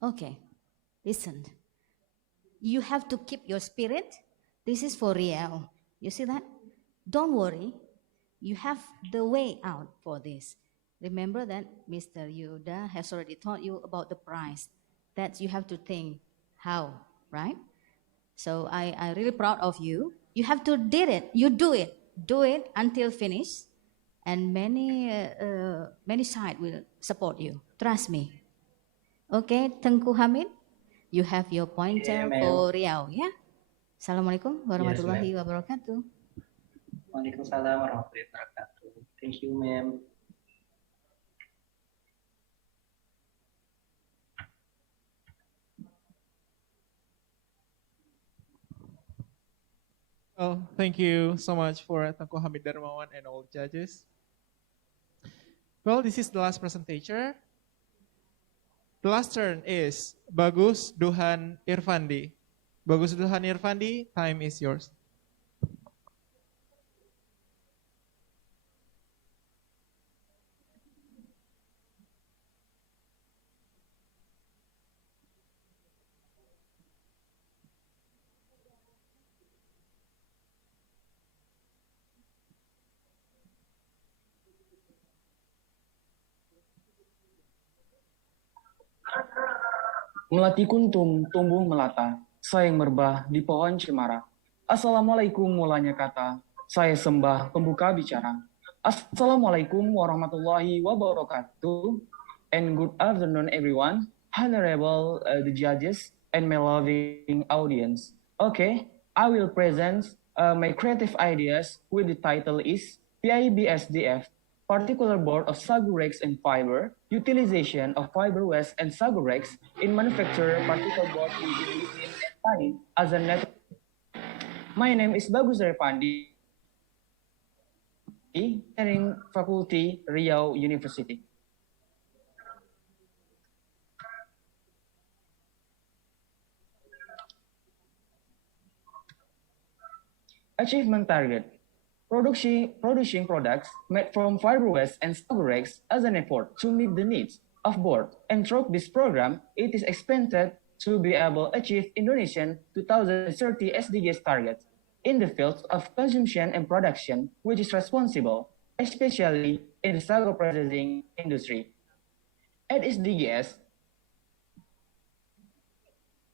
Okay, listen. You have to keep your spirit. This is for real. You see that? Don't worry. You have the way out for this. Remember that Mr. Yuda has already taught you about the price. That you have to think how, right? So I'm really proud of you. You have to did it. You do it. Do it until finish. And many sides will support you. Trust me. Okay, Tengku Hamid, you have your pointer for Riau, ya? Assalamualaikum warahmatullahi wabarakatuh. Waalaikumsalam warahmatullahi wabarakatuh. Thank you, ma'am. Well, thank you so much for Tengku Hamid Darmawan and all judges. Well, this is the last presentation. The last turn is Bagus Duhan Irfandi. Bagus Duhan Irfandi, time is yours. Melati kuntum tumbuh melata, sayang merbah di pohon cemara. Assalamualaikum mulanya kata, saya sembah pembuka bicara. Assalamualaikum warahmatullahi wabarakatuh. And good afternoon everyone, honorable the judges and my loving audience. Okay, I will present my creative ideas with the title is PIBSDF, Particular Board of Sagurex and Fiber, Utilization of Fiber Waste and Sagurex in Manufacture Particle Board using lignin and tannin as a net. My name is Bagus Repandi, Engineering Faculty, Riau University. Achievement target. Producing products made from fiber waste and Sagurex as an effort to meet the needs of board. And through this program, it is expected to be able to achieve Indonesian 2030 SDGs targets in the fields of consumption and production, which is responsible, especially in the sago processing industry. At SDGs,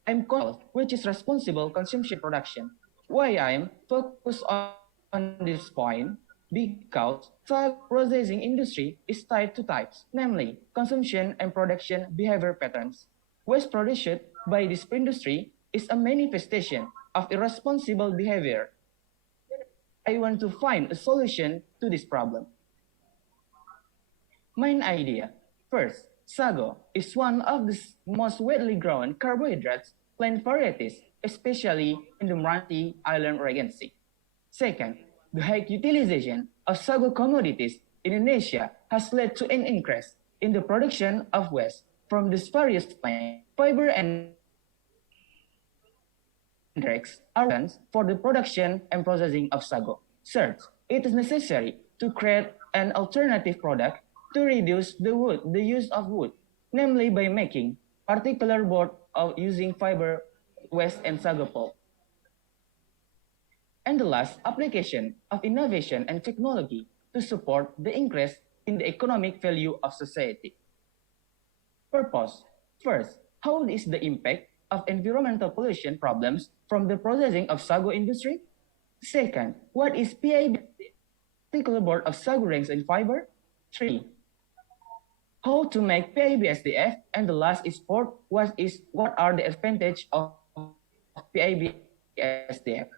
I'm called, which is responsible consumption production. Why I'm focused on this point? Because sago processing industry is tied to types, namely consumption and production behavior patterns. Waste produced by this industry is a manifestation of irresponsible behavior. I want to find a solution to this problem. Main idea. First, sago is one of the most widely grown carbohydrates plant varieties, especially in the Meranti Island Regency. Second, the high utilization of sago commodities in Indonesia has led to an increase in the production of waste from these various plants. Fiber and Drex are for the production and processing of sago. Third, it is necessary to create an alternative product to reduce the use of wood, namely by making particular board of using fiber waste and sago pulp. And the last, application of innovation and technology to support the increase in the economic value of society. Purpose. First, how is the impact of environmental pollution problems from the processing of sago industry? Second, what is PIB, particular board of sago ranks and fiber? 3. How to make PIBSDF? And the last is fourth, what are the advantages of PIBSDF?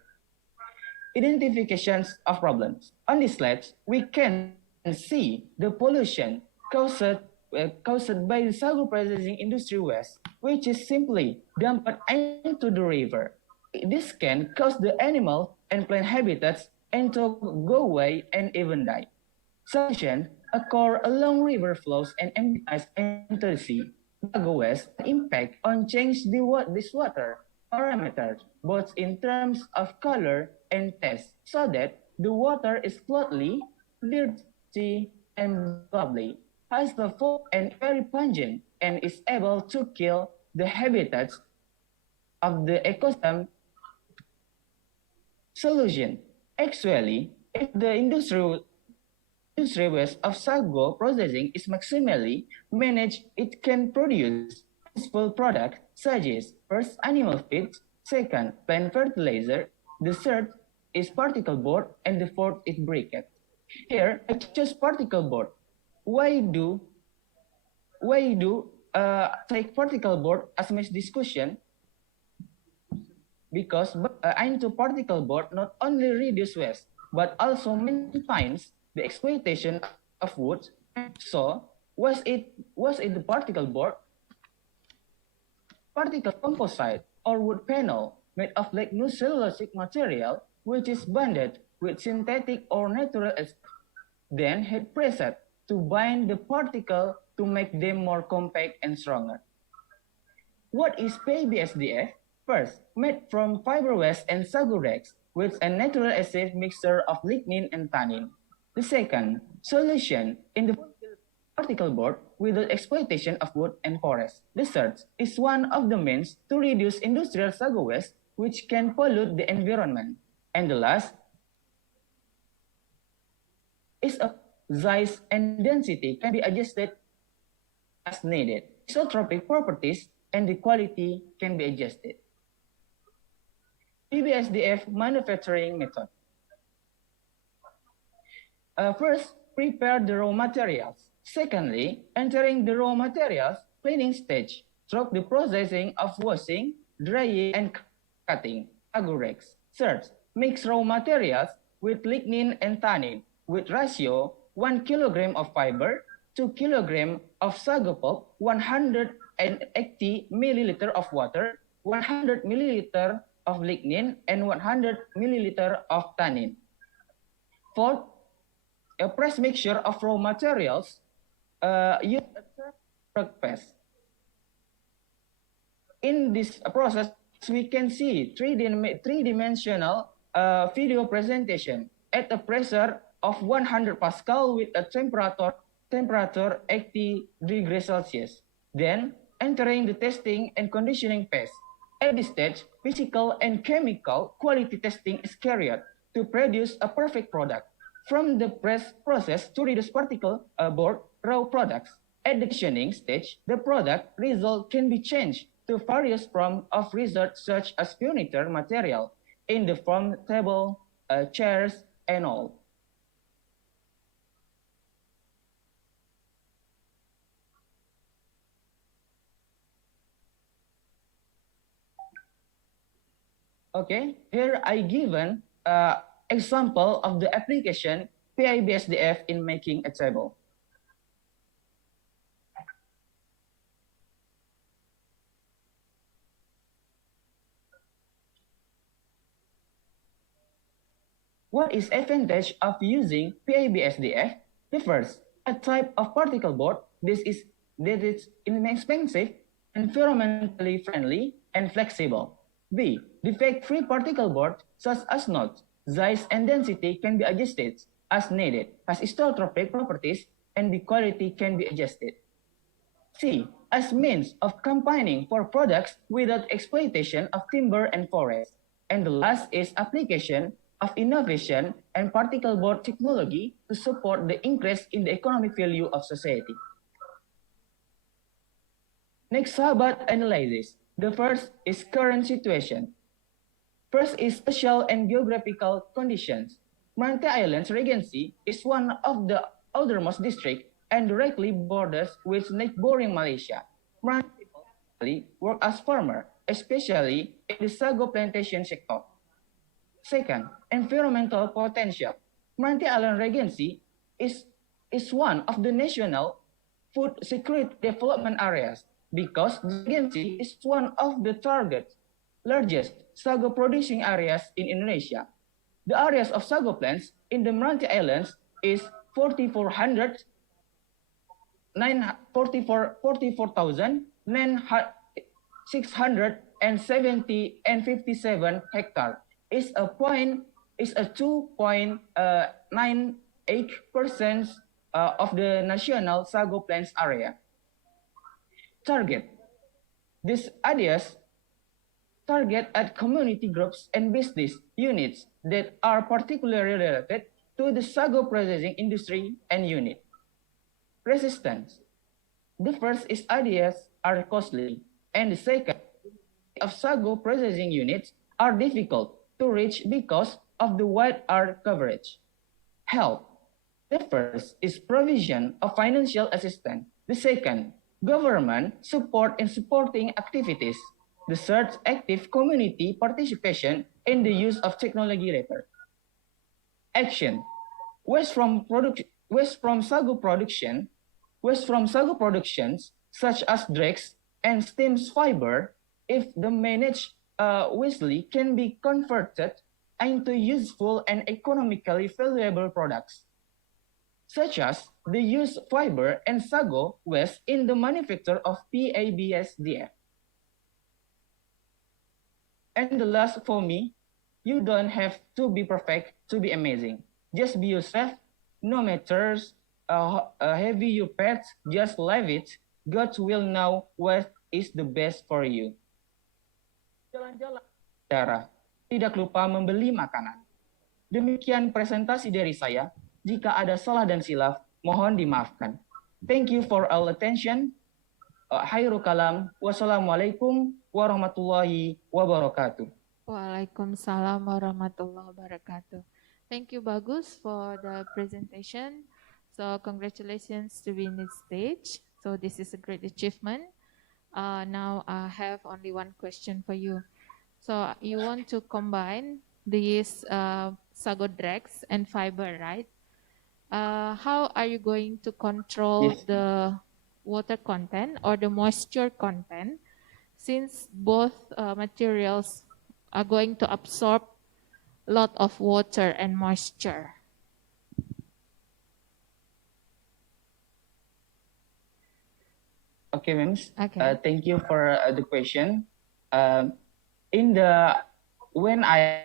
Identifications of problems. On this slide, we can see the pollution caused by the sago processing industry waste, which is simply dumped into the river. This can cause the animal and plant habitats and to go away and even die. Solution occur along river flows and empties into the sea. Sago waste impact on change this water parameters, both in terms of color and taste, so that the water is cloudy, dirty, and bubbly, has the foam and very pungent, and is able to kill the habitats of the ecosystem. Solution. Actually, if the industry waste of sago processing is maximally managed, it can produce useful products such as first, animal feed, second, plant fertilizer, the third is particle board, and the fourth is briquette. Here, I choose particle board. Why do take particle board as much discussion? Because into particle board not only reduce waste, but also maintains the exploitation of wood. So, was it the particle board? Particle composite or wood panel made of lignocellulosic material, which is bonded with synthetic or natural acids, then heat pressed to bind the particle to make them more compact and stronger. What is PIBSDF? First, made from fiber waste and Sagurex with a natural acid mixture of lignin and tannin. The second, solution in the particle board with the exploitation of wood and forest. The third is one of the means to reduce industrial sago waste, which can pollute the environment. And the last is a size and density can be adjusted as needed. Isotropic properties and the quality can be adjusted. PBSDF manufacturing method. First, prepare the raw materials. Secondly, entering the raw materials cleaning stage through the processing of washing, drying, and cutting. Agorex. Third, mix raw materials with lignin and tannin with ratio 1 kilogram of fiber, 2 kilogram of sago pulp, 180 milliliter of water, 100 milliliter of lignin, and 100 milliliter of tannin. Fourth, a press mixture of raw materials use a drug paste. In this process, we can see three-dimensional video presentation at a pressure of 100 Pascal with a temperature 80 degrees Celsius. Then entering the testing and conditioning phase. At this stage, physical and chemical quality testing is carried to produce a perfect product. From the press process to reduce particle board raw products. At the conditioning stage, the product result can be changed to various forms of research such as furniture material in the form table, chairs, and all. Okay, here I given example of the application PIBSDF in making a table. What is advantage of using PIBSDF? The first, a type of particle board that is inexpensive, environmentally friendly, and flexible. B, defect-free particle board such as nodes, size and density can be adjusted as needed, has isotropic properties, and the quality can be adjusted. C, as means of combining for products without exploitation of timber and forest. And the last is application of innovation and particle board technology to support the increase in the economic value of society. Next, sahabat analysis. The first is current situation. First is social and geographical conditions. Meranti Islands Regency is one of the outermost districts and directly borders with neighboring Malaysia. Meranti people work as farmers, especially in the sago plantation sector. Second, environmental potential. Meranti Island Regency is one of the national food security development areas because the Regency is one of the largest sago producing areas in Indonesia. The areas of sago plants in the Meranti Islands is 44,670 hectares. Is a 2.98% of the national sago plants area. Target. These areas target at community groups and business units that are particularly related to the sago processing industry and unit. Resistance. The first is areas are costly, and the second of sago processing units are difficult to reach because of the wide area coverage. Help. The first is provision of financial assistance. The second, government support in supporting activities. The third, active community participation in the use of technology later. Action. Waste from sago productions such as dregs and stems fiber, if the managed wisely, can be converted into useful and economically valuable products, such as the use fiber and sago waste in the manufacture of PIBSDF. And the last for me, you don't have to be perfect to be amazing. Just be yourself, no matter how heavy your pet, just leave it. God will know what is the best for you. Jalan-jalan, saudara, tidak lupa membeli makanan. Demikian presentasi dari saya. Jika ada salah dan silaf, mohon dimaafkan. Thank you for all attention. Khairul kalam. Wassalamualaikum warahmatullahi wabarakatuh. Waalaikumsalam warahmatullahi wabarakatuh. Thank you, Bagus, for the presentation. So congratulations to win this stage. So this is a great achievement. Now I have only one question for you. So you want to combine these sago dregs and fiber, right? How are you going to control the water content or the moisture content, since both materials are going to absorb a lot of water and moisture? Okay, ma'am. Okay. Thank you for the question. When I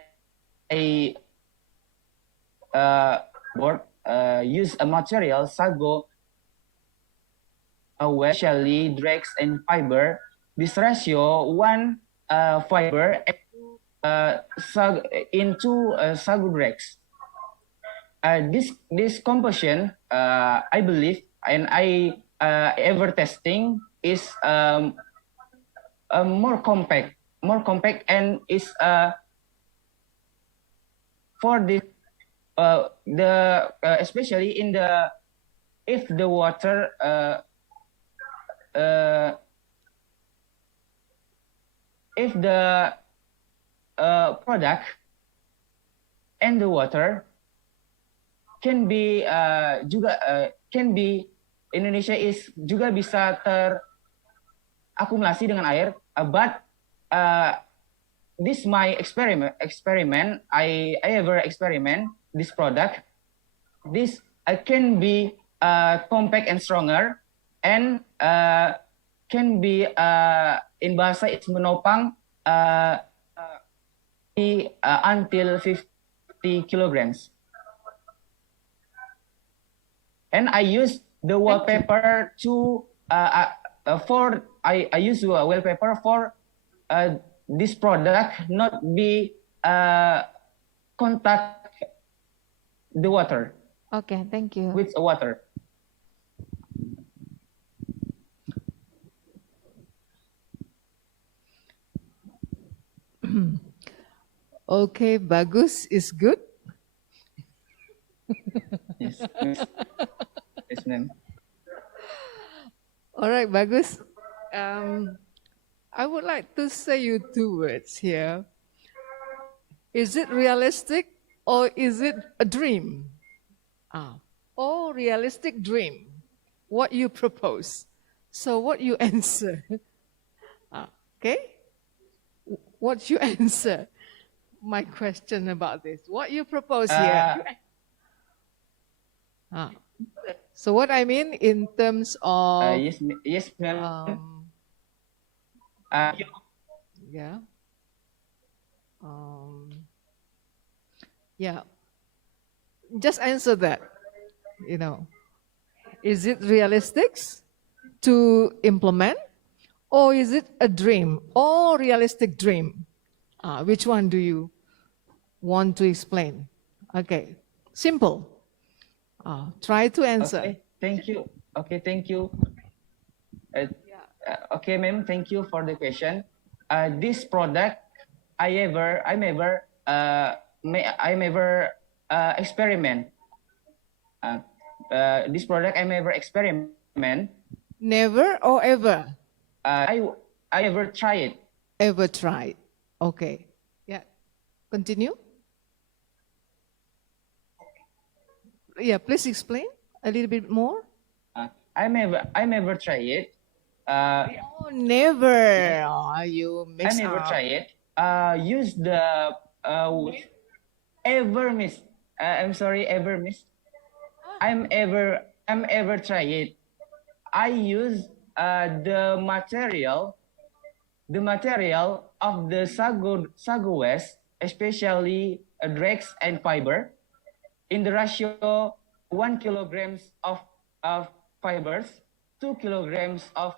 use a material sago, especially dregs and fiber, this ratio one fiber into sago dregs. This composition, I believe, and I ever testing is more compact, and is for this especially in the if the water if the product and the water can be can be Indonesia is juga bisa terakumulasi dengan air, but this my experiment I ever experiment this product. This can be compact and stronger, and can be in bahasa it's menopang until 50 kilograms. And I use the wallpaper to I use wallpaper for this product not be contact the water. Okay, thank you. With water. Okay, bagus is good. Yes, yes, ma'am. All right, bagus. I would like to say you two words here. Is it realistic or is it a dream? Oh, realistic dream. What you propose. So what you answer? Okay? What you answer? My question about this. What you propose here? So what I mean in terms of yes, ma'am. Yeah. Yeah. Just answer that. You know, is it realistic to implement, or is it a dream or realistic dream? Which one do you want to explain? Okay, simple. Try to answer. Okay, thank you. Okay, thank you. Okay, ma'am, thank you for the question. This product, I'm ever experiment. This product I ever experiment. Never or ever? I ever try it. Ever tried? Okay. Yeah. Continue. Yeah, please explain a little bit more. I never try it. Oh, never. You mix I never up. try it. Use the ever miss. I'm sorry, ever miss. I'm ever try it. I use the material of the sago west, especially dregs and fiber, in the ratio 1 kilograms of fibers, 2 kilograms of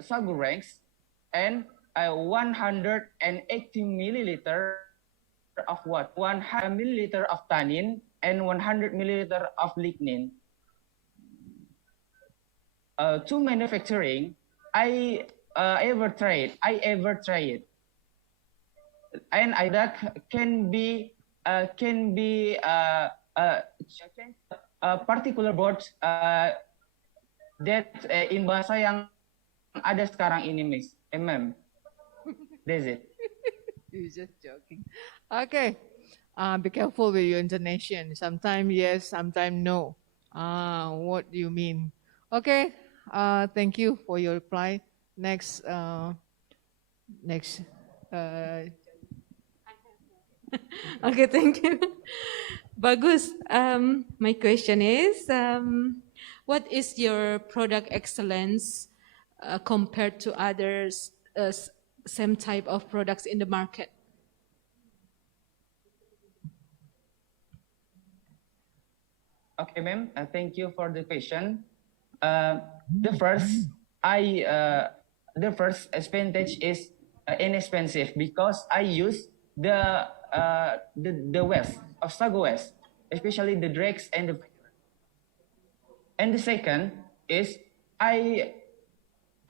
sago ranks, and 180 milliliter of what? 100 milliliter of tannin and 100 milliliter of lignin. to manufacturing, I ever try it, and that can be particular boards that in bahasa yang ada sekarang ini, Miss. Ma'am. That's it. You're just joking. Okay. Be careful with your intonation. Sometimes yes, sometimes no. What do you mean? Okay. Thank you for your reply. Next. Okay, thank you. Bagus. My question is, what is your product excellence compared to others, same type of products in the market? Okay, ma'am. Thank you for the question. The first advantage is inexpensive because I use the West of Sago West, especially the drakes and the. And the second is I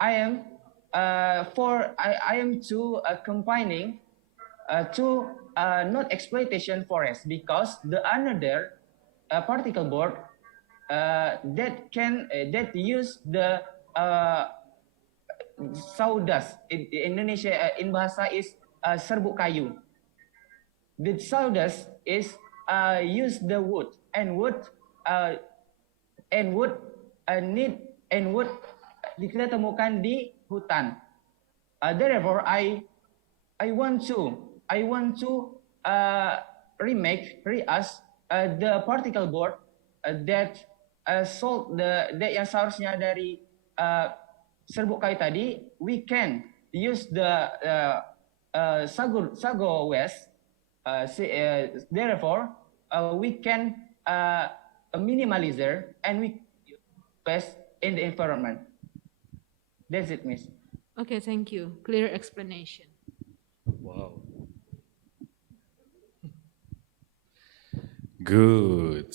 am to combining to not exploitation forest because the another particle board that use the sawdust in Indonesia in bahasa is serbuk kayu. The sawdust is use the wood and wood kita temukan di hutan. Therefore, I want to reuse the particle board that sold that yang seharusnya dari serbuk kayu tadi. We can use the sago west. Therefore, we can minimalizer and we best in the environment. That's it, Miss. Okay, thank you. Clear explanation. Wow. Good.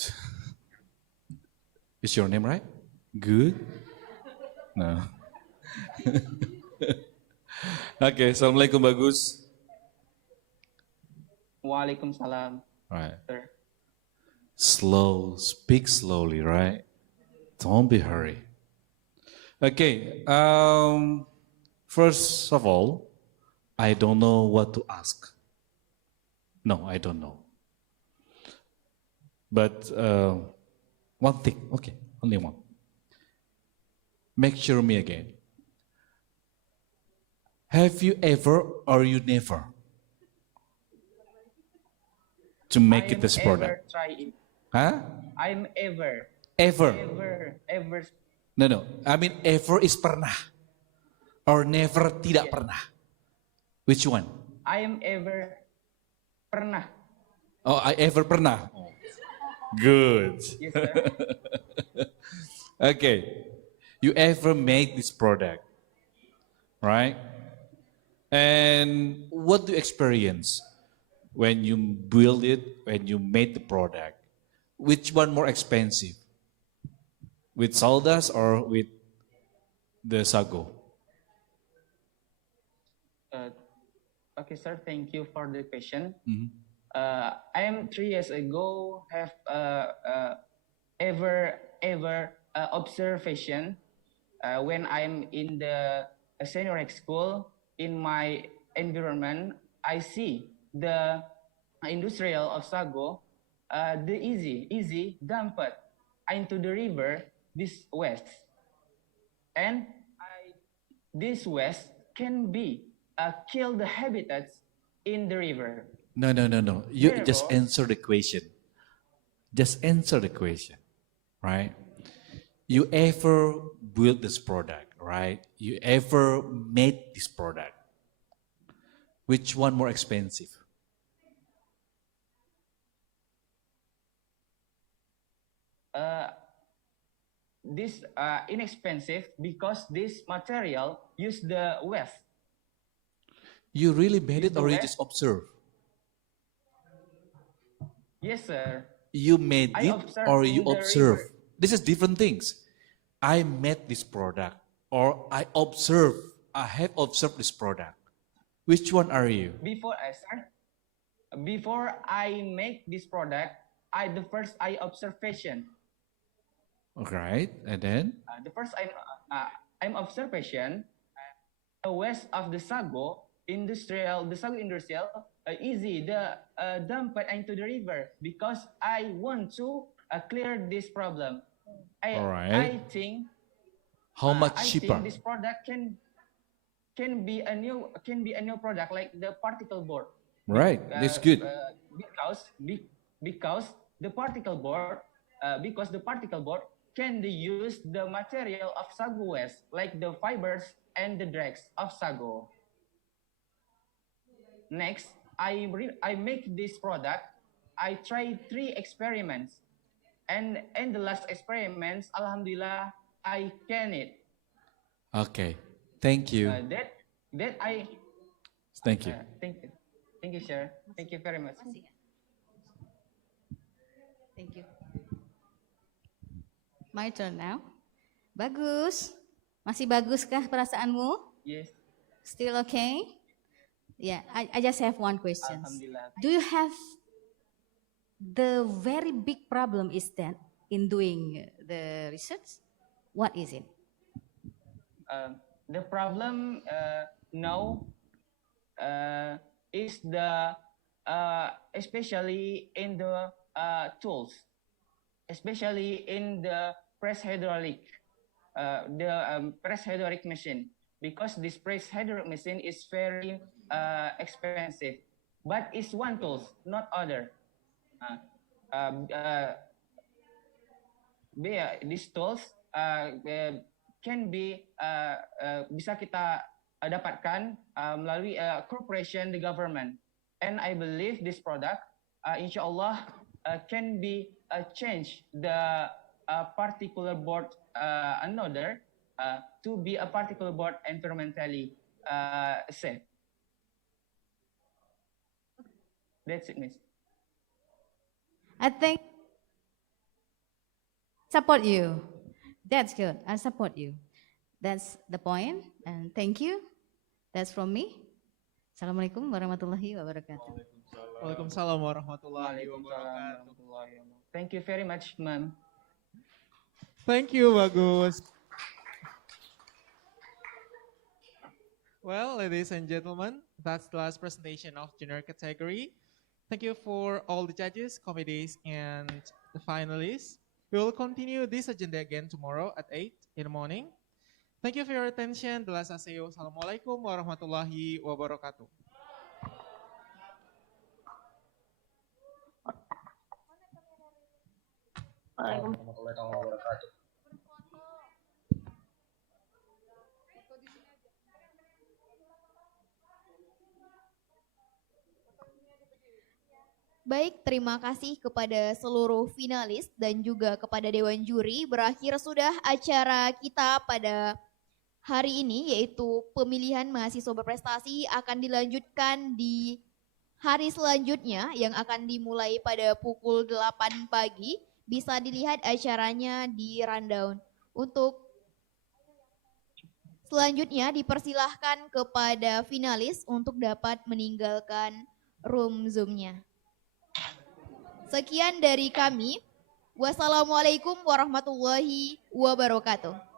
Is your name right? Good? No. Okay, Assalamualaikum Bagus. Waalaikumsalam. Right. Sir. Slow, speak slowly, right? Don't be hurry. Okay, first of all, I don't know what to ask. No, I don't know. But one thing, okay, only one. Make sure me again. Have you ever or you never to make it this product? Try it. Huh? I'm ever. Ever. Ever. No. I mean ever is pernah. Or never tidak pernah. Which one? I am ever pernah. Oh, I ever pernah. Good. Yes, sir. Okay. You ever made this product, right? And what do you experience when you build it, when you made the product? Which one more expensive? With sawdust or with the sago? Okay, sir. Thank you for the question. Mm-hmm. I am 3 years ago have ever observation when I'm in the senior school in my environment. I see the industrial of sago, the easy dump it into the river this waste, and this waste can be kill the habitats in the river. No. You Therefore, just answer the question. Just answer the question, right? You ever built this product, right? You ever made this product? Which one more expensive? This inexpensive because this material use the waste. You really made it or you just observe? Yes, sir. You made I it observe or in you the observe? river. This is different things. I met this product or I have observed this product. Which one are you? Before I make this product, I observation. Right, and then? The first I'm observation. West of the Sago industrial, easy the dump it into the river because I want to clear this problem. I think. How much I cheaper? think this product can be a new product like the particle board. Right, that's good. Because the particle board can use the material of sago waste like the fibers and the dregs of sago. Next, I make this product. I tried 3 experiments, and the last experiments, alhamdulillah, I can it. Okay, thank you. Thank you. Thank you, sir. Thank you very much. Thank you. My turn now. Bagus. Masih baguskah perasaanmu? Yes. Still okay? Yeah, I just have one question. Alhamdulillah. Do you have the very big problem is that in doing the research? What is it? The problem now is the especially in the tools, especially in the press hydraulic, press hydraulic machine, because this press hydraulic machine is very expensive, but it's one tools, not other. These tools can be bisa kita dapatkan melalui corporation, the government, and I believe this product, inshallah, can be change the particular board another to be a particular board environmentally safe. That's it, Miss. I think support you. That's good. I support you. That's the point. And thank you. That's from me. Assalamualaikum warahmatullahi wabarakatuh. Waalaikumsalam warahmatullahi wabarakatuh. Thank you very much, ma'am. Thank you, Bagus. Well, ladies and gentlemen, that's the last presentation of junior category. Thank you for all the judges, committees, and the finalists. We will continue this agenda again tomorrow at 8 in the morning. Thank you for your attention. Assalamualaikum warahmatullahi wabarakatuh. Warahmatullahi wabarakatuh. Baik, terima kasih kepada seluruh finalis dan juga kepada Dewan Juri. Berakhir sudah acara kita pada hari ini, yaitu pemilihan mahasiswa berprestasi akan dilanjutkan di hari selanjutnya yang akan dimulai pada pukul 8 pagi. Bisa dilihat acaranya di rundown. Untuk selanjutnya dipersilahkan kepada finalis untuk dapat meninggalkan room Zoom-nya. Sekian dari kami. Wassalamualaikum warahmatullahi wabarakatuh.